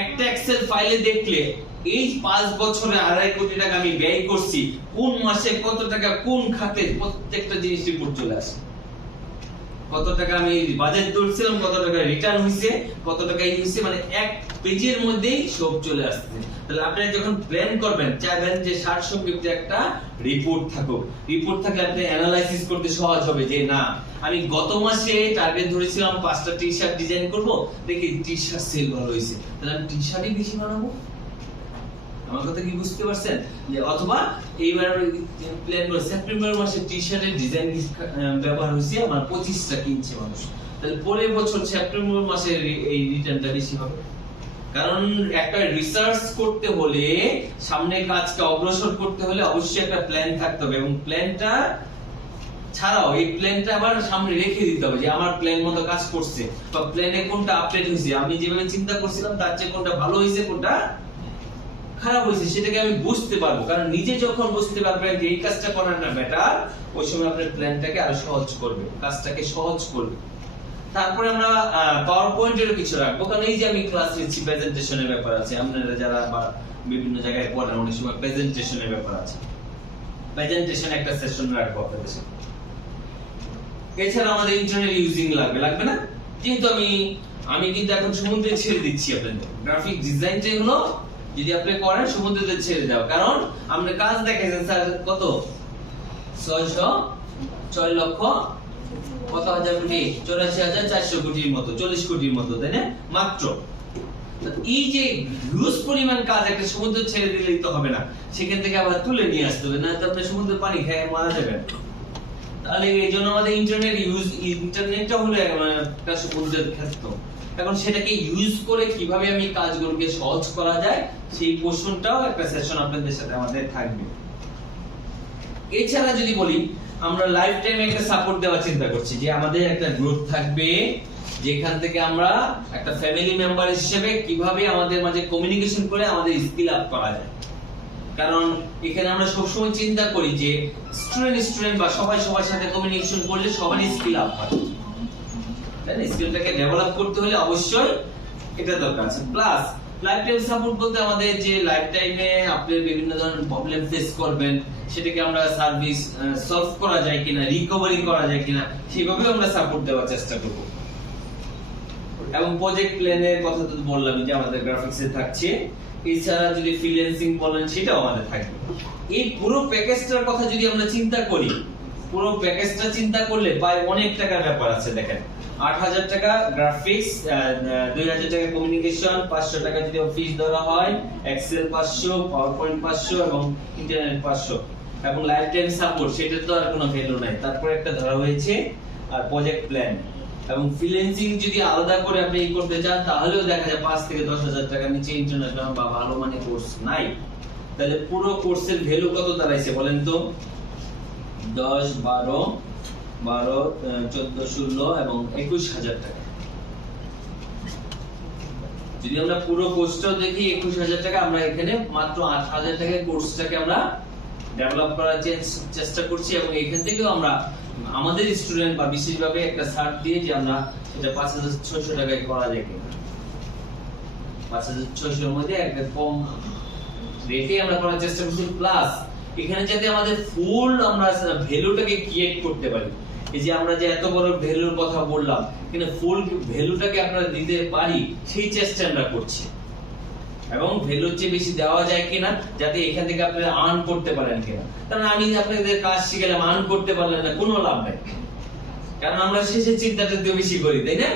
একটা এক্সেল ফাইলে দেখলে এই 5 বছরে 2.5 কোটি টাকা আমি ব্যয় করছি, কোন মাসে কত টাকা কোন খাতে, প্রত্যেকটা জিনিস রিপোর্ট চলে আসে। কত টাকা আমি বাজেট তুলছিলাম, কত টাকা রিটার্ন হইছে, কত টাকা এই হইছে, মানে এক পেজের মধ্যেই সব চলে আসছে। তাহলে আপনি যখন প্ল্যান করবেন চাইবেন যে সারসংক্ষেপে একটা রিপোর্ট থাকুক। রিপোর্ট থাকলে আপনি অ্যানালাইসিস করতে সহজ হবে যে না, আমি গত মাসে টার্গেট ধরেছিলাম 5টা টি-শার্ট ডিজাইন করব, দেখি টি-শার্ট সেল ভালো হইছে, তাহলে আমি টি-শার্টই বেশি বানাবো। আমার কথা কি বুঝতে পারছেন? যে অথবা এইবার প্ল্যান করে সেপ্টেম্বর মাসে টি-শার্টের ডিজাইন ব্যবহার হইছে আমার 25টা কিনছে মানুষ, তাহলে পরের বছর সেপ্টেম্বর মাসে এই রিটার্নটা বেশি হবে। কারণ একটা রিসার্চ করতে হলে, সামনে কাজটা অগ্রসর করতে হলে অবশ্যই একটা প্ল্যান থাকতে হবে, এবং প্ল্যানটা ছাড়াও এই প্ল্যানটা আবার সামনে রেখে দিতে হবে যে আমার প্ল্যান মতো কাজ করছে, বা প্ল্যানে কোনটা আপডেট হয়েছে, আমি যেভাবে চিন্তা করছিলাম তার চেয়ে কোনটা ভালো হয়েছে কোনটা খারাপ হয়েছে সেটাকে আমি বুঝতে পারবো। কারণ নিজে যখন বুঝতে পারবেন যে এই কাজটা করার না বেটার, ওই সময় আপনার প্ল্যানটাকে আরো সহজ করবে, কাজটাকে সহজ করবে। তারপরে আমরা পাওয়ার পয়েন্টেরও কিছু রাখবো, কারণ এই যে আমি ক্লাস নিচ্ছি প্রেজেন্টেশনের ব্যাপার আছে, আপনারা যারা বিভিন্ন জায়গায় পড়েন অনেক সময় প্রেজেন্টেশনের ব্যাপার আছে, প্রেজেন্টেশন একটা সেশন রাখবো আপনাদের সাথে। এছাড়া আমাদের ইন্টারনেট ইউজিং লাগবে না, যেহেতু আমি কিন্তু এখন সমুদ্রে ছেড়ে দিচ্ছি আপনাদের গ্রাফিক ডিজাইনটাই হলো, যদি আপনি করেন সমুদ্রে ছেড়ে দাও। কারণ আমরা কাজ দেখাইছেন স্যার কত 6 লক্ষ কত হাজার কোটি, 84,400 কোটির মতো, 40 কোটির মতো, তাই না মাত্র। এই যে হিউজ পরিমাণ কাজ একটা সমুদ্র ছেড়ে দিলেই তো হবে না, সেখান থেকে আবার তুলে নিয়ে আসতে হবে, না তো আপনি সমুদ্রের পানি খেয়ে মারা যাবেন। তাহলে এই জন্য আমাদের ইন্টারনেটটা হলো একটা সমুদ্রের ক্ষেত্র। এখন সেটাকে ইউজ করে কিভাবে আমি কাজগুলোকে সহজ করা যায় সেই পোর্শনটাও একটা সেশন আপনাদের সাথে আমাদের থাকবে। এছাড়া যদি বলি আমরা লাইফ টাইম একটা সাপোর্ট দেওয়ার চিন্তা করছি, যে আমাদের একটা গ্রুপ থাকবে যেখান থেকে আমরা একটা ফ্যামিলি মেম্বার হিসেবে কিভাবে আমাদের মাঝে কমিউনিকেশন করে আমাদের স্কিল আপ করা যায়। কারণ এখানে আমরা সবসময় চিন্তা করি যে স্টুডেন্ট বা সবার সাথে কমিউনিকেশন করলে সবারই স্কিল আপ হয়, তাই না? স্কিলটাকে ডেভেলপ করতে হলে অবশ্যই এটা দরকার আছে। প্লাস লাইফ টাইম সাপোর্ট বলতে আমাদের যে লাইফ টাইমে আপনি বিভিন্ন ধরনের প্রবলেম ফেস করবেন, সেটাকে আমরা সার্ভিস সলভ করা যায় কিনা, রিকভারি করা যায় কিনা, সেভাবে আমরা সাপোর্ট দেওয়ার চেষ্টা করব। এবং প্রজেক্ট প্ল্যানের কথা তো বললাম যে আমাদের গ্রাফিক্সে থাকছে, এছাড়া যদি ফ্রিল্যান্সিং বলেন সেটাও আমাদের থাকবে। এই পুরো প্যাকেজটার কথা যদি আমরা চিন্তা করি, পুরো প্যাকেজটা চিন্তা করলে প্রায় অনেক টাকার ব্যাপার আছে। দেখেন 8,000 টাকা গ্রাফিক্স, 2,000 টাকা কমিউনিকেশন, 500 টাকা যদি অফিস ধরা হয়, এক্সেল 500, পাওয়ারপয়েন্ট 500 এবং ইন্টারনেট 500 এবং লাইফ টাইম সাপোর্ট, সেটা তো আর কোনো ভ্যালু নাই। তারপর একটা ধরা হয়েছে আর প্রজেক্ট প্ল্যান এবং ফ্রিল্যান্সিং যদি আলাদা করে আপনি করতে চান তাহলেও দেখা যায় 5 থেকে 10,000 টাকার নিচে ইন্টারন্যাশনাল বা ভালো মানের কোর্স নাই। তাহলে পুরো কোর্সের ভ্যালু কত দাঁড়াইছে বলেন তো? 10, 12, 14, 16 এবং 21,000 টাকা। যদি আমরা পুরো কোর্সটাও দেখি 21,000 টাকা, আমরা এখানে মাত্র 8,000 টাকায় কোর্সটাকে আমরা ডেভেলপ করার চেষ্টা করছি এবং এখান থেকেও আমরা আমাদের স্টুডেন্ট বা বিশেষভাবে একটা ছাড় দিয়ে যে আমরা এটা 5,600 টাকায় করা যায় কিনা, 5,600 এর মধ্যে একটা কম রেটে আমরা করার চেষ্টা করছি। প্লাস এখানে যাতে আমাদের ফুল আমরা ভ্যালুটাকে ক্রিয়েট করতে পারি, এই যে আমরা যে এত বড় ভ্যালুর কথা বললাম, কিন্তু ফুল ভ্যালুটাকে আমরা দিতে পারি সেই চেষ্টা আমরা করছি এবং ভ্যালুর চেয়ে বেশি দেওয়া যায় কিনা, যাতে এখান থেকে আপনারা আর্ন করতে পারেন কিনা। কারণ আমি আপনাদের কাজ শিখালাম, আর্ন করতে পারলেন না, কোনো লাভ নাই। কারণ আমরা শেষের চিন্তাটা তো বেশি করি, তাই না?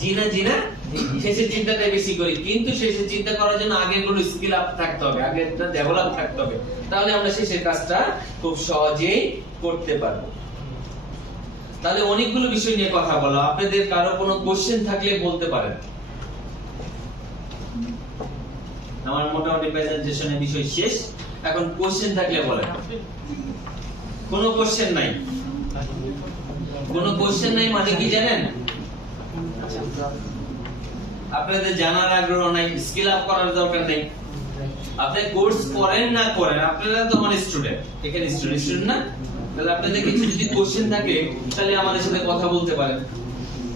জি না শেষের চিন্তাটাই বেশি করি, কিন্তু শেষের চিন্তা করার জন্য আগের গুলো স্কিল আপ থাকতে হবে, আগেরটা ডেভেলপ থাকতে হবে, তাহলে আমরা শেষের কাজটা খুব সহজেই করতে পারবো। তাহলে অনেকগুলো বিষয় নিয়ে কথা বলা, আপনাদের কারো কোনো কোশ্চেন থাকলে বলতে পারেন। আমার মোটামুটি প্রেজেন্টেশনের বিষয় শেষ, এখন কোশ্চেন থাকলে বলেন। কোনো কোশ্চেন নাই? কোনো কোশ্চেন নাই মানে কি জানেন? আপনাদের জানার আগ্রহ নাই, স্কিল আপ করার দরকার নেই। আপনি কোর্স করেন না করেন, আপনারা তো আমার স্টুডেন্ট, এখানে স্টুডেন্ট না, তাহলে আপনাদের কিছু যদি কোশ্চেন থাকে তাহলে আমাদের সাথে কথা বলতে পারেন।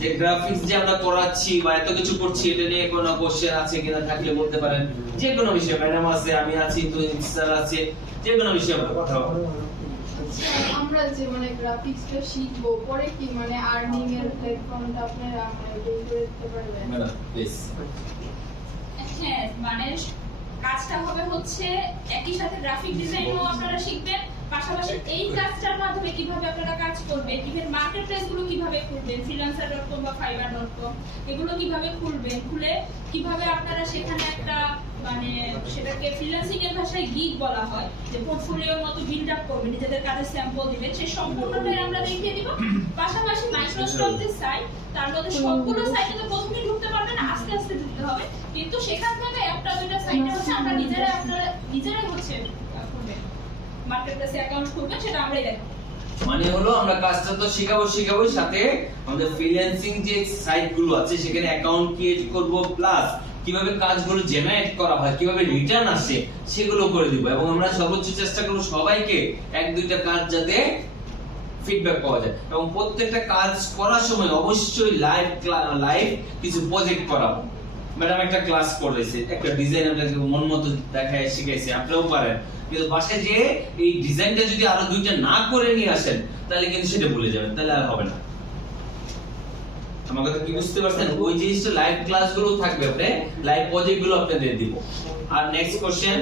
যে গ্রাফিক্স যে আমরা করাচ্ছি বা এত কিছু করছি, এটা নিয়ে কোনো কোশ্চেন আছে কিনা থাকলে বলতে পারেন। যে কোনো বিষয়, ম্যাডাম আছে, আমি আছি, তো স্যার আছে, যে কোনো বিষয়ে আমরা কথা বলবো। আমরা যে মানে গ্রাফিক্সটা শিখবো, পরে কি মানে আর্নিং এর প্ল্যাটফর্মটা আপনারা মানে তৈরি করে দিতে পারবেন? Madam please. হ্যাঁ, মানে কাজটা হবে হচ্ছে একই সাথে গ্রাফিক ডিজাইনও আপনারা শিখবেন, পাশাপাশি এই কাজটার মাধ্যমে কিভাবে আপনারা কাজ করবেন, ইভেন মার্কেট প্লেস গুলো কিভাবে খুলবেন, freelancer.com বা fiverr.com এগুলো কিভাবে খুলবেন, খুলে কিভাবে আপনারা সেখানে একটা মানে সেটাকে ফ্রিল্যান্সিং এর ভাষায় গিগ বলা হয়, যে পোর্টফোলিওর মতো বিল্ড আপ করবেন, নিজেদের কাজের স্যাম্পল দিবেন, সেই সম্পূর্ণটাই আমরা দেখিয়ে দিব। পাশাপাশি মাইক্রোসফট যে সাইট, তার মধ্যে সবগুলো সাইটে তো প্রথমেই ঢুকতে পারবেন না, আস্তে আস্তে ঢুকতে হবে, কিন্তু সেখান থেকে একটা দুইটা সাইটে হচ্ছে আমরা নিজেরাই হচ্ছে মার্কেট প্লেসে অ্যাকাউন্ট খুলবেন, সেটা আমরাই দেখাবো। মানে হলো আমরা কাজটা তো শিখাবো, সাথে আমাদের ফ্রিল্যান্সিং যে সাইট গুলো আছে সেখানে অ্যাকাউন্ট ক্রিয়েট করব, প্লাস কিভাবে কাজগুলো জেনারেট করা হয়, কিভাবে রিটার্ন আসে সেগুলো করে দিব। এবং আমরা সর্বোচ্চ চেষ্টা করব সবাইকে এক দুইটা কাজ যাতে ফিডব্যাক পাওয়া যায়, এবং প্রত্যেকটা কাজ করার সময় অবশ্যই লাইভ কিছু প্রজেক্ট করাবো। ম্যাডাম একটা ক্লাস করেছে, একটা ডিজাইন আপনাকে মন মতো দেখায় শিখাইছে, আপনারাও পারেন, কিন্তু বাসায় যে এই ডিজাইনটা যদি আরো দুইটা না করে নিয়ে আসেন তাহলে কিন্তু সেটা ভুলে যাবেন, তাহলে আর হবে না। আমার কথা কি বুঝতে পারছেন? ওই জিনিসটা লাইভ ক্লাসগুলো থাকবে, আপনি লাইভ প্রজেক্ট গুলো আপনাদের দিব। আর নেক্সট কোশ্চেন,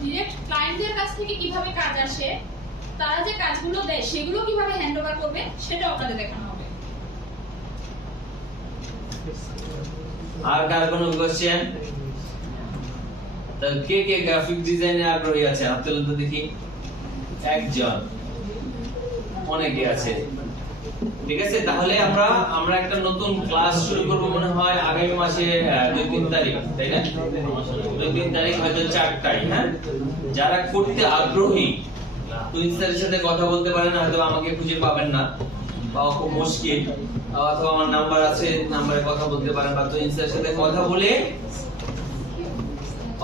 ডিরেক্ট ক্লায়েন্টদের কাছ থেকে কিভাবে কাজ আসে, তারা যে কাজগুলো দেয় সেগুলো কিভাবে হ্যান্ডওভার করবে সেটা আপনাদের দেখানো হবে। আর কার কোনো কোশ্চেন? তাহলে কে কে গ্রাফিক ডিজাইনে আগ্রহী আছে হাত তুলুন তো দেখি। একজন, অনেকে আছে, ঠিক আছে। তাহলে আমরা একটা নতুন ক্লাস শুরু করব মনে হয় আগামী মাসে 2-3 তারিখ, তাই না? 2-3 তারিখ হয়তো 4টায়। হ্যাঁ, যারা করতে আগ্রহী তুই স্যারের সাথে কথা বলতে পারেন, হয়তো আমাকে খুঁজে পাবেন না, পাওয়া খুব মুশকিল, অথবা আমার নাম্বার আছে, নাম্বারে কথা বলতে পারেন, বা তুই স্যারের সাথে কথা বলে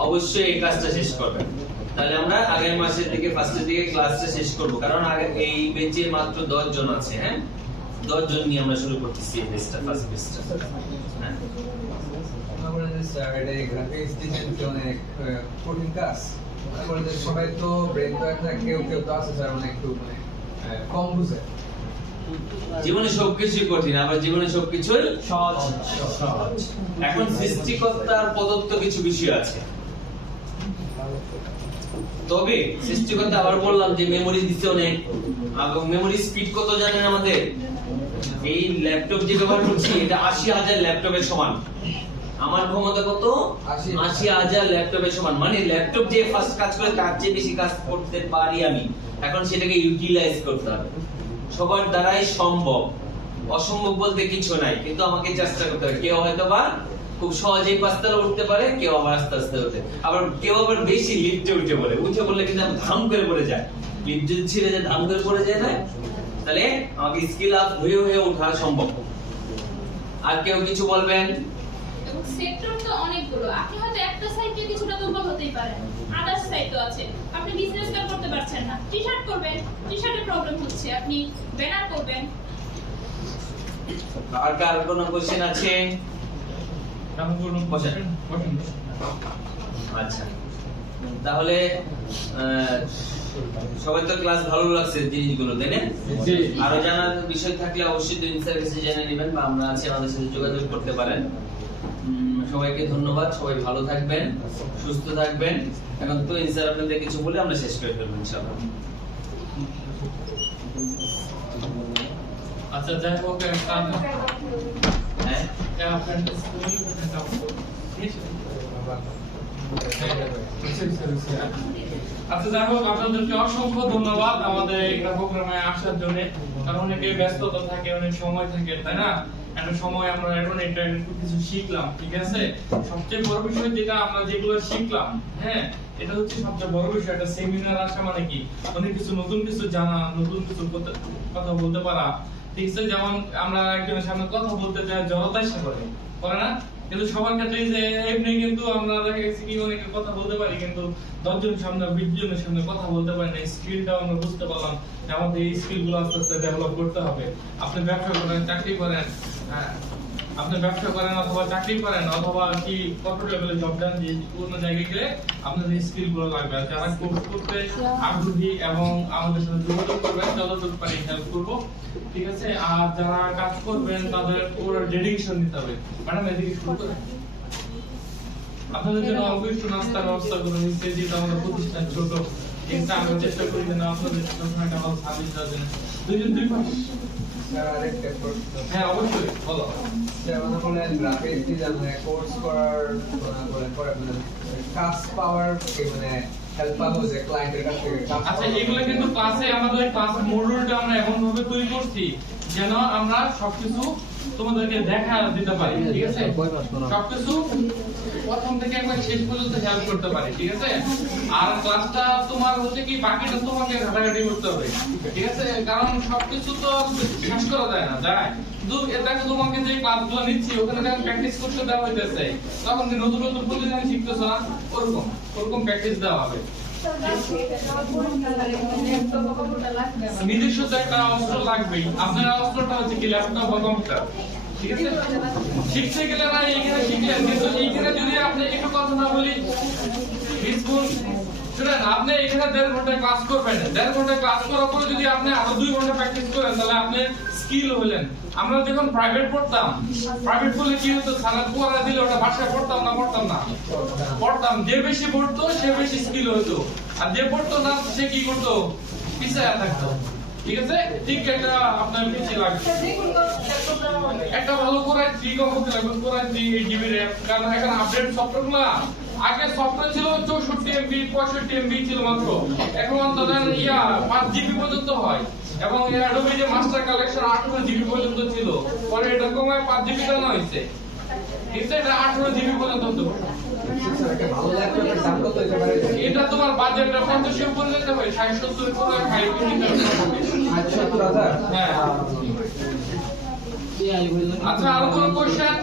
অবশ্যই এই কাজটা শেষ করবেন। তাহলে আমরা আগামী মাসের দিকে ফার্স্টের দিকে ক্লাসটা শেষ করব, কারণ আগে এই বেঞ্চে মাত্র 10 জন আছে। হ্যাঁ, 10 জন নিয়ে আমরা শুরু করতেছি এই বেচটা, ফার্স্ট বেচটা। হ্যাঁ, আমরা যে স্যার এটা গ্রাফিক্স ডিজাইন তো অনেক কঠিন কাজ, তারপরে যে সবাই তো ব্রেন তো একটা কেউ তো আছে স্যার মানে একটু মানে কম বুঝে। জীবনে সবকিছুই কঠিন, আবার জীবনে সবকিছুই সহজ। এখন সৃষ্টিকর্তার প্রদত্ত কিছু বিষয় আছে, তবে সৃষ্টিকর্তা আবার বললাম যে মেমোরি দিতে অনেক। মেমোরি স্পিড কত জানেন আমাদের? এই ল্যাপটপ যে ব্যবহার করছি এটা ৮০,০০০ ল্যাপটপের সমান। আমার ক্ষমতা কত? ৮০,০০০ ল্যাপটপের সমান। মানে ল্যাপটপ যে ফার্স্ট কাজ করে তার চেয়ে বেশি কাজ করতে পারি আমি। এখন সেটাকে ইউটিলাইজ করতে হবে। সবার দ্বারাই সম্ভব, অসম্ভব বলতে কিছু নাই, কিন্তু আমাকে চেষ্টা করতে হবে। কেউ হয়তো বা খুব সহজেই ৫ তলা উঠতে পারে, কেউ আবার আস্তে আস্তে ওঠে, আবার কেউ আবার বেশি লিফটে উঠে পড়ে। উঠে পড়লে কিন্তু আমি ধাম করে পড়ে যায়। লিফট যদি ছিঁড়ে যায় ধাম করে পড়ে যায় না, তাহলে আমাকে স্কিল আপ হয়ে হয়ে ওঠা সম্ভব। আর কেউ কিছু বলবেন? এবং সেক্টর তো অনেকগুলো, আপনি হয়তো একটা সাইডে কিছুটা দুর্বল হতেই পারেন, আদার্স সাইড তো আছে। আপনি বিজনেসটা করতে পারছেন না, টি শার্ট করবেন, টি শার্টে প্রবলেম হচ্ছে, আপনি ব্যানার করবেন। আর কার কোনো কোশ্চেন আছে? আচ্ছা, তাহলে সবাই তো ক্লাস ভালো লাগছে জিনিসগুলো, তাই না? আরো জানার বিষয় থাকলে অবশ্যই তুইন স্যারের কাছে জেনে নেবেন, বা আমরা আছি, আমাদের সাথে যোগাযোগ করতে পারেন। সবাইকে ধন্যবাদ, সবাই ভালো থাকবেন, সুস্থ থাকবেন। এখন তুইন স্যার আপনাদের কিছু বলে আমরা শেষ করে ফেলবো ইনশাআল্লাহ। আচ্ছা, যাই হোক, হ্যাঁ, আচ্ছা যাই হোক, আপনাদেরকে অসংখ্য ধন্যবাদ আমাদের এই প্রোগ্রামে আসার জন্য। কারণ অনেকে ব্যস্ততা থাকে, অনেক সময় থাকে, তাই না? একটা সময় আমরা এখন এটা একটু কিছু শিখলাম, ঠিক আছে? সবচেয়ে বড় বিষয় যেটা আমরা যেগুলো শিখলাম, হ্যাঁ, এটা হচ্ছে সবচেয়ে বড় বিষয়। একটা সেমিনার আসা মানে কি, অনেক কিছু নতুন কিছু জানা, নতুন কিছু কথা বলতে পারা, ঠিক আছে? যেমন আমরা একজনের সামনে কথা বলতে চাই, জড়তা এসে করে না? কিন্তু সবার ক্ষেত্রে যে এমনি কিন্তু আমরা দেখা গেছে কি অনেকে কথা বলতে পারি, কিন্তু ১০ জনের সামনে ২০ জনের সামনে কথা বলতে পারি না। স্কিলটাও আমরা বুঝতে পারলাম যে আমাদের এই স্কিলগুলো আস্তে আস্তে ডেভেলপ করতে হবে। আপনি ব্যবসা করেন, চাকরি করেন, আপনি ব্যবসা করেন অথবা চাকরি করেন অথবা কি কর্পোরেট লেভেলে জব দেন, যে কোনো জায়গায় গেলে আপনাদের এই স্কিলগুলো লাগবে। আর যারা কোর্স করতে আগ্রহী এবং আমাদের সাথে যোগাযোগ করবেন, যতটুকু পারি হেল্প করবো, ঠিক আছে? আর যারা কাজ করবেন তাদের পুরো ডেডিকেশন দিতে হবে। ম্যাডাম এদিকে শুরু করেন। আপনাদের জন্য অল্প একটু নাস্তার ব্যবস্থা করে নিচ্ছে, যেটা আমাদের প্রতিষ্ঠান ছোট, কিন্তু আমরা চেষ্টা করি যেন আপনাদের সবসময় একটা ভালো সার্ভিস দেওয়ার জন্য। দুইজন দুই পাশে। হ্যাঁ, অবশ্যই বলো। গ্রাফিক ডিজাইন কোর্স করার কাজ পাওয়ার মানে হেল্প পাবো যে ক্লায়েন্টের কাছ থেকে। আচ্ছা, এগুলো কিন্তু ক্লাসে আমাদের ক্লাস মডিউলটা আমরা এমন ভাবে তৈরি করছি যেন আমরা সবকিছু তোমাদেরকে দেখা দিতে পারি, ঠিক আছে? সবকিছু প্রথম থেকে একবার শেষ পর্যন্ত হেল্প করতে পারি, ঠিক আছে? আর ক্লাসটা তোমার হচ্ছে কি বাকিটা তোমাকে ঘাটাঘাটি করতে হবে, ঠিক আছে? কারণ সবকিছু তো শেষ করা যায় না, যায় কিন্তু দেখো তোমাকে যে ক্লাসগুলো নিচ্ছি ওখানে যখন প্র্যাকটিস করতে দেওয়া হইতেছে, তখন যে নতুন নতুন প্রতিদিন শিখতেছো না, ওরকম প্র্যাকটিস দেওয়া হবে। নিজস্ব একটা অস্ত্র লাগবেই। আপনার অস্ত্রটা হচ্ছে কি ল্যাপটপ বা কম্পিউটার, ঠিক আছে? শিখতে গেলে না এইখানে শিখলেন, কিন্তু এইখানে যদি আপনি একটু কথা না বলি, শুনেন, আপনি এখানে ১.৫ ঘন্টা ক্লাস করবেন, ১.৫ ঘন্টা ক্লাস করার পরে যদি আপনি আরো ২ ঘন্টা প্র্যাকটিস করেন, তাহলে আপনি স্কিল হলেন। আমরা যখন প্রাইভেট পড়তাম, প্রাইভেট পড়লে কি হতো, সারা পড়া দিলে ওটা ভাষায় পড়তাম না, পড়তাম। যে বেশি পড়তো সে বেশি স্কিল হতো, আর যে পড়তো না সে কি করতো, পিছায়া থাকতো, ঠিক আছে? ঠিক একটা আপনার পিছিয়ে লাগবে। একটা ভালো কোরাই 3 কম্পিউটার লাগবে, কোরাই 3 8GB RAM, কারণ এখন আপডেট সফটওয়্যারগুলো, আগে সফটওয়্যার ছিল 64 MB 65 MB ছিল মাত্র, এখন ধরেন 5GB পর্যন্ত হয়। এবং অ্যাডোবি যে মাস্টার কালেকশন 18GB পর্যন্ত ছিল, পরে এটা কমায় 5GB দেওয়া হয়েছে, ঠিক আছে? এটা 18GB পর্যন্ত হতো। এটা তোমার বাজেটটা 50 উপরে যেতে হবে, 60-70 উপরে হাই কিনতে হবে। হ্যাঁ, আচ্ছা, আর কোন কোশ্চেন?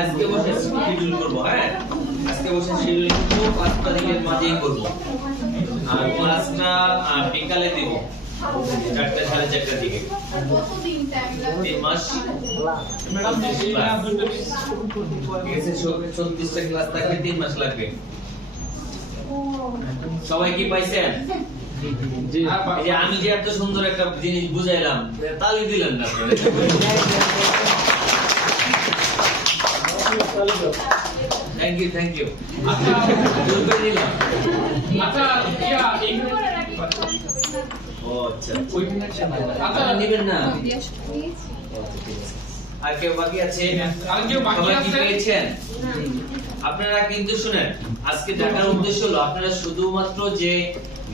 আজকে বসে শিডিউল করবো, হ্যাঁ, আজকে বসে শিডিউল করবো, ৫ তারিখের মাঝেই করবো। আর ক্লাসটা বিকালে দিব ৪টা ৪:৩০ দিকে। ৩ মাস, ম্যাডাম, ঠিক আছে? ৩৬টা ক্লাস থাকবে, 3 মাস লাগবে। সবাই কি পাইছেন? এই যে আমি যে এত সুন্দর একটা জিনিস বুঝাইলাম, তালি দিলেন না আপনারা? থ্যাংক ইউ আচ্ছা জোর করে দিলাম। আচ্ছা ইয়া এইখানে ও আচ্ছা ওইখানে আচ্ছা আচ্ছা নেবেন না নিয়েছি। আর কেউ বাকি আছে? আর কেউ বাকি সবাই কি আছে? পেয়েছেন? আপনারা কিন্তু শুনেন, আজকে দেখার উদ্দেশ্য হলো আপনারা শুধুমাত্র যে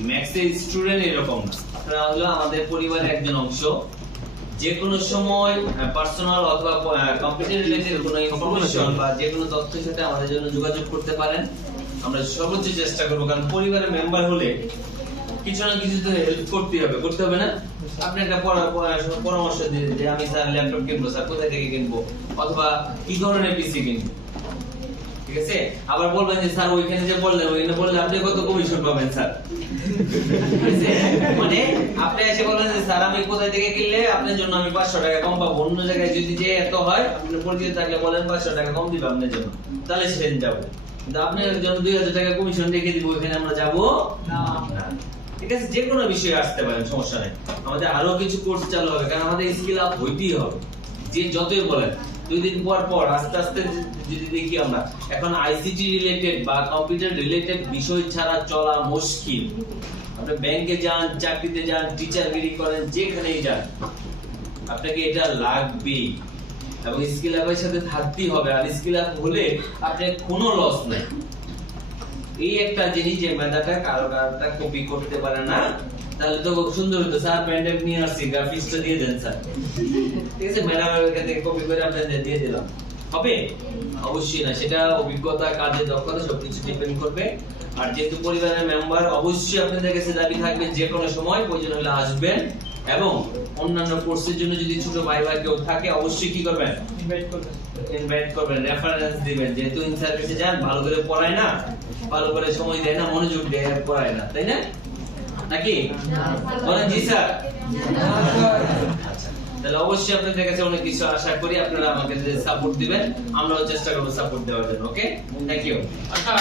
ম্যাথসের স্টুডেন্ট এরকম না, আপনারা হলো আমাদের পরিবারের একজন অংশ। যে কোনো সময় পার্সোনাল অথবা কম্পিউটার রিলেটেড কোনো ইনফরমেশন বা যে কোনো তথ্যের সাথে আমাদের জন্য যোগাযোগ করতে পারেন। আমরা সর্বোচ্চ চেষ্টা করবো, কারণ পরিবারের মেম্বার হলে কিছু না কিছু তো হেল্প করতে হবে না? আপনি একটা পরামর্শ দিয়ে যে আমি স্যার ল্যাপটপ কিনবো, স্যার কোথায় থেকে কিনবো, অথবা কি ধরনের পিসি কিনবো, ঠিক আছে? আবার বলবেন যে স্যার ওইখানে যে বললেন ওইখানে বললে আপনি কত কমিশন পাবেন স্যার, ঠিক আছে? মানে আপনি এসে বলেন যে স্যার আমি কোথায় থেকে কিনলে আপনার জন্য আমি 500 টাকা কম পাবো, অন্য জায়গায় যদি যে এত হয় আপনি পরিচিত থাকলে বলেন 500 টাকা কম দিবে আপনার জন্য, তাহলে সেদিন যাবো। কিন্তু আপনার জন্য 2000 টাকা কমিশন রেখে দিব, ওইখানে আমরা যাবো না। ঠিক আছে, যে কোনো বিষয়ে আসতে পারেন, সমস্যা নেই। আমাদের আরো কিছু কোর্স চালু হবে, কারণ আমাদের স্কিল আপ হইতেই হবে। যে যতই বলেন 2 দিন পর আস্তে আস্তে যদি দেখি আমরা এখন আইসিটি রিলেটেড বা কম্পিউটার রিলেটেড বিষয় ছাড়া চলা মুশকিল। আপনি ব্যাংকে যান, চাকরিতে যান, টিচারগিরি করেন, যেখানেই যান আপনাকে এটা লাগবেই এবং স্কিল আপের সাথে থাকতেই হবে। আর স্কিল আপ হলে আপনার কোনো লস নাই। এই একটা জিনিস যে মেধাটা কারোটা কপি করতে পারে না, তাহলে তো খুব সুন্দর হতো। স্যার প্যান্ডেম নিয়ে আসছি, গ্রাফিক্সটা দিয়ে দেন স্যার, ঠিক আছে? ম্যাডামের ওইখান থেকে কপি করে আপনাদের দিয়ে দিলাম, হবে? অবশ্যই না, সেটা অভিজ্ঞতা, কাজের দক্ষতা সবকিছু ডিপেন্ড করবে। আর যেহেতু পরিবারের মেম্বার, অবশ্যই আপনাদের কাছে দাবি থাকবে যে কোনো সময় প্রয়োজন হলে আসবেন। এবং অন্যান্য কোর্সের জন্য যদি ছোট ভাই কেউ থাকে অবশ্যই কি করবেন, ইনভাইট করবেন, রেফারেন্স দিবেন। যেহেতু ইন সার্ভিসে যান, ভালো করে পড়ায় না, ভালো করে সময় দেয় না, মনোযোগ দিয়ে পড়ায় না, তাই না? নাকি বলেন? জি স্যার। আচ্ছা, তাহলে অবশ্যই আপনাদের কাছে অনেক কিছু আশা করি। আপনারা আমাকে সাপোর্ট দিবেন, আমরাও চেষ্টা করব সাপোর্ট দেওয়ার জন্য। ওকে, থ্যাংক ইউ। আচ্ছা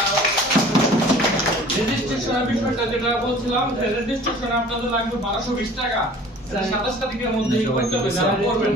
রেজিস্ট্রেশনের বিষয়টা যেটা বলছিলাম, রেজিস্ট্রেশনে আপনাদের লাগবে 1220 টাকা। 27 তারিখের মধ্যেই করতে হবে যারা করবেন।